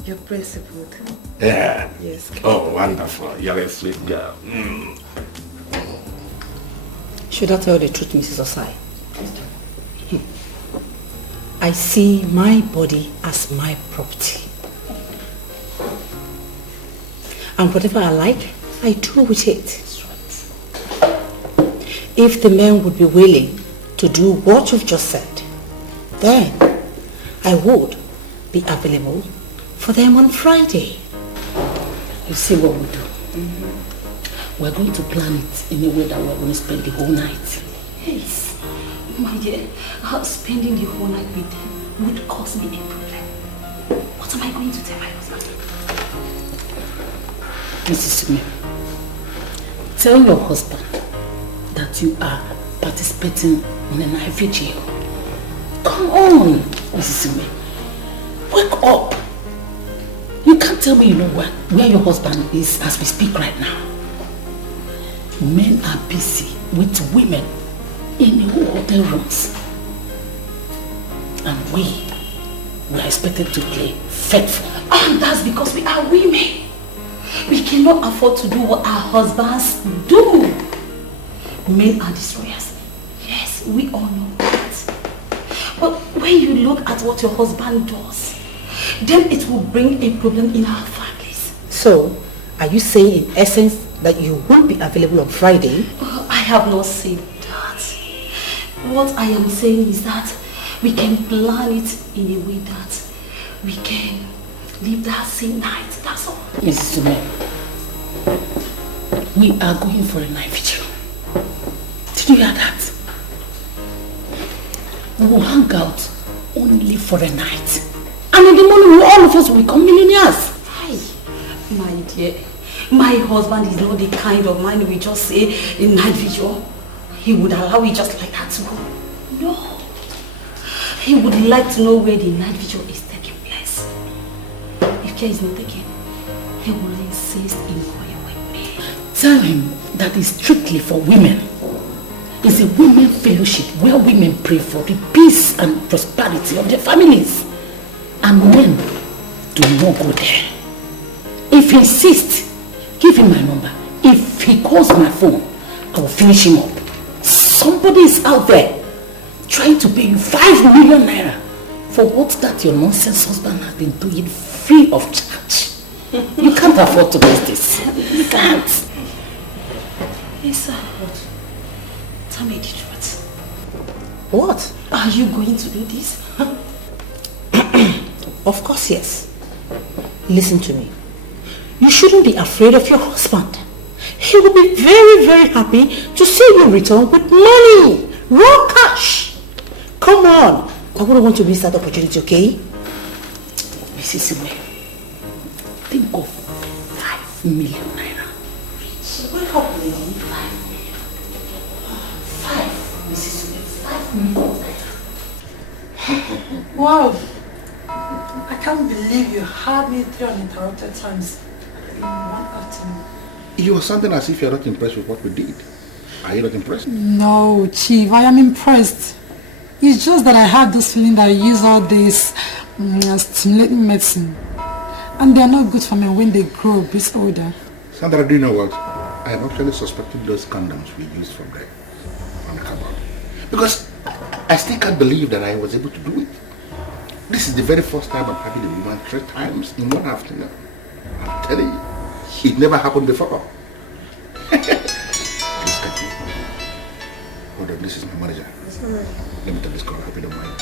you're principled. Yeah. Yes. Oh, wonderful. You're a sweet girl. Should I tell the truth, Mrs. Osai? I see my body as my property. And whatever I like, I do with it. If the men would be willing to do what you've just said, then I would be available for them on Friday. You see what we do? We're going to plan it in a way that we're going to spend the whole night. Yes, my dear, spending the whole night with them would cause me a problem. What am I going to tell my husband? Mrs. Sume, tell your husband that you are participating in a night vigil. Come on, Mrs. Sume. Wake up. You can't tell me you know where your husband is as we speak right now. Men are busy with women in the hotel rooms. And we are expected to play faithful. And that's because we are women. We cannot afford to do what our husbands do. Men are destroyers. Yes, we all know that. But when you look at what your husband does, then it will bring a problem in our families. So, are you saying in essence that you won't be available on Friday? I have not said that. What I am saying is that we can plan it in a way that we can live that same night. That's all. Mrs. Sume, we are going for a night vigil. Did you hear that? We will hang out only for a night. And in the morning, all of us will become millionaires. Hi, my dear. My husband is not the kind of man we just say a night vigil. He would allow it just like that to go. No. He would like to know where the night vigil is taking place. If care is not taken, he will insist in going with me. Tell him that it's strictly for women. It's a women fellowship where women pray for the peace and prosperity of their families. And men do not go there. If he insists, give him my number. If he calls my phone, I will finish him up. Somebody is out there trying to pay you 5 million naira for what that your nonsense husband has been doing free of charge. You can't afford to miss this. You can't. Yes, sir. What? Tell me the truth. What? Are you going to do this? Of course, yes. Listen to me. You shouldn't be afraid of your husband. He will be very, very happy to see you return with money. Raw cash. Come on. I wouldn't want to miss that opportunity, okay? Mrs. Sume, think of 5 million naira. Wake up, Leon. 5 million. 5, Mrs. Sume, 5 Wow. I can't believe you had me 3 uninterrupted times in one afternoon. You are sounding as if you're not impressed with what we did. Are you not impressed? No, Chief, I am impressed. It's just that I have this feeling that I use all this stimulating medicine. And they are not good for me when they grow a bit older. Sandra, do you know what? I have actually suspected those condoms we used from the cupboard. Because I still can't believe that I was able to do it. This is the very first time I'm having a woman 3 times in one afternoon. I'm telling you, it never happened before. Please get me. Hold on, this is my manager. Let me take this call, I hope you don't mind.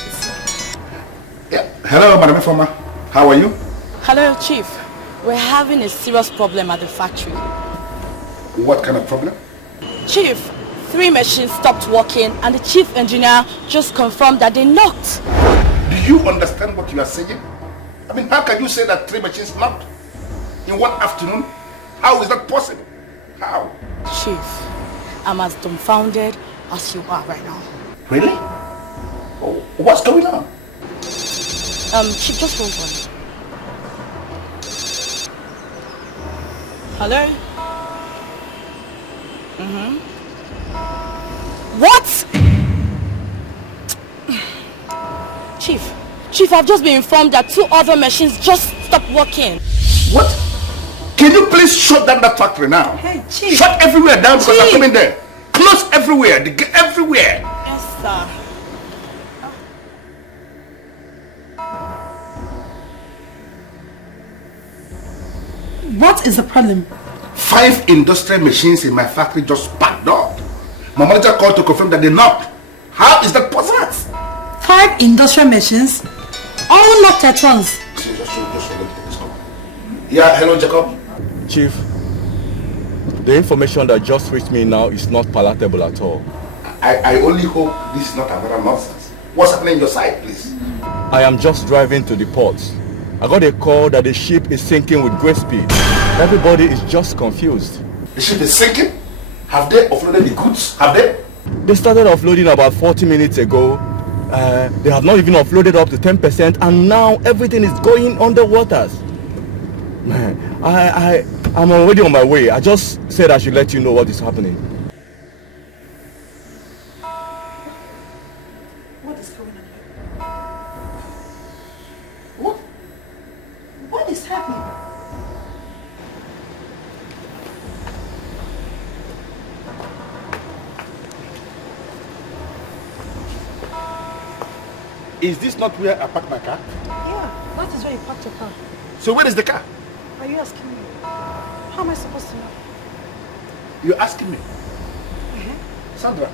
Yeah. Hello, Madam Informer. How are you? Hello, Chief. We're having a serious problem at the factory. What kind of problem? Chief, 3 machines stopped working and the chief engineer just confirmed that they knocked. Do you understand what you are saying? I mean, how can you say that 3 machines knocked in one afternoon? How is that possible? How? Chief, I'm as dumbfounded as you are right now. Really? Oh, what's going on? Chief, just hold on. Hello? What? Chief, I've just been informed that 2 other machines just stopped working. What? Can you please shut down that factory now? Hey, Chief. Shut everywhere down because I'm coming there. Close everywhere. Everywhere. Yes, sir. What is the problem? 5 industrial machines in my factory just packed up. My manager called to confirm that they knocked. How is that possible? What? 5 industrial machines? All knocked at once. Yeah, hello, Jacob. Chief, the information that just reached me now is not palatable at all. I only hope this is not another nonsense. What's happening on your side, please? I am just driving to the port. I got a call that the ship is sinking with great speed. Everybody is just confused. The ship is sinking? Have they offloaded the goods? Have they? They started offloading about 40 minutes ago. They have not even offloaded up to 10%, and now everything is going underwater. Man, I'm already on my way. I just said I should let you know what is happening. What is going on here? What is happening? Is this not where I parked my car? Yeah, that is where you parked your car. So where is the car? Are you asking me? How am I supposed to know? You're asking me? Sandra,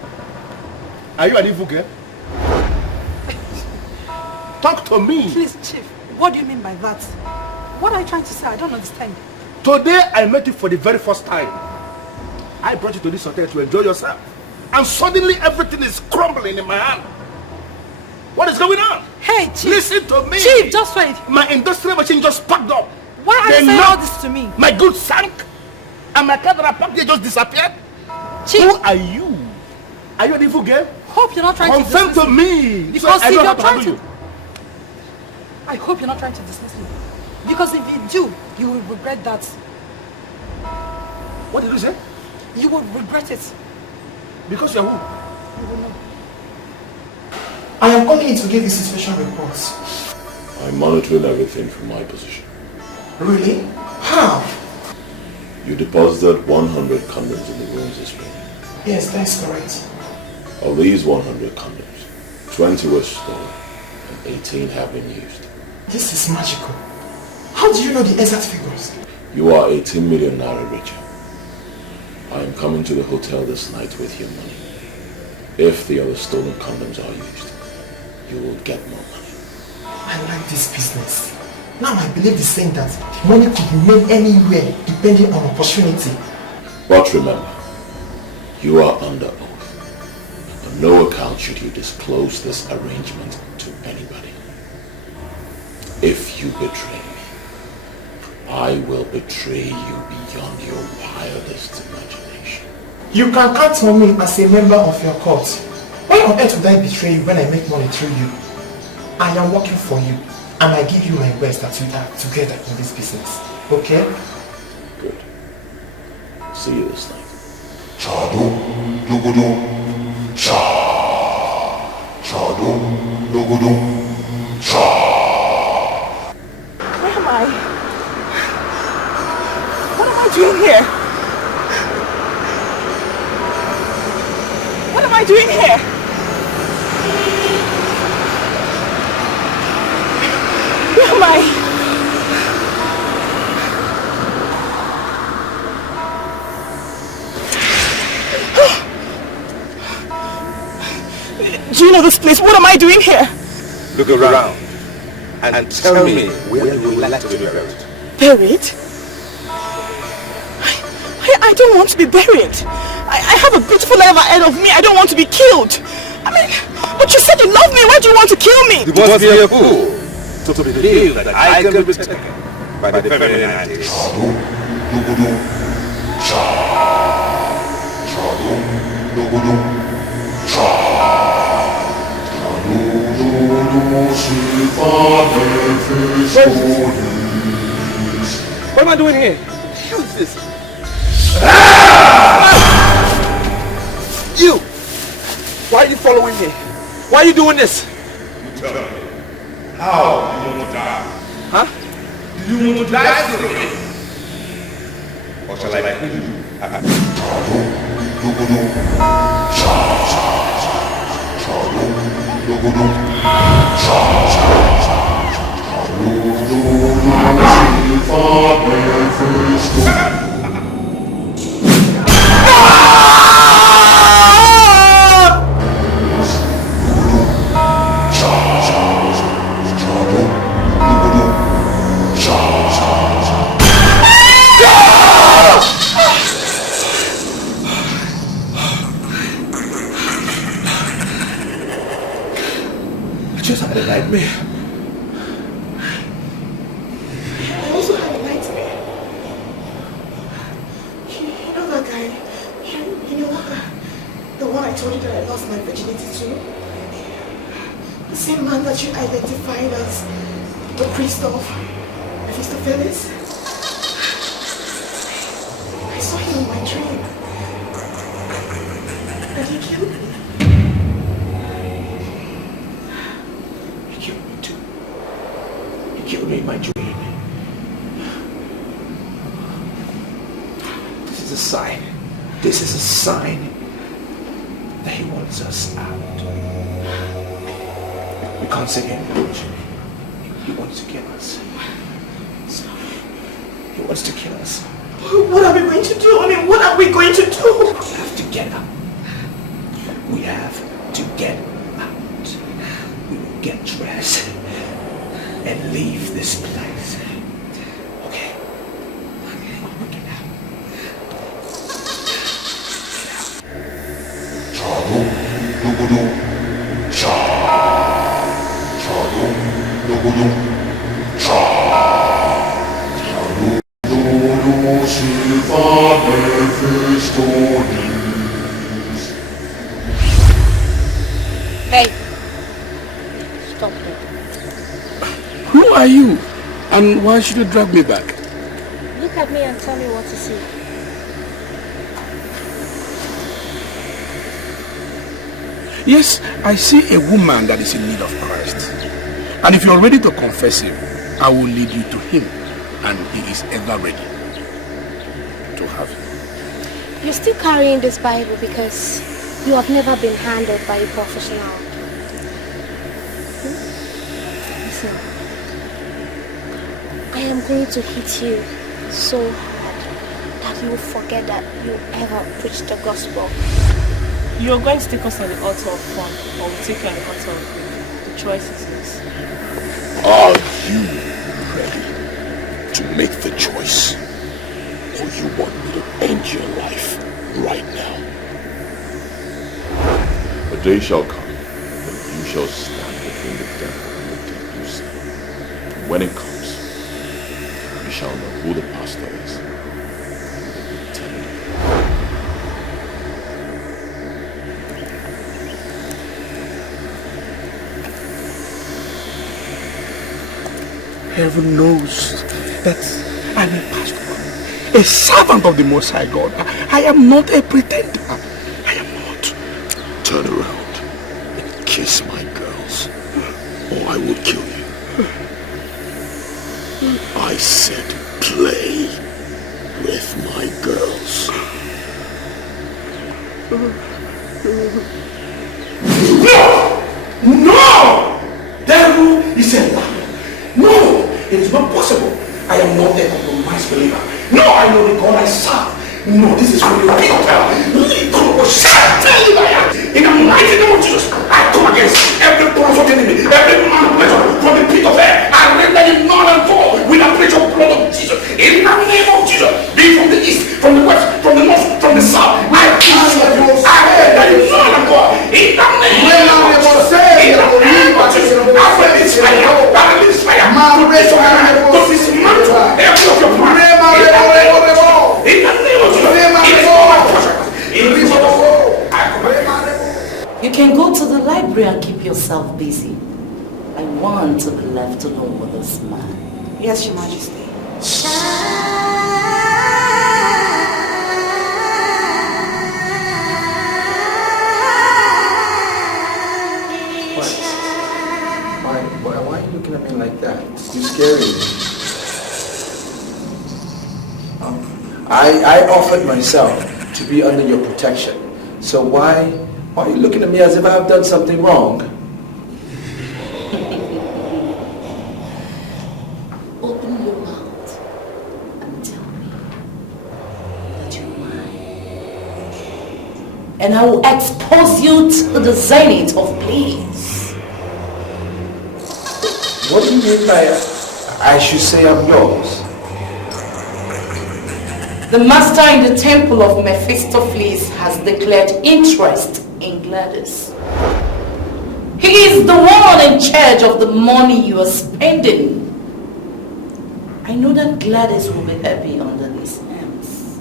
are you an evil girl? Talk to me. Please, Chief, what do you mean by that? What are you trying to say? I don't understand. Today I met you for the very first time. I brought you to this hotel to enjoy yourself. And suddenly everything is crumbling in my hand. What is going on? Hey, Chief. Listen to me. Chief, just wait. My industrial machine just packed up. Why are you saying all this to me? My goods sank. And my car that I packed here just disappeared. Chief. Who are you? Are you an evil girl? Hope you're not trying Confirm to dismiss to me. Because I if don't you're have to trying handle to... I hope you're not trying to dismiss me. Because if you do, you will regret that. What did you say? You will regret it. Because you're who? You will know. I am calling in to give you situation reports. I'm monitoring everything from my position. Really? How? You deposited 100 condoms in the rooms this morning. Yes, that's correct. Of these 100 condoms, 20 were stolen and 18 have been used. This is magical. How do you know the exact figures? You are 18 million naira richer. I am coming to the hotel this night with your money. If the other stolen condoms are used, you will get more money. I like this business. Now I believe the saying that money could be made anywhere depending on opportunity. But remember, you are under oath. On no account should you disclose this arrangement to anybody. If you betray me, I will betray you beyond your wildest imagination. You can count on me as a member of your court. When Why on earth would I betray you when I make money through you? I am working for you, and I give you my best that we are together in this business. Okay? Good. See you this night. Chadum, dugudum, cha. Chadum, dugudum, cha. Where am I? What am I doing here? What am I doing here? Where am I? Do you know this place? What am I doing here? Look around and tell me where you would like to be buried. Buried? I don't want to be buried. I have a beautiful life ahead of me. I don't want to be killed. I mean, but you said you love me. Why do you want to kill me? You must be a fool to believe that I can be taken by the feminine ideas. What am I doing here? Who's this? You! Why are you following me? Why are you doing this? Tell me, how do you want to die? Huh? Do you want to die slowly? Or shall I kill you? I just had a nightmare. I also had a nightmare. You know that guy? You know the one I told you that I lost my virginity to? The same man that you identified as the priest of Mephistopheles? I saw him in my dream. And he killed me. He killed me too. He killed me in my dream. This is a sign. This is a sign that he wants us out. We can't sit here and watch. He wants to kill us. He wants to kill us. What are we going to do? I mean, what are we going to do? We have to get out. We have to get out. We will get dressed and leave this place. Okay? We'll get out. Hey, stop it. Who are you? And why should you drag me back? Look at me and tell me what to see. Yes, I see a woman that is in need of Christ. And if you're ready to confess him, I will lead you to him. And he is ever ready to have you. You're still carrying this Bible because you have never been handled by a professional. Listen, I am going to hit you so hard that you will forget that you ever preached the gospel. You're going to take us on the altar of fun, or we'll take you on the altar of faith. The choice is yours. Are you ready to make the choice? Or you want me to end your life right now? A day shall come when you shall stand between the devil and the deep blue sea. When it comes, you shall know who the pastor is. heaven knows that I'm a pastor, a servant of the Most High God. I am not a pretender. I am not. Turn around and kiss my girls, or I will kill you. I said play with my girls. No! No! Devil is a liar. No! It is not possible. I am not a compromised believer. No, I know the God I serve. No, this is from your pit of hell. In the mighty name of Jesus, I come against every plot of the enemy, every manipulation from the pit of hell. I render it null and void with the precious blood of Jesus. In the name of Jesus, be from the east, from the west, from the north, from the south. I render it null and void. In the name of Jesus, in the name of Jesus, I release fire. I release fire. To dismantle every of your plans. In the name of Jesus, it is all my portion. You can go to the library and keep yourself busy. I want to be left alone with this man. Yes, Your Majesty. Why are you looking at me like that? You're scaring me. I offered myself to be under your protection. So why are you looking at me as if I've done something wrong? Open your mouth and tell me that you're mine. And I will expose you to the zenith of bliss. What do you mean by I should say I'm yours? The master in the temple of Mephistopheles has declared interest in Gladys. He is the one in charge of the money you are spending. I know that Gladys will be happy under his hands.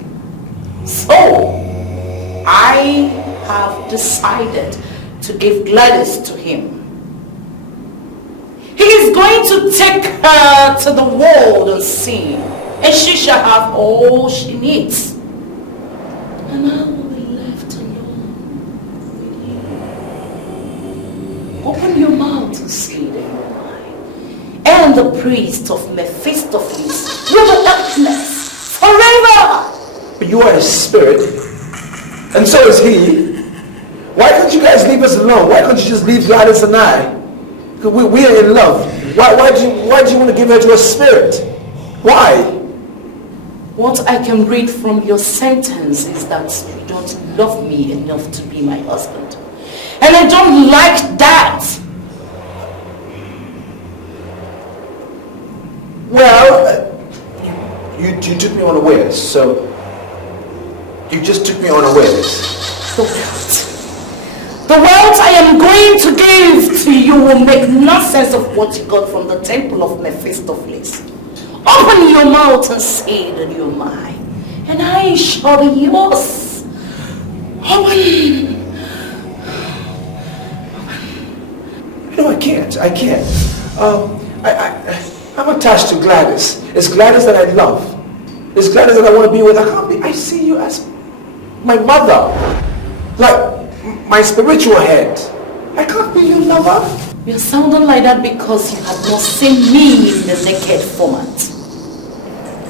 So, I have decided to give Gladys to him. He is going to take her to the world and see. And she shall have all she needs. And I will be left alone with you. Open your mouth and say that you're mine. And the priest of Mephistopheles will be helpless forever. But you are his spirit, and so is he. Why can't you guys leave us alone? Why can't you just leave Gladys and I? Because we are in love. Why do you want to give her to a spirit? Why? What I can read from your sentence is that you don't love me enough to be my husband. And I don't like that. Well, you took me unawares, so you just took me unawares. The wealth I am going to give to you will make nonsense of what you got from the temple of Mephistopheles. Open your mouth and say that you're mine, and I shall be yours. Open. No, I can't. I'm attached to Gladys. It's Gladys that I love. It's Gladys that I want to be with. I see you as my mother. Like my spiritual head. I can't be your lover. You're sounding like that because you have not seen me in the naked format.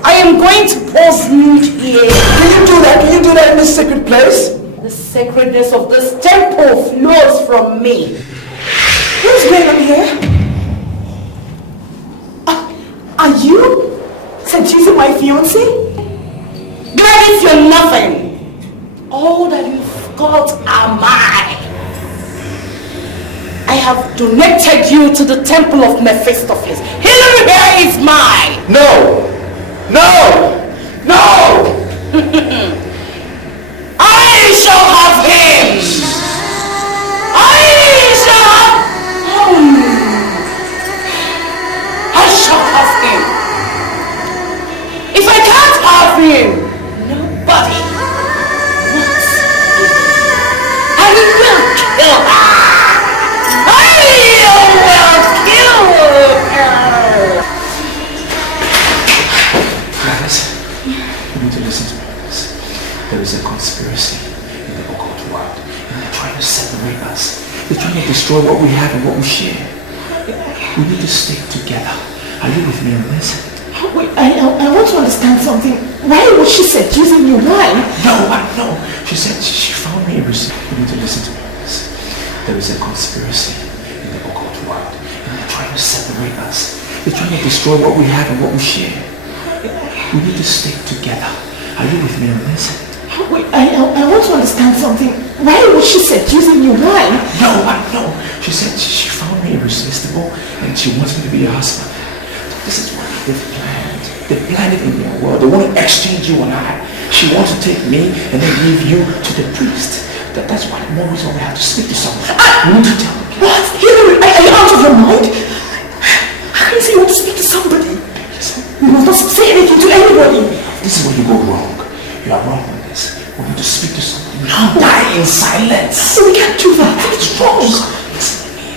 I am going to pose nude here. Can you do that? Can you do that in this sacred place? The sacredness of this temple flows from me. Who's Leonard here? Are you seducing my fiancé? Gladys, you're nothing. All that you've got are mine. I have donated you to the temple of Mephistopheles. Hillary here is mine. No! No! No! I shall have him. I shall have I shall have him. If I can't have him, nobody wants him. I will kill her. I will kill her. destroy what we have and what we share. We need to stick together. Are you with me on this? Wait, I want to understand something. Why was she seducing you? Why? No. She said she found me a receipt. You need to listen to me on this. There is a conspiracy in the occult world, and they're trying to separate us. They're trying to destroy what we have and what we share. We need to stick together. Are you with me on this? Wait, I want to understand something. Why was she seducing you? Why? No. She said she found me irresistible and she wants me to be her husband. This is what they've planned. They've planned it in their world. They want to exchange you and I. She wants to take me and then give you to the priest. That's why the more reason we have to speak to someone. We need to tell them. What? Hillary, are you out of your mind? How can you say you want to speak to somebody? You must not say anything to anybody. This is where you go wrong. You are wrong on this. We need to speak to somebody. Now die in silence. We can't do that. It's wrong. Listen to me.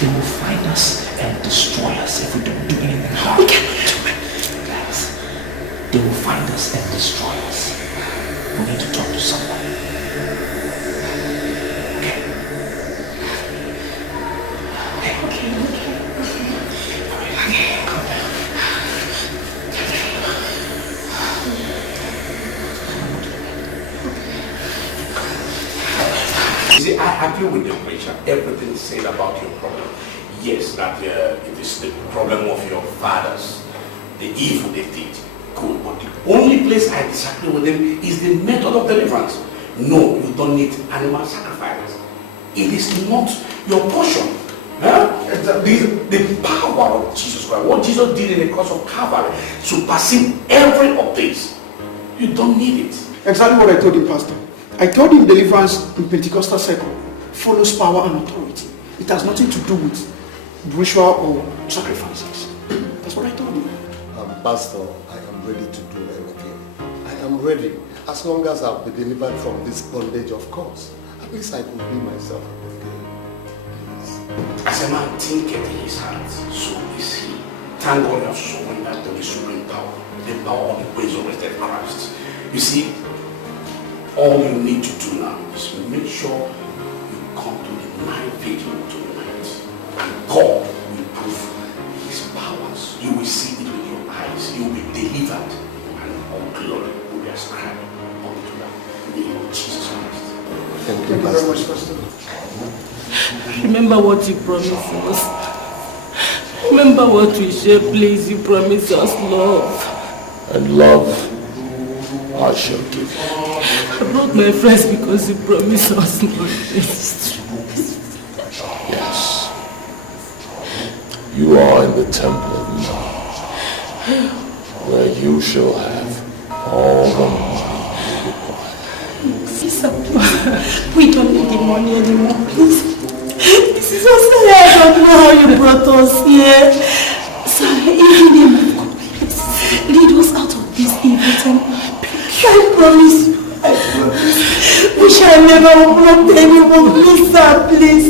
They will find us and destroy us if we don't do anything hard. We cannot do it. Guys, they will find us and destroy us. We need to talk to somebody. Okay. Calm down. You see, I agree with the preacher. Everything said about your problem. Yes, that it is the problem of your fathers, the evil they did. Good, but the only place I disagree with them is the method of deliverance. No, you don't need animal sacrifices. It is not your portion. Huh? The power of Jesus Christ, what Jesus did in the cross of Calvary, surpassing every of this. You don't need it. Exactly what I told him, Pastor. I told him deliverance in Pentecostal circle follows power and authority. It has nothing to do with ritual or sacrifices. That's what I told him. Pastor, I am ready to do anything. I am ready. As long as I'll be delivered from this bondage, of course. At least I could be myself. As a man thinketh in his heart, so is he. Thank God you have shown that there is supreme power, the power of the resurrected Christ. You see, all you need to do now is make sure you come to the night vigil tonight. And God will prove his powers. You will see it with your eyes. You will be delivered, and all glory will be ascribed unto the name of Jesus Christ. Thank you very much, Pastor. Remember what you promised us. Remember what we share, please. You promised us love. And love I shall give. I brought my friends because you promised us love. Yes. You are in the temple of God, where you shall have all the money you require. Sir, we don't need the money anymore, please. This is so sad. I don't know how you brought us here. Sir, in the name of God, please lead us out of this evil time. I promise you. We shall never open up to anyone. Please, sir, please.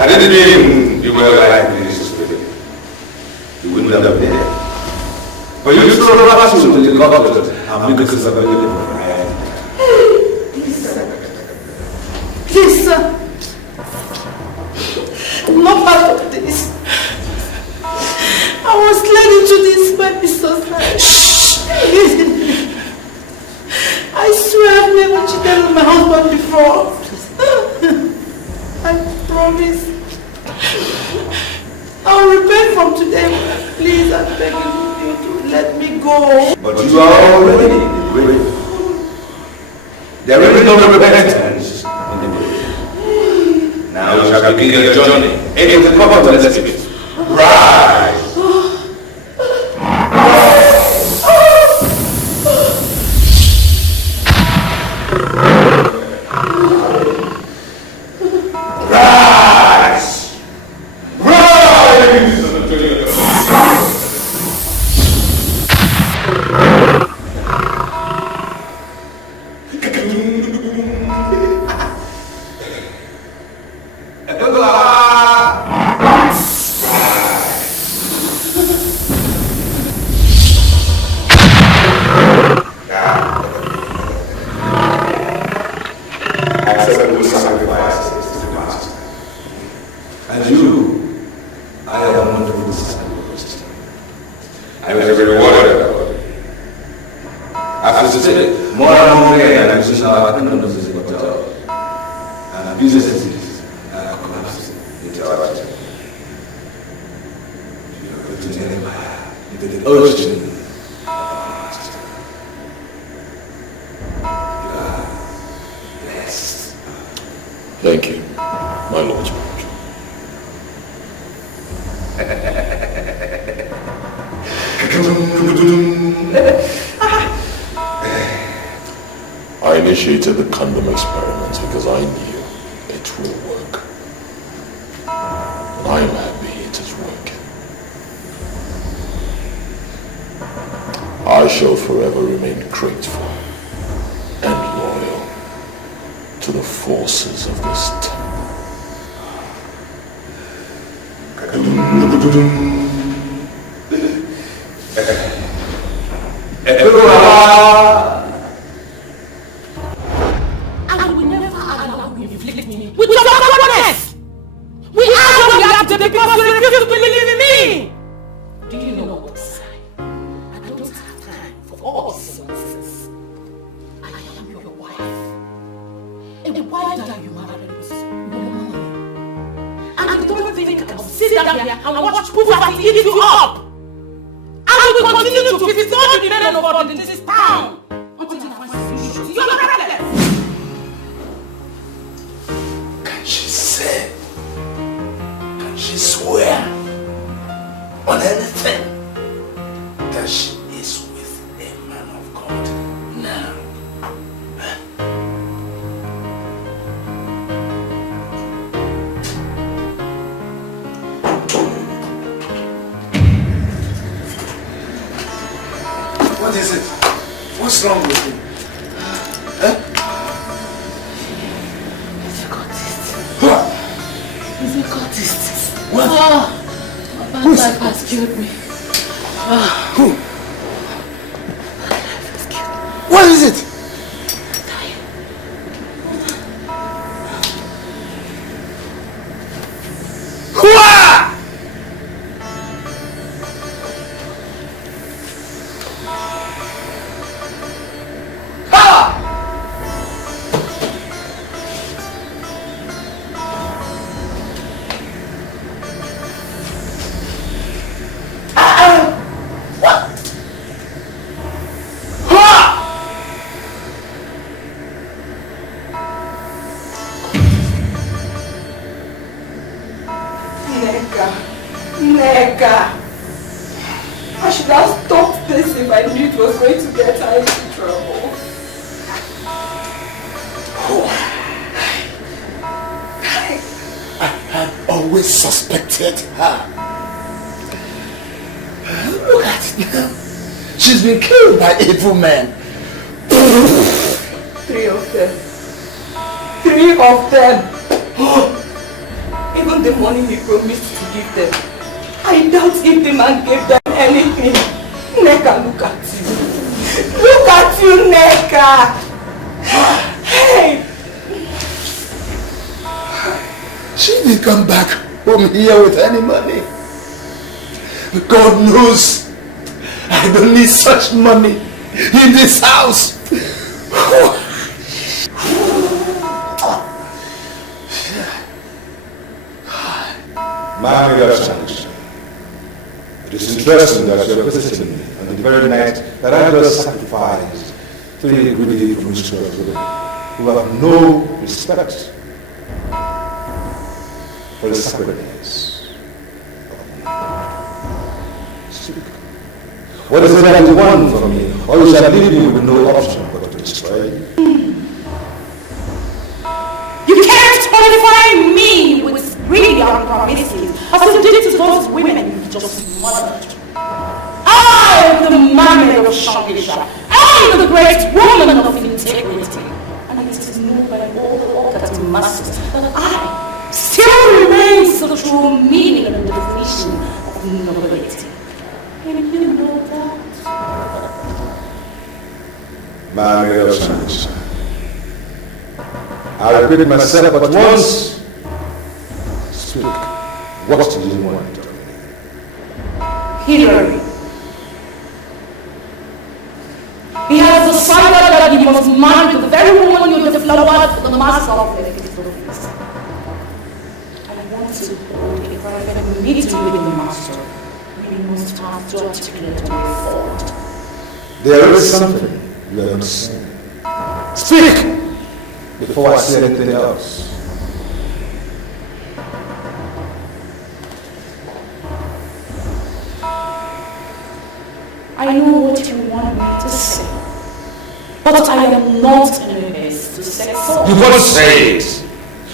I didn't mean you were like this, you wouldn't have been there. But you still have to do the Godson. I'm because of the Please, sir. I'm not part of this. I was led into this by Mr. Shh! I swear I've never cheated on my husband before. I promise. I'll repent from today. Please, I'm begging you to let me go. But you You are already in the grave. There is no repentance in the grave. Now you shall begin your journey into the comfort of the spirit. Rise! Thank you, my Lord George. I initiated the condom experiments because I knew it will work. I am happy it is working. I shall forever remain grateful and loyal to the forces of this town. And we never allow you to inflict me with your stubbornness! We are what we have to because you refuse to believe in me! Do you know what to say? I don't have time for all this nonsense. I am your wife. A wife that you married with no money. And I don't think I'll sit down here and watch poverty eat you up! I will continue to visit all the men of in this town until I find solution to your problem! Can she say? Can she swear on anything that she is with a man of God now? What is it? What's wrong with you? Huh? He's a cultist. What? He's a cultist. What? My bad life has killed me. Who? What is it? What? Nega. I should have stopped this if I knew it was going to get her into trouble. I had always suspected her. Look at it now. She's been killed by evil men. 3 of them. 3 of them. Even the money he promised to give them. I doubt if the man gave them anything. Neka, look at you. Look at you, Neka. Hey. She didn't come back home here with any money. God knows I don't need such money in this house. My Godson, it is interesting that you are visiting me And the very night that I just sacrificed 3 greedy promiscuous women who have no respect for the sacredness of man. Speak. What is it that you want from me? Or you shall leave me with no option but to destroy you? You can't qualify me with greedy promises as you did to those women you just murdered. I am the man of Shanty. I am the great woman of integrity. And it is known by all the organs masters that I still remains the true meaning and definition of nobility. And you know that. Man of Shanty. I repeat myself but once. Speak. What do you want to me? Hillary. He has decided that he must marry the very woman you deflowered for the master of the office. I want to hold a private meeting with the master. We must have to articulate a way forward. There is something you have not seen. Speak! Before I say anything else. I know what you want me to say, but I am not in a haste to say so. You must say it.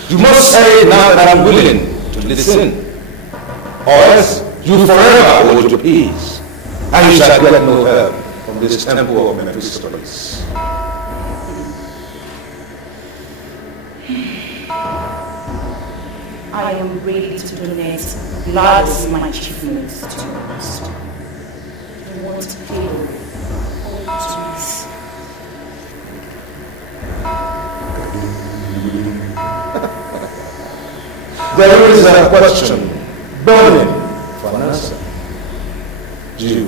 You must say it now that I'm willing to listen. Or else you forever hold your peace, and you shall get no help from this temple of Mephistopheles. I am ready to donate blood as my achievements to your master. I want to feel all peace. There is a question burning for an answer. You,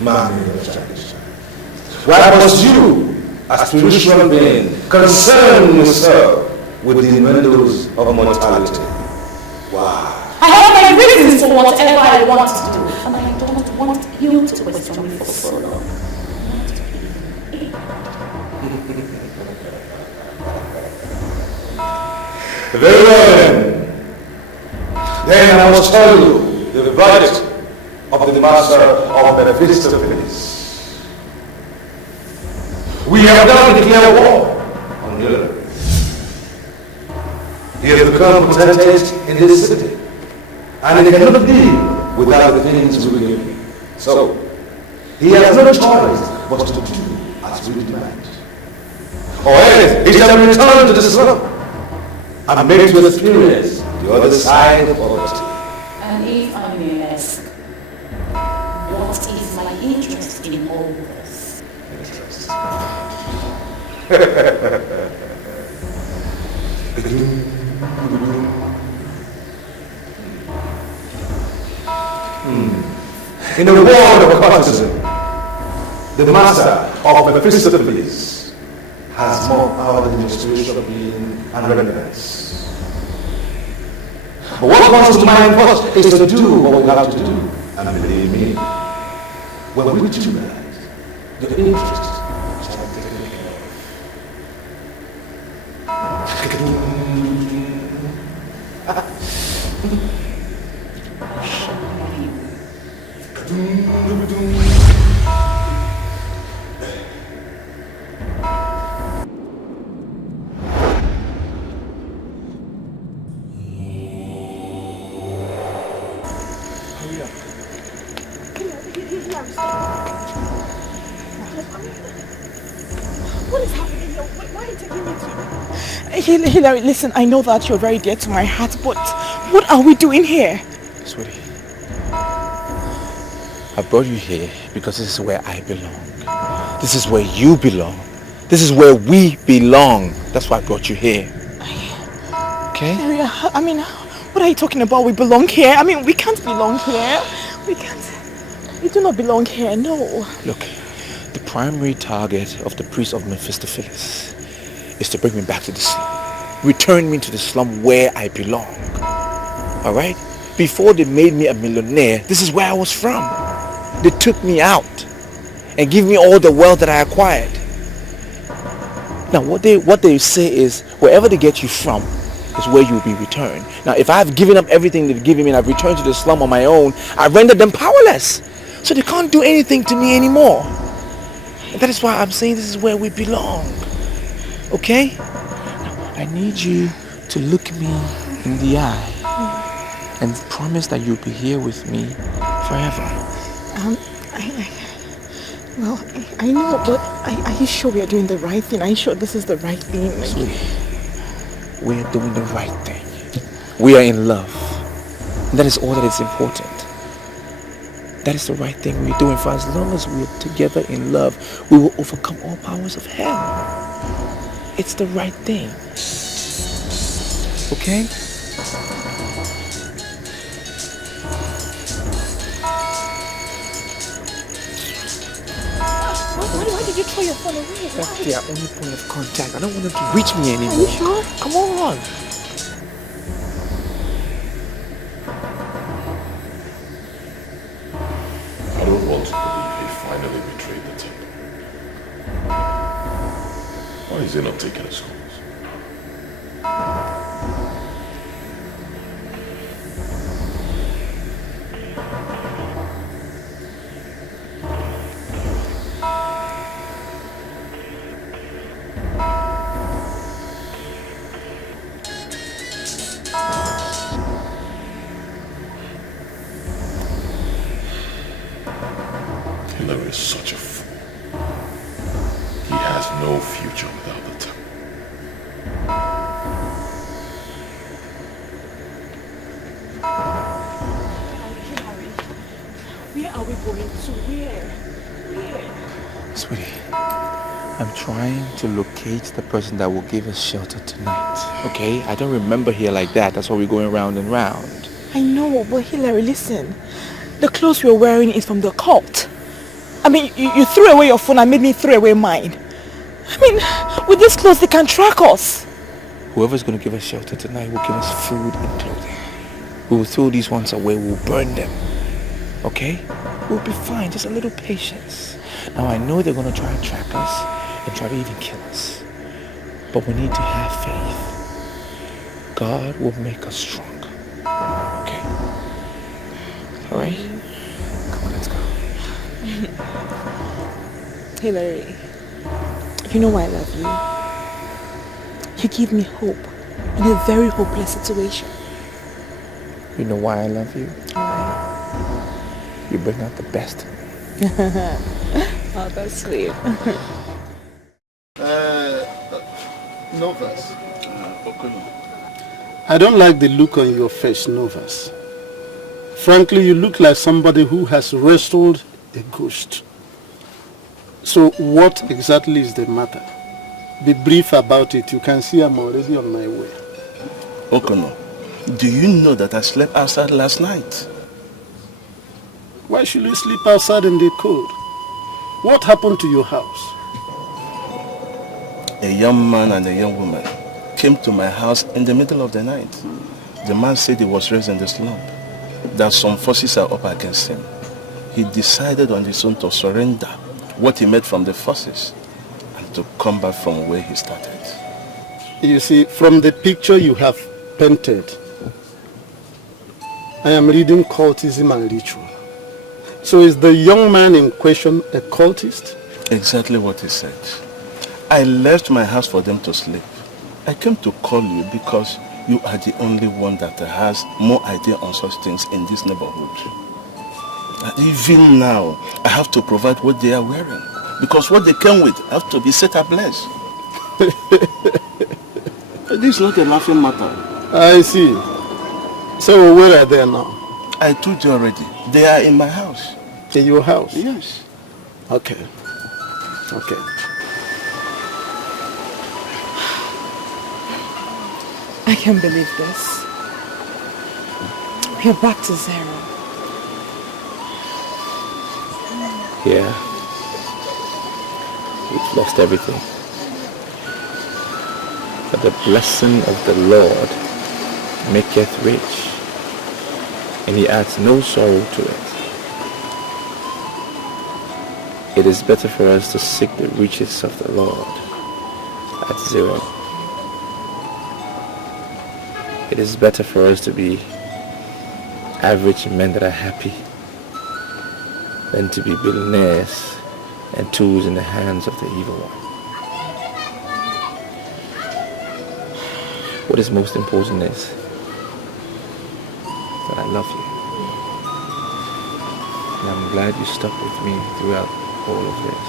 man of Chinese. Why must you, a spiritual being, concern yourself with the innuendos of mortality? Why? I have my reasons for whatever I want to do, and I don't want you to question me for so long. Very well then I must tell you the verdict of the master of Mephistopheles. We have now declared war on Leonard. He has become potentate in this city, and he cannot deal without the things we give him. So, he has no choice but to do as we demand. Or else he shall return to the slum and make to experience the other side of poverty. And if I may ask, what is my interest in all this? Interest. In a world of occultism, the master of Mephistopheles has more power than the spiritual being and relevance. But what comes to mind first is to do what we have to do. And believe me, when we do that, the interest shall be taken care What is happening here? Why are you taking me to? Hillary, listen, I know that you're very dear to my heart, but what are we doing here? Sweetie, I brought you here because this is where I belong. This is where you belong. This is where we belong. That's why I brought you here. Okay? Hillary, I mean, what are you talking about? We belong here? I mean, we can't belong here. We can't. We do not belong here, no. Look, the primary target of the priest of Mephistopheles is to bring me back to the slum. Return me to the slum where I belong. Alright? Before they made me a millionaire, this is where I was from. They took me out and give me all the wealth that I acquired. Now what they say is, wherever they get you from is where you will be returned. Now if I've given up everything they've given me and I've returned to the slum on my own, I rendered them powerless. So they can't do anything to me anymore. And that is why I'm saying this is where we belong. Okay? Now, I need you to look me in the eye and promise that you'll be here with me forever. I know, but are you sure we are doing the right thing? Are you sure this is the right thing? Sweetie, we are doing the right thing. We are in love. And that is all that is important. That is the right thing we're doing. For as long as we're together in love, we will overcome all powers of hell. It's the right thing. Okay? Why did you throw your phone away? That's their only point of contact. I don't want them to reach me anymore. Are you sure? Come on. I don't want to believe he finally betrayed the temple. Why is he not taking his calls? Hillary is such a fool. He has no future without the temple. Where are we going to? Where? Sweetie, I'm trying to locate the person that will give us shelter tonight. Okay? I don't remember here like that. That's why we're going round and round. I know, but Hillary, listen. The clothes we're wearing is from the cult. I mean, you threw away your phone and made me throw away mine. I mean, with these clothes, they can track us. Whoever's going to give us shelter tonight will give us food and clothing. We will throw these ones away. We'll burn them. Okay? We'll be fine. Just a little patience. Now, I know they're going to try and track us and try to even kill us. But we need to have faith. God will make us stronger. Okay? All right? Come on, let's go. Hillary, you know why I love you. You give me hope in a very hopeless situation. You know why I love you? Why? You bring out the best in me. Oh, that's sweet. Novas. I don't like the look on your face, Novas. Frankly, you look like somebody who has wrestled a ghost. So what exactly is the matter? Be brief about it. You can see I'm already on my way. Okono, do you know that I slept outside last night? Why should you sleep outside in the cold? What happened to your house? A young man and a young woman came to my house in the middle of the night. The man said he was raised in the slum, that some forces are up against him. He decided on his own to surrender what he made from the forces and to come back from where he started. You see, from the picture you have painted, I am reading cultism and ritual. So is the young man in question a cultist? Exactly what he said. I left my house for them to sleep. I came to call you because you are the only one that has more idea on such things in this neighborhood. Even now, I have to provide what they are wearing. Because what they came with have to be set ablaze. This is not a laughing matter. I see. So where are they now? I told you already. They are in my house. In your house? Yes. Okay. Okay. I can't believe this. We're back to zero. Yeah. We've lost everything. But the blessing of the Lord maketh rich, and he adds no sorrow to it. It is better for us to seek the riches of the Lord at zero. It is better for us to be average men that are happy than to be billionaires and tools in the hands of the evil one. What is most important is that I love you. And I'm glad you stuck with me throughout all of this.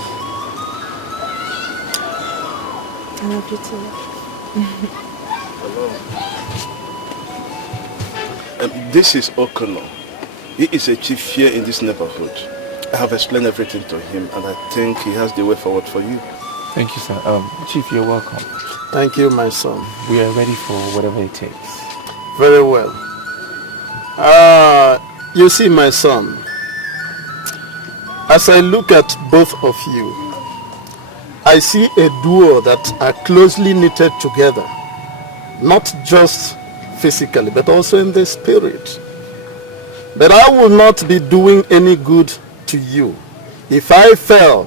I love you too. This is Okoli. He is a chief here in this neighborhood. I have explained everything to him and I think he has the way forward for you. Thank you, sir. Chief, you're welcome. Thank you, my son. We are ready for whatever it takes. Very well. You see, my son, as I look at both of you, I see a duo that are closely knitted together, not just physically, but also in the spirit. But I will not be doing any good to you if I fail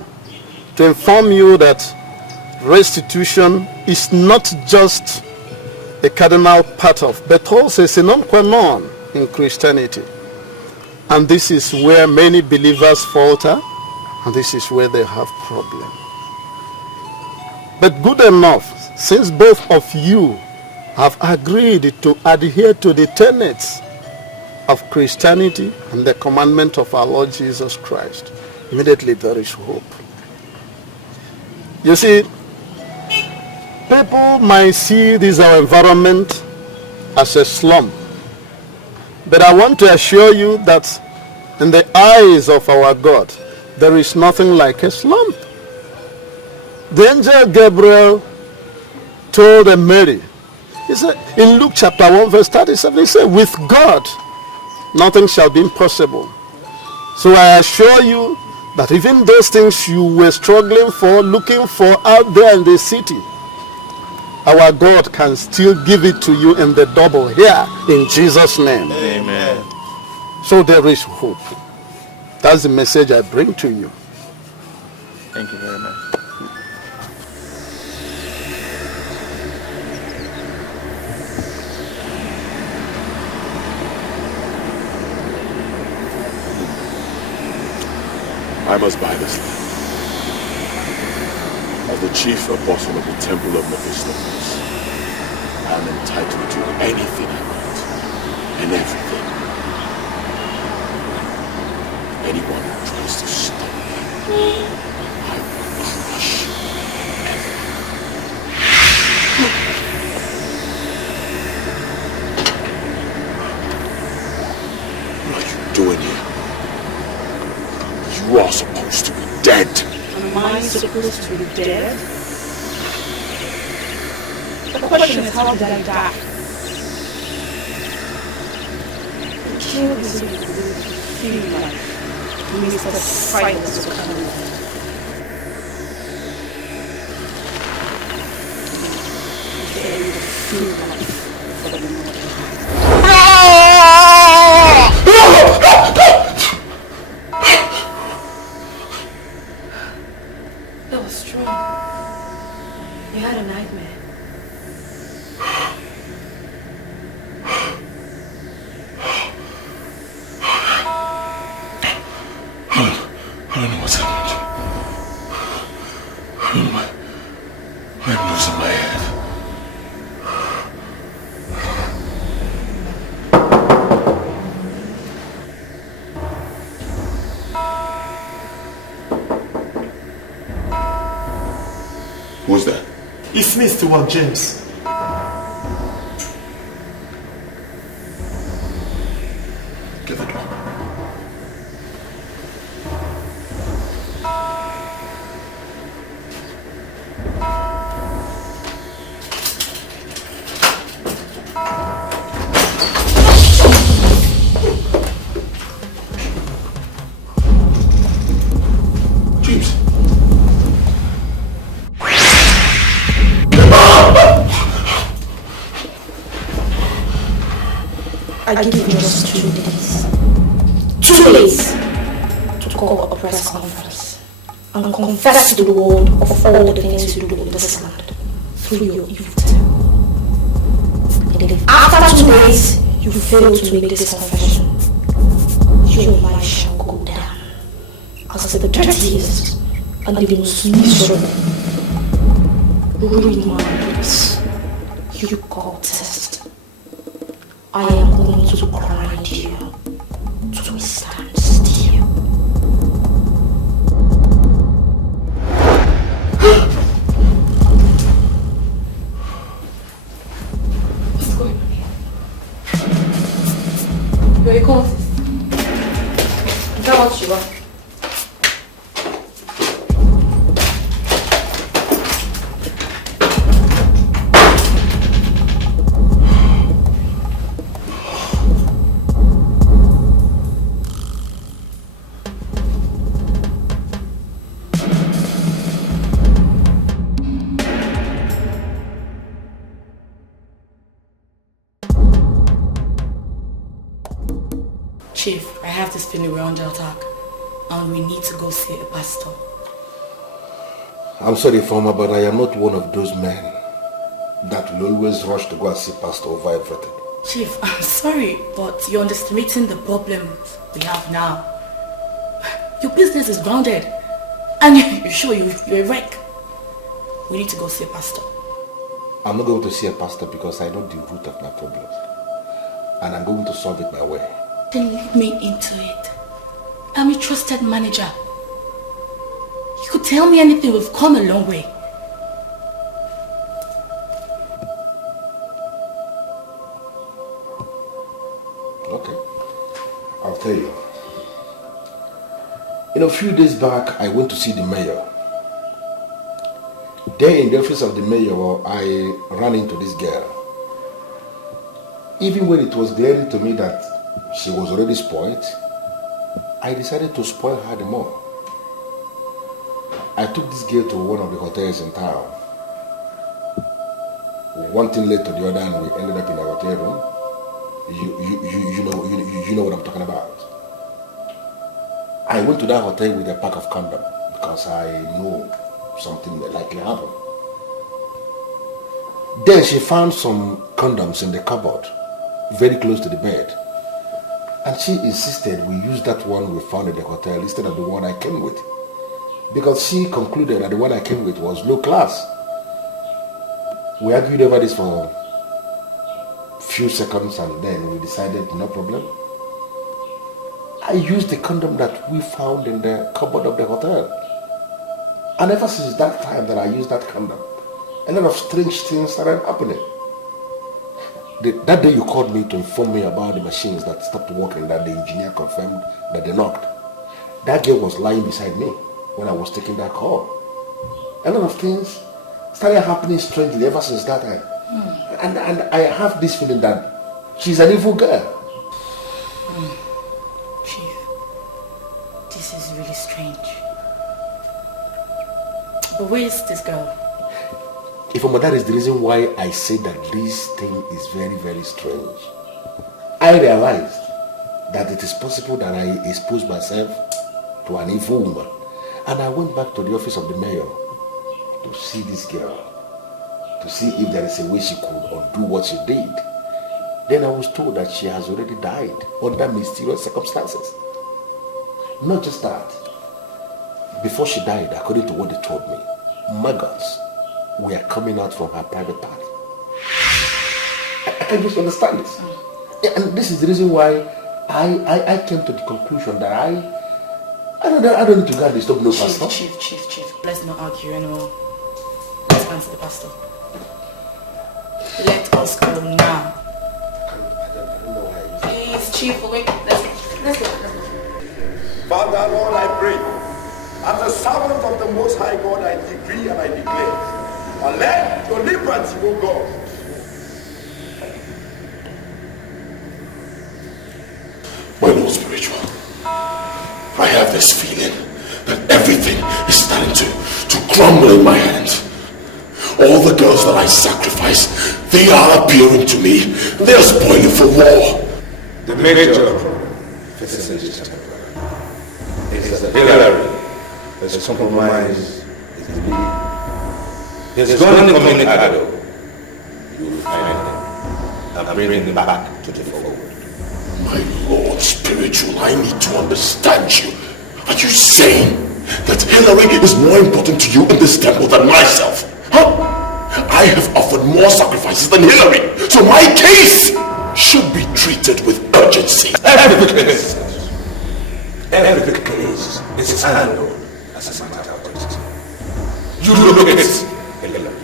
to inform you that restitution is not just a cardinal part of, but also a sine qua non in Christianity. And this is where many believers falter, and this is where they have problems. But good enough, since both of you have agreed to adhere to the tenets of Christianity and the commandment of our Lord Jesus Christ, immediately there is hope. You see, people might see this our environment as a slum, but I want to assure you that in the eyes of our God, there is nothing like a slum. The angel Gabriel told Mary, he said, in Luke chapter 1 verse 37, he said, with God, nothing shall be impossible. So I assure you that even those things you were struggling for, looking for out there in the city, our God can still give it to you in the double here in Jesus' name. Amen. So there is hope. That's the message I bring to you. Thank you very much. I must buy this land. As the chief apostle of the temple of Mephistopheles, I am entitled to anything I want and everything. Anyone who tries to stop me, I will crush What are you doing here? You are supposed to be dead. Am I supposed to be dead? The question is, how did I die? The king doesn't feel like Mr.P was coming. That was strong. You had a nightmare. I don't know what's happening. I'm losing my head. Who's that? It's me, Stewart James. Get the door. James. I give you just 2 days. 2 days to call a press conference. and confess to the world of all the things you do in this land through your evil tongue. And if after 2 days you fail to make this confession, your life shall go down as the dirtiest and the most miserable. Read my lips, you God test. I am going to grind you to a standstill. What's going on here? You're a cultist. Is that what you are? Chief, I have this feeling we're under attack and we need to go see a pastor. I'm sorry, Farmer, but I am not one of those men that will always rush to go and see pastor over everything. Chief, I'm sorry, but you're underestimating the problems we have now. Your business is grounded and you're sure you're a wreck. We need to go see a pastor. I'm not going to see a pastor because I know the root of my problems. And I'm going to solve it my way. Then lead me into it. I'm a trusted manager. You could tell me anything, we've come a long way. Okay. I'll tell you. A few days back, I went to see the mayor. There in the office of the mayor, I ran into this girl. Even when it was glaring to me that she was already spoiled, I decided to spoil her the more. I took this girl to one of the hotels in town. One thing led to the other and we ended up in a hotel room. You know what I'm talking about. I went to that hotel with a pack of condom because I knew something may likely happen. Then she found some condoms in the cupboard, very close to the bed. And she insisted we use that one we found in the hotel instead of the one I came with. Because she concluded that the one I came with was low class. We argued over this for a few seconds and then we decided no problem. I used the condom that we found in the cupboard of the hotel. And ever since that time that I used that condom, a lot of strange things started happening. That day you called me to inform me about the machines that stopped working, that the engineer confirmed that they knocked. That girl was lying beside me when I was taking that call. A lot of things started happening strangely ever since that time. And I have this feeling that she's an evil girl. Chief, this is really strange. But where is this girl? That is the reason why I say that this thing is very, very strange. I realized that it is possible that I exposed myself to an evil woman. And I went back to the office of the mayor to see this girl, to see if there is a way she could undo what she did. Then I was told that she has already died under mysterious circumstances. Not just that. Before she died, according to what they told me, maggots were coming out from her private part. I can just understand this. And this is the reason why I came to the conclusion that I don't need to go and disturb no pastor. Chief, let's not argue anymore. Let's answer the pastor. Let us go now. Please, Chief, let's go. Father, Lord, I pray, as a servant of the Most High God, I decree and I declare, and let your liberty, O God. My Lord Spiritual, I have this feeling that everything is starting to crumble in my hands. All the girls that I sacrificed, they are appearing to me. They are spoiling for war. The major facility temple. It is a pillory, a His compromise is needed. He's going to commit IniEdo. You will find him and bring him back to the fold. My Lord Spiritual, I need to understand you. Are you saying that Hillary is more important to you in this temple than myself? Huh? I have offered more sacrifices than Hillary, so my case should be treated with urgency. Every case is handled as a matter of urgency. You look at it, Hillary.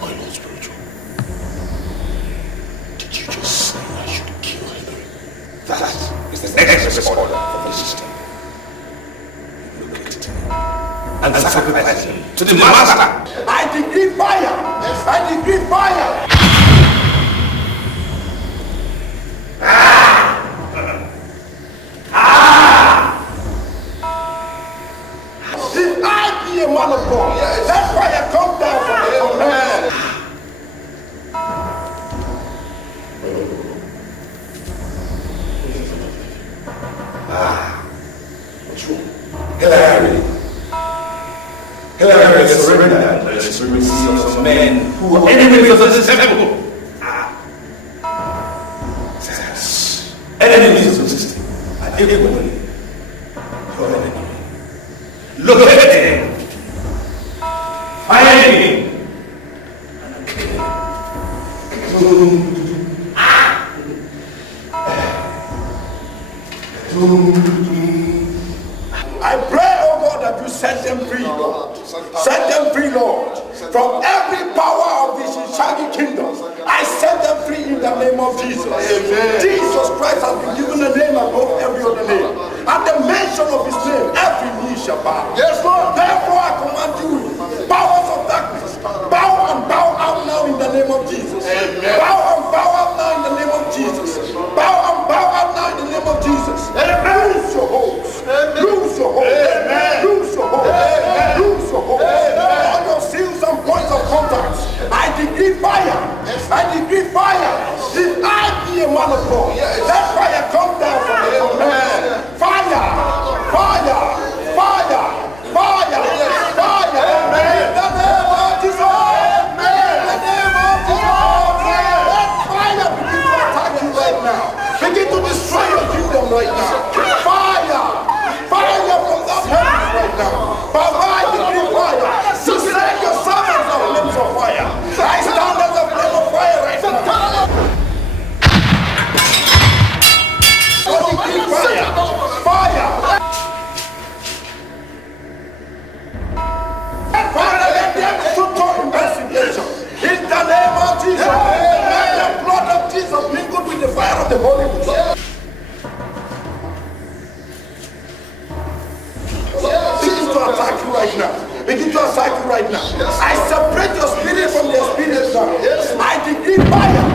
My Lord Spiritual, did you just say I should kill Hillary? That is the next order for the system. Look at it and sacrifice him to the master. I decree fire! I decree fire! If I be a man of God, let fire come down from heaven. What's wrong? Hillary has surrendered to the supremacy of some men who are enemies of this temple. Enemies of the system are equally your enemy. Look at him, find him, and kill him. I pray, oh God, that you set them free, Lord. Set them free, Lord. From every power of this Shanty kingdom, I set them free in the name of Jesus. Amen. Jesus Christ has been given a name above every other name. At the mention of his name, every knee shall bow. Yes, Lord. Therefore, I command you, powers of darkness, bow and bow out now in the name of Jesus. Amen. Bow and bow out now in the name of Jesus. Bow and bow out now in the name of Jesus. Amen. Lose your hopes. Lose your hopes. Lose your hopes. Lose your hopes. All your seals and points of contact, I decree fire. I decree fire. If I be a man of God, let fire come down from heaven. Fire. Fire. Fire. Fire. Fire. In the name of Jesus. In the name of Jesus. Let fire begin to attack you right now. Begin to destroy your kingdom right now. Fire. Fire from that heaven right now. Baba, I decree fire. So set your servants on flames of fire. I stand as a flame of fire right now. I decree fire. Fire. Father, let them total investigation. In the name of Jesus. Let the blood of Jesus mingle with the fire of the Holy Ghost. Begin to attack you right now. Begin to attack you right now. I separate your spirit from their spirit now. I decree fire.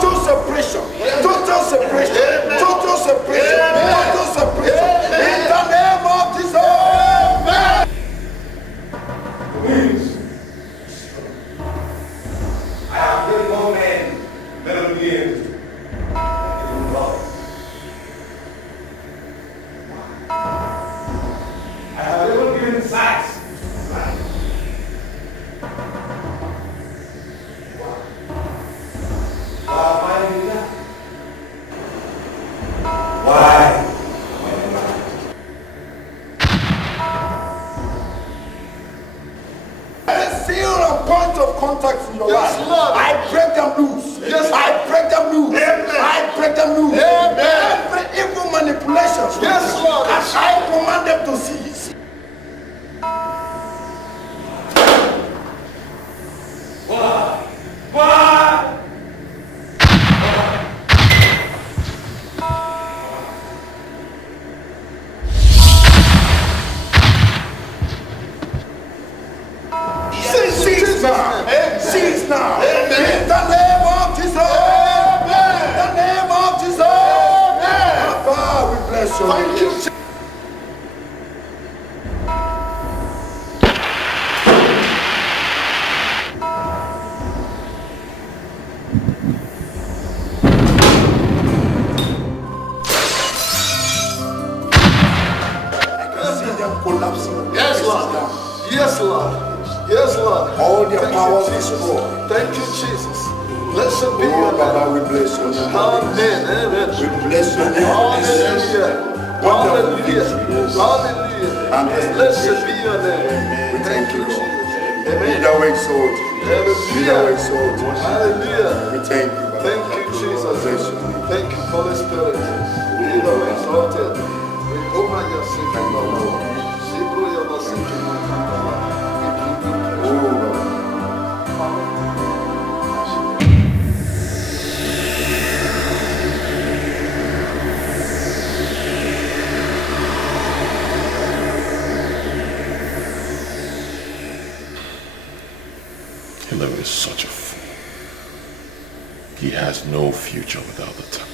Total separation. Total separation. Total separation. Total separation. In the name of Jesus. I have great more men than years. I have even given sights. Why am I doing that? Why? Seal and point of contact in your life. I break them loose. Yes. I break them loose. Amen. I break them loose. Amen. Every evil manipulation. Yes, Lord. And I command them to cease. Why? Why? Cease now. Cease now. In the name of Jesus. In the name of Jesus. Thank you. Yes, Lord. Yes, Lord. Yes, Lord. All their powers destroyed. Thank you, Jesus. Blessed be your name. Baba, we bless your name. Amen. Amen. We bless your name. Hallelujah. Hallelujah. Hallelujah. Blessed be your name. We thank you, Lord. Amen. Be thou exalted. Be thou exalted. Hallelujah. We thank you, Baba. Thank you, Jesus. Thank you, Holy Spirit. Be thou exalted. Recover your second, Lord. Secure your second, Leonard is such a fool. He has no future without the temple.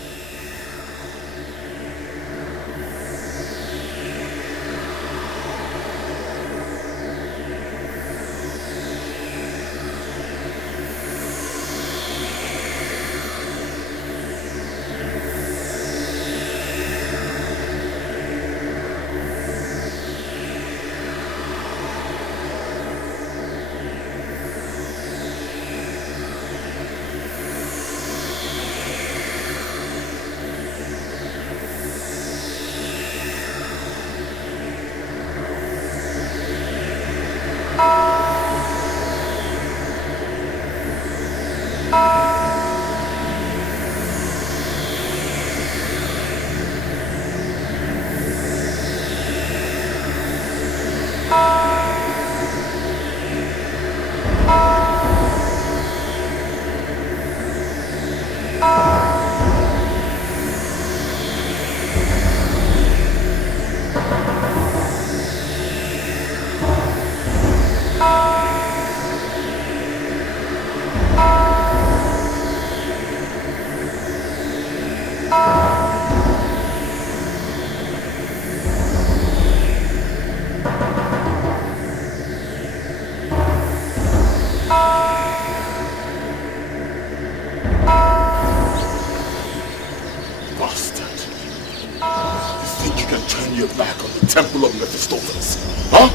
Temple of Mephistopheles. Huh?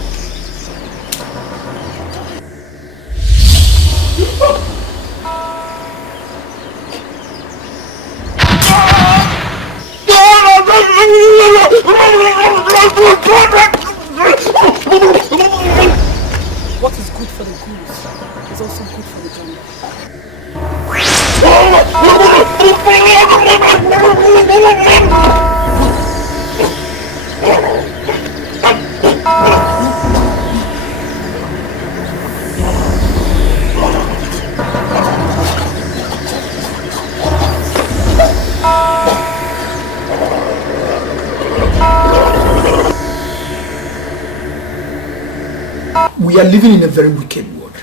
What is good for the goose is also good for the gander. We are living in a very wicked world.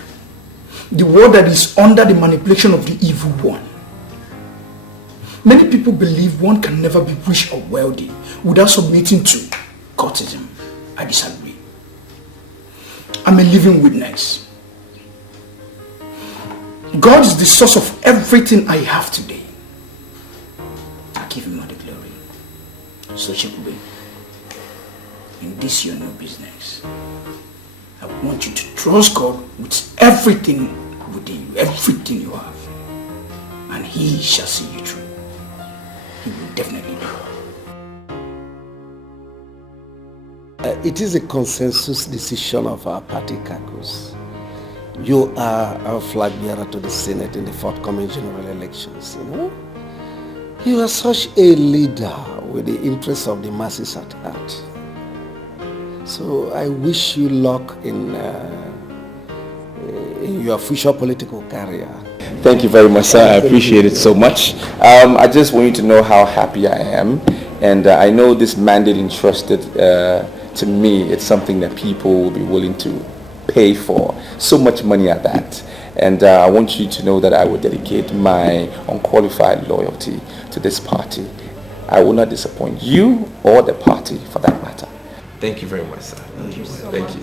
The world that is under the manipulation of the evil one. Many people believe one can never be rich or wealthy without submitting to cultism. I disagree. I'm a living witness. God is the source of everything I have today. I give him all the glory. So Chikube, in this your new business, I want you to trust God with everything within you, everything you have. And he shall see you through. He will definitely do. It is a consensus decision of our party caucus. You are our flag bearer to the Senate in the forthcoming general elections, you know? You are such a leader with the interests of the masses at heart. So I wish you luck in your future political career. Thank you very much, sir. I appreciate it so much. I just want you to know how happy I am. And I know this mandate entrusted to me, it's something that people will be willing to pay for. So much money at that. And I want you to know that I will dedicate my unqualified loyalty to this party I will not disappoint you or the party for that matter. Thank you very much, sir. Thank you so much. you.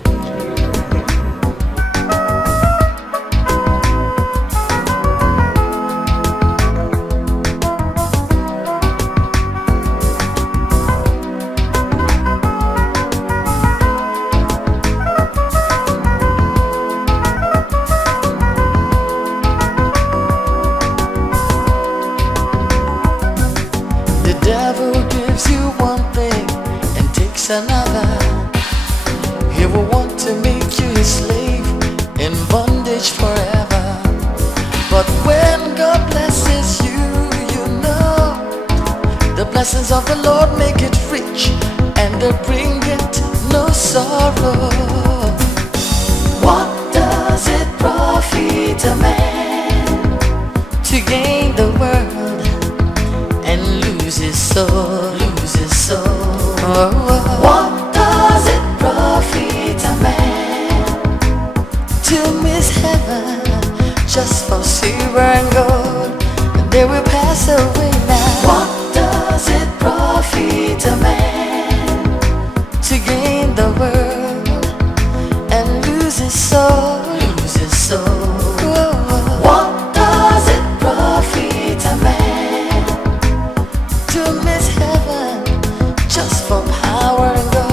Another, he will want to make you his slave in bondage forever. But when God blesses you, you know the blessings of the Lord make it rich and they bring it no sorrow. What does it profit a man to gain the world and lose his soul? Lose his soul. What does it profit a man to miss heaven just for silver and gold? They will pass away now. What does it profit a man to gain the world and lose his soul? Lose his soul. What does it profit a man to miss heaven just for power and gold?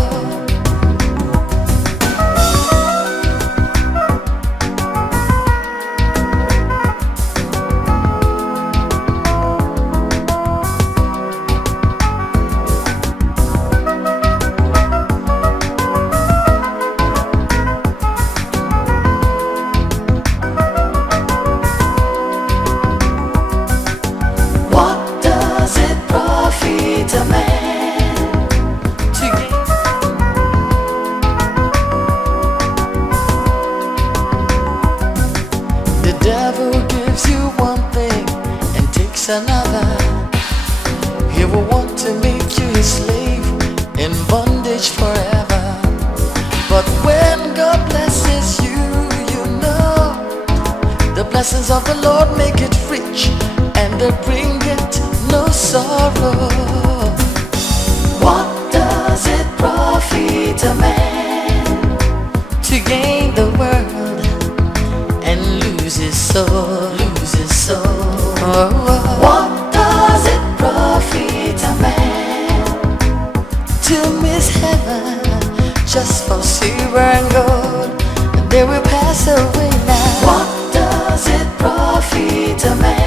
What does it profit a man to gain? The devil gives you one thing and takes another. He will want to make you his slave in bondage forever. But when God blesses you, you know the blessings of the Lord make it rich and they bring it no sorrow. What does it profit a man to gain the world and lose his soul? Lose his soul. What does it profit a man to miss heaven just for silver and gold? They will pass away now. What does it profit a man